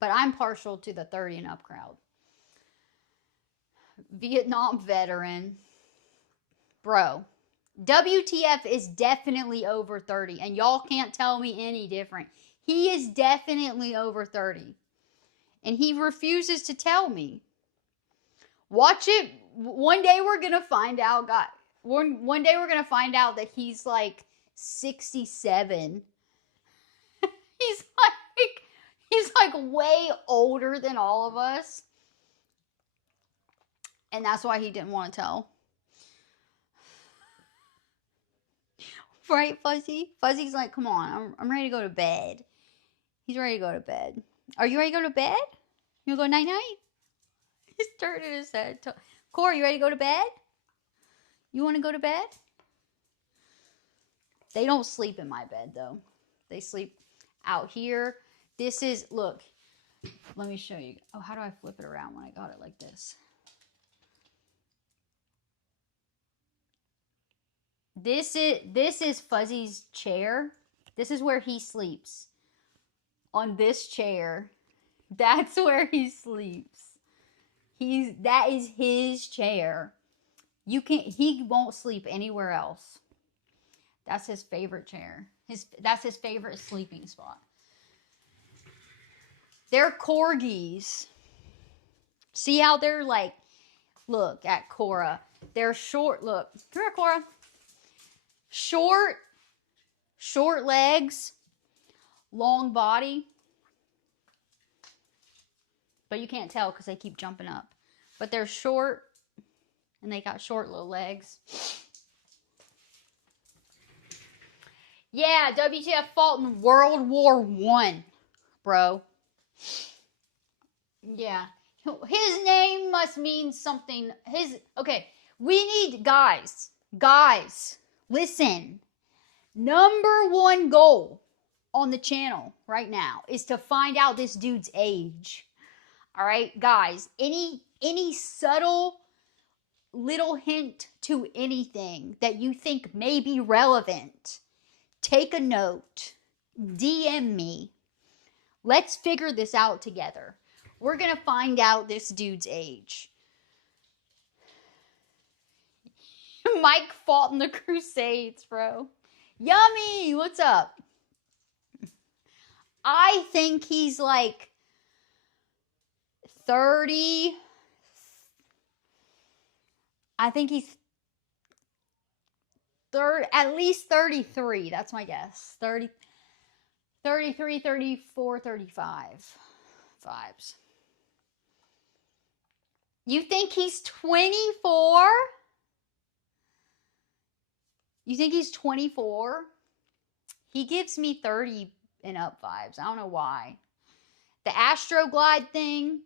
But I'm partial to the 30 and up crowd. Vietnam veteran. Bro. WTF is definitely over 30. And y'all can't tell me any different. He is definitely over 30. And he refuses to tell me. Watch it. One day we're going to find out, God. One day we're going to find out that he's like 67. He's like way older than all of us. And that's why he didn't want to tell. Right, Fuzzy? Fuzzy's like, come on, I'm ready to go to bed. He's ready to go to bed. Are you ready to go to bed? You want to go night-night? He's turning his head. Corey, you ready to go to bed? You want to go to bed? They don't sleep in my bed, though. They sleep out here. This is, look, let me show you. Oh, how do I flip it around when I got it like this? This is Fuzzy's chair. This is where he sleeps. On this chair. That's where he sleeps. That is his chair. He won't sleep anywhere else. That's his favorite chair. That's his favorite sleeping spot. They're corgis. See how they're like, look at Cora. They're short, look. Come here, Cora. Short legs, long body. But you can't tell because they keep jumping up. But they're short, and they got short little legs. Yeah, WTF fought in World War I, bro. Yeah. His name must mean something. Okay, we need, guys, listen. Number one goal on the channel right now is to find out this dude's age. All right, guys, any subtle little hint to anything that you think may be relevant, take a note, DM me. Let's figure this out together. We're going to find out this dude's age. Mike fought in the Crusades, bro. Yummy! What's up? I think he's like 30. I think he's at least 33. That's my guess. 30, 33, 34, 35 vibes. You think he's 24? You think he's 24? He gives me 30 and up vibes. I don't know why. The Astroglide thing.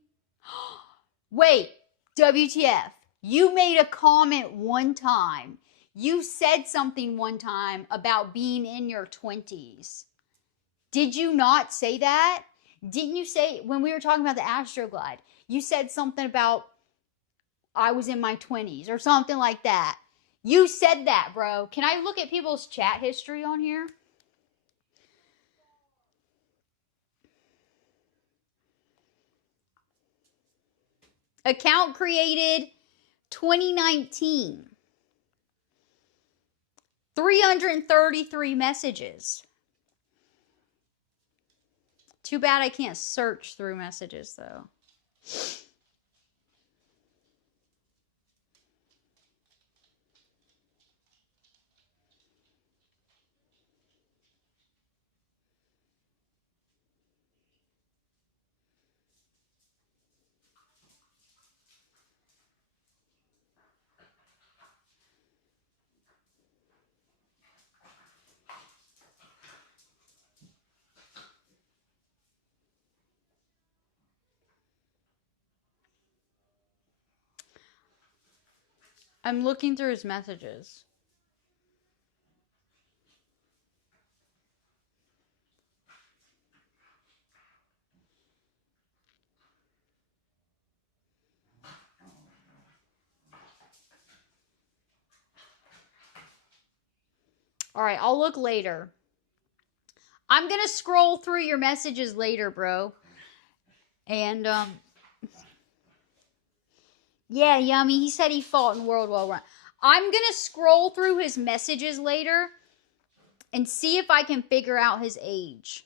Wait, WTF. You made a comment one time. You said something one time about being in your 20s. Did you not say that? Didn't you say, when we were talking about the Astroglide, you said something about I was in my 20s or something like that. You said that, bro. Can I look at people's chat history on here? Account created 2019. 333 messages. Too bad I can't search through messages, though. I'm looking through his messages. All right, I'll look later. I'm going to scroll through your messages later, bro. And, yeah, Yummy, he said he fought in World War I. I'm going to scroll through his messages later and see if I can figure out his age.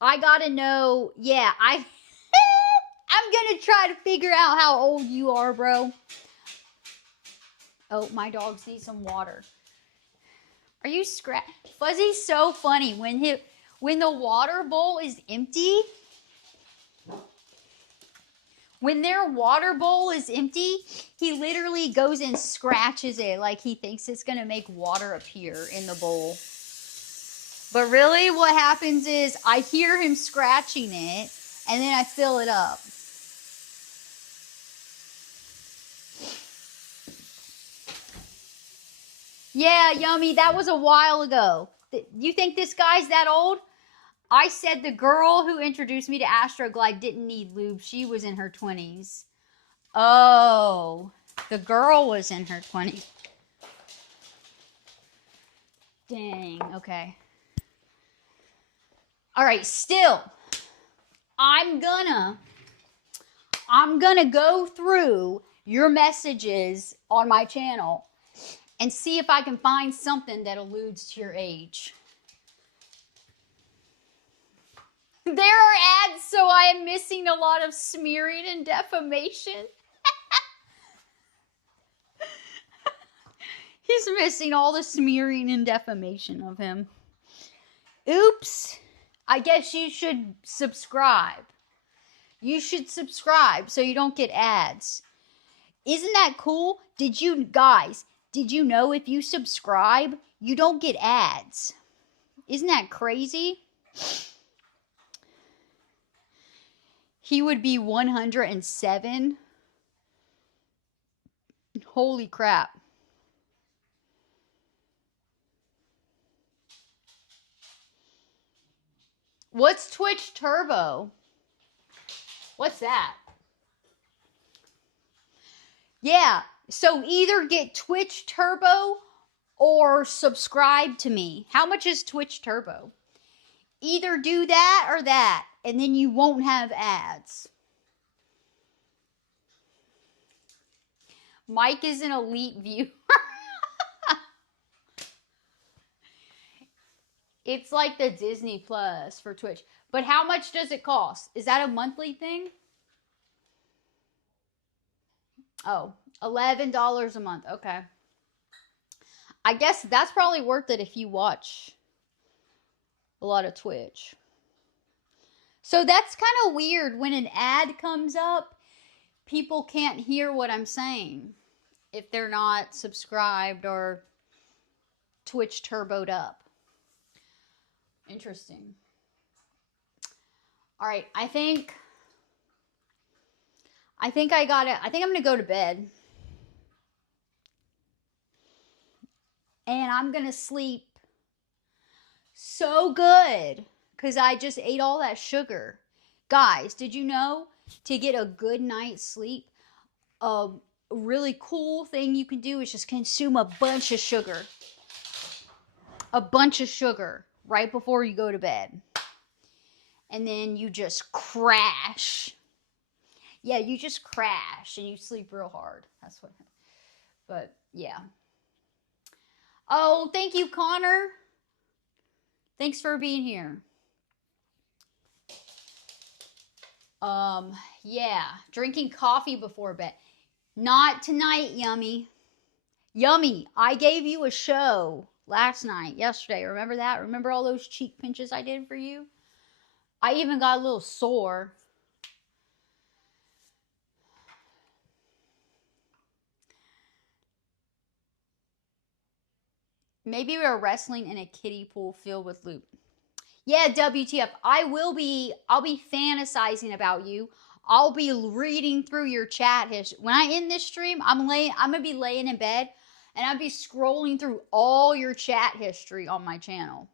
I got to know, yeah, I'm going to try to figure out how old you are, bro. Oh, my dogs need some water. Are you Fuzzy's so funny. When the water bowl is empty, when their water bowl is empty, he literally goes and scratches it like he thinks it's going to make water appear in the bowl. But really what happens is I hear him scratching it and then I fill it up. Yeah, Yummy, that was a while ago. You think this guy's that old? I said the girl who introduced me to Astroglide didn't need lube. She was in her 20s. Oh, the girl was in her 20s. Dang, okay. All right, still, I'm gonna go through your messages on my channel and see if I can find something that alludes to your age. There are ads, so I am missing a lot of smearing and defamation. He's missing all the smearing and defamation of him. Oops. I guess you should subscribe. You should subscribe so you don't get ads. Isn't that cool? Did you know if you subscribe, you don't get ads? Isn't that crazy? He would be 107. Holy crap. What's Twitch Turbo? What's that? Yeah, so either get Twitch Turbo or subscribe to me. How much is Twitch Turbo? Either do that or that, and then you won't have ads. Mike is an elite viewer. It's like the Disney Plus for Twitch. But how much does it cost? Is that a monthly thing? Oh, $11 a month. Okay. I guess that's probably worth it if you watch a lot of Twitch. So that's kind of weird when an ad comes up, people can't hear what I'm saying if they're not subscribed or Twitch turboed up. Interesting. All right, I think I got it. I think I'm going to go to bed. And I'm going to sleep so good because I just ate all that sugar. Guys, did you know to get a good night's sleep, a really cool thing you can do is just consume a bunch of sugar. A bunch of sugar right before you go to bed. And then you just crash. Yeah, you just crash and you sleep real hard. That's what. But yeah. Oh, thank you, Connor. Thanks for being here. Yeah, drinking coffee before bed. Not tonight, Yummy. Yummy, I gave you a show yesterday. Remember that? Remember all those cheek pinches I did for you? I even got a little sore. Maybe we were wrestling in a kiddie pool filled with loot. Yeah, WTF. I'll be fantasizing about you. I'll be reading through your chat history. When I end this stream, I'm going to be laying in bed and I'll be scrolling through all your chat history on my channel.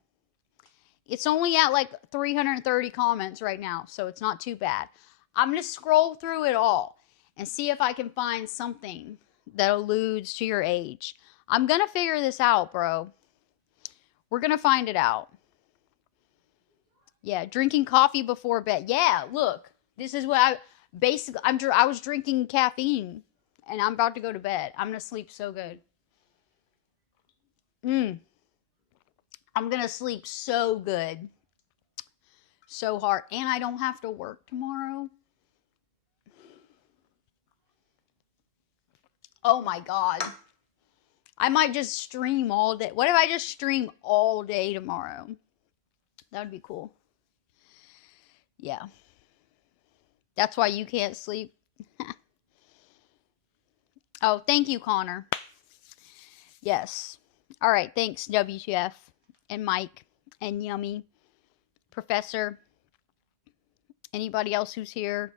It's only at like 330 comments right now, so it's not too bad. I'm going to scroll through it all and see if I can find something that alludes to your age. I'm going to figure this out, bro. We're going to find it out. Yeah, drinking coffee before bed. Yeah, look. This is what I was drinking caffeine and I'm about to go to bed. I'm going to sleep so good. I'm going to sleep so good. So hard. And I don't have to work tomorrow. Oh my God. I might just stream all day. What if I just stream all day tomorrow? That would be cool. Yeah. That's why you can't sleep. Oh, thank you, Connor. Yes. All right. Thanks, WTF and Mike and Yummy, Professor, anybody else who's here.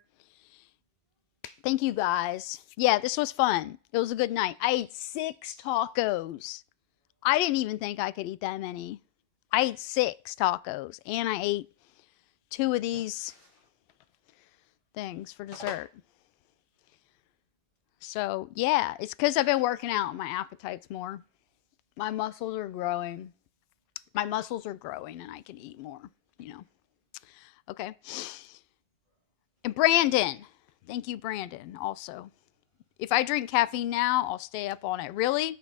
Thank you, guys. Yeah, this was fun. It was a good night. I ate 6 tacos. I didn't even think I could eat that many. I ate 6 tacos, and I ate 2 of these things for dessert. So, yeah, it's because I've been working out. My appetite's more. My muscles are growing. My muscles are growing, and I can eat more, you know. Okay. And Brandon. Thank you, Brandon, also. If I drink caffeine now, I'll stay up on it. Really?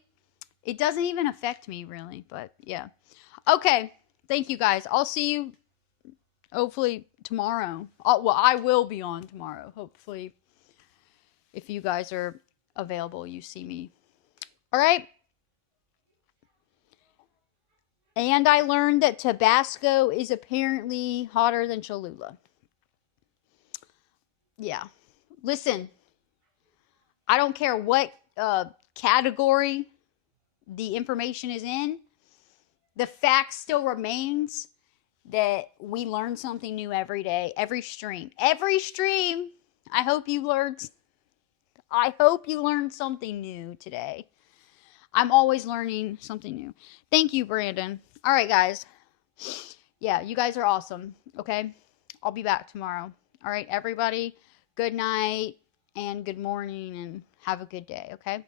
It doesn't even affect me, really, but yeah. Okay. Thank you, guys. I'll see you, hopefully, tomorrow. Well, I will be on tomorrow, hopefully. If you guys are available, you see me. All right? And I learned that Tabasco is apparently hotter than Cholula. Yeah. Listen, I don't care what category the information is in. The fact still remains that we learn something new every day, every stream. Every stream, I hope you learned something new today. I'm always learning something new. Thank you, Brandon. All right, guys. Yeah, you guys are awesome, okay? I'll be back tomorrow. All right, everybody, good night and good morning and have a good day, okay?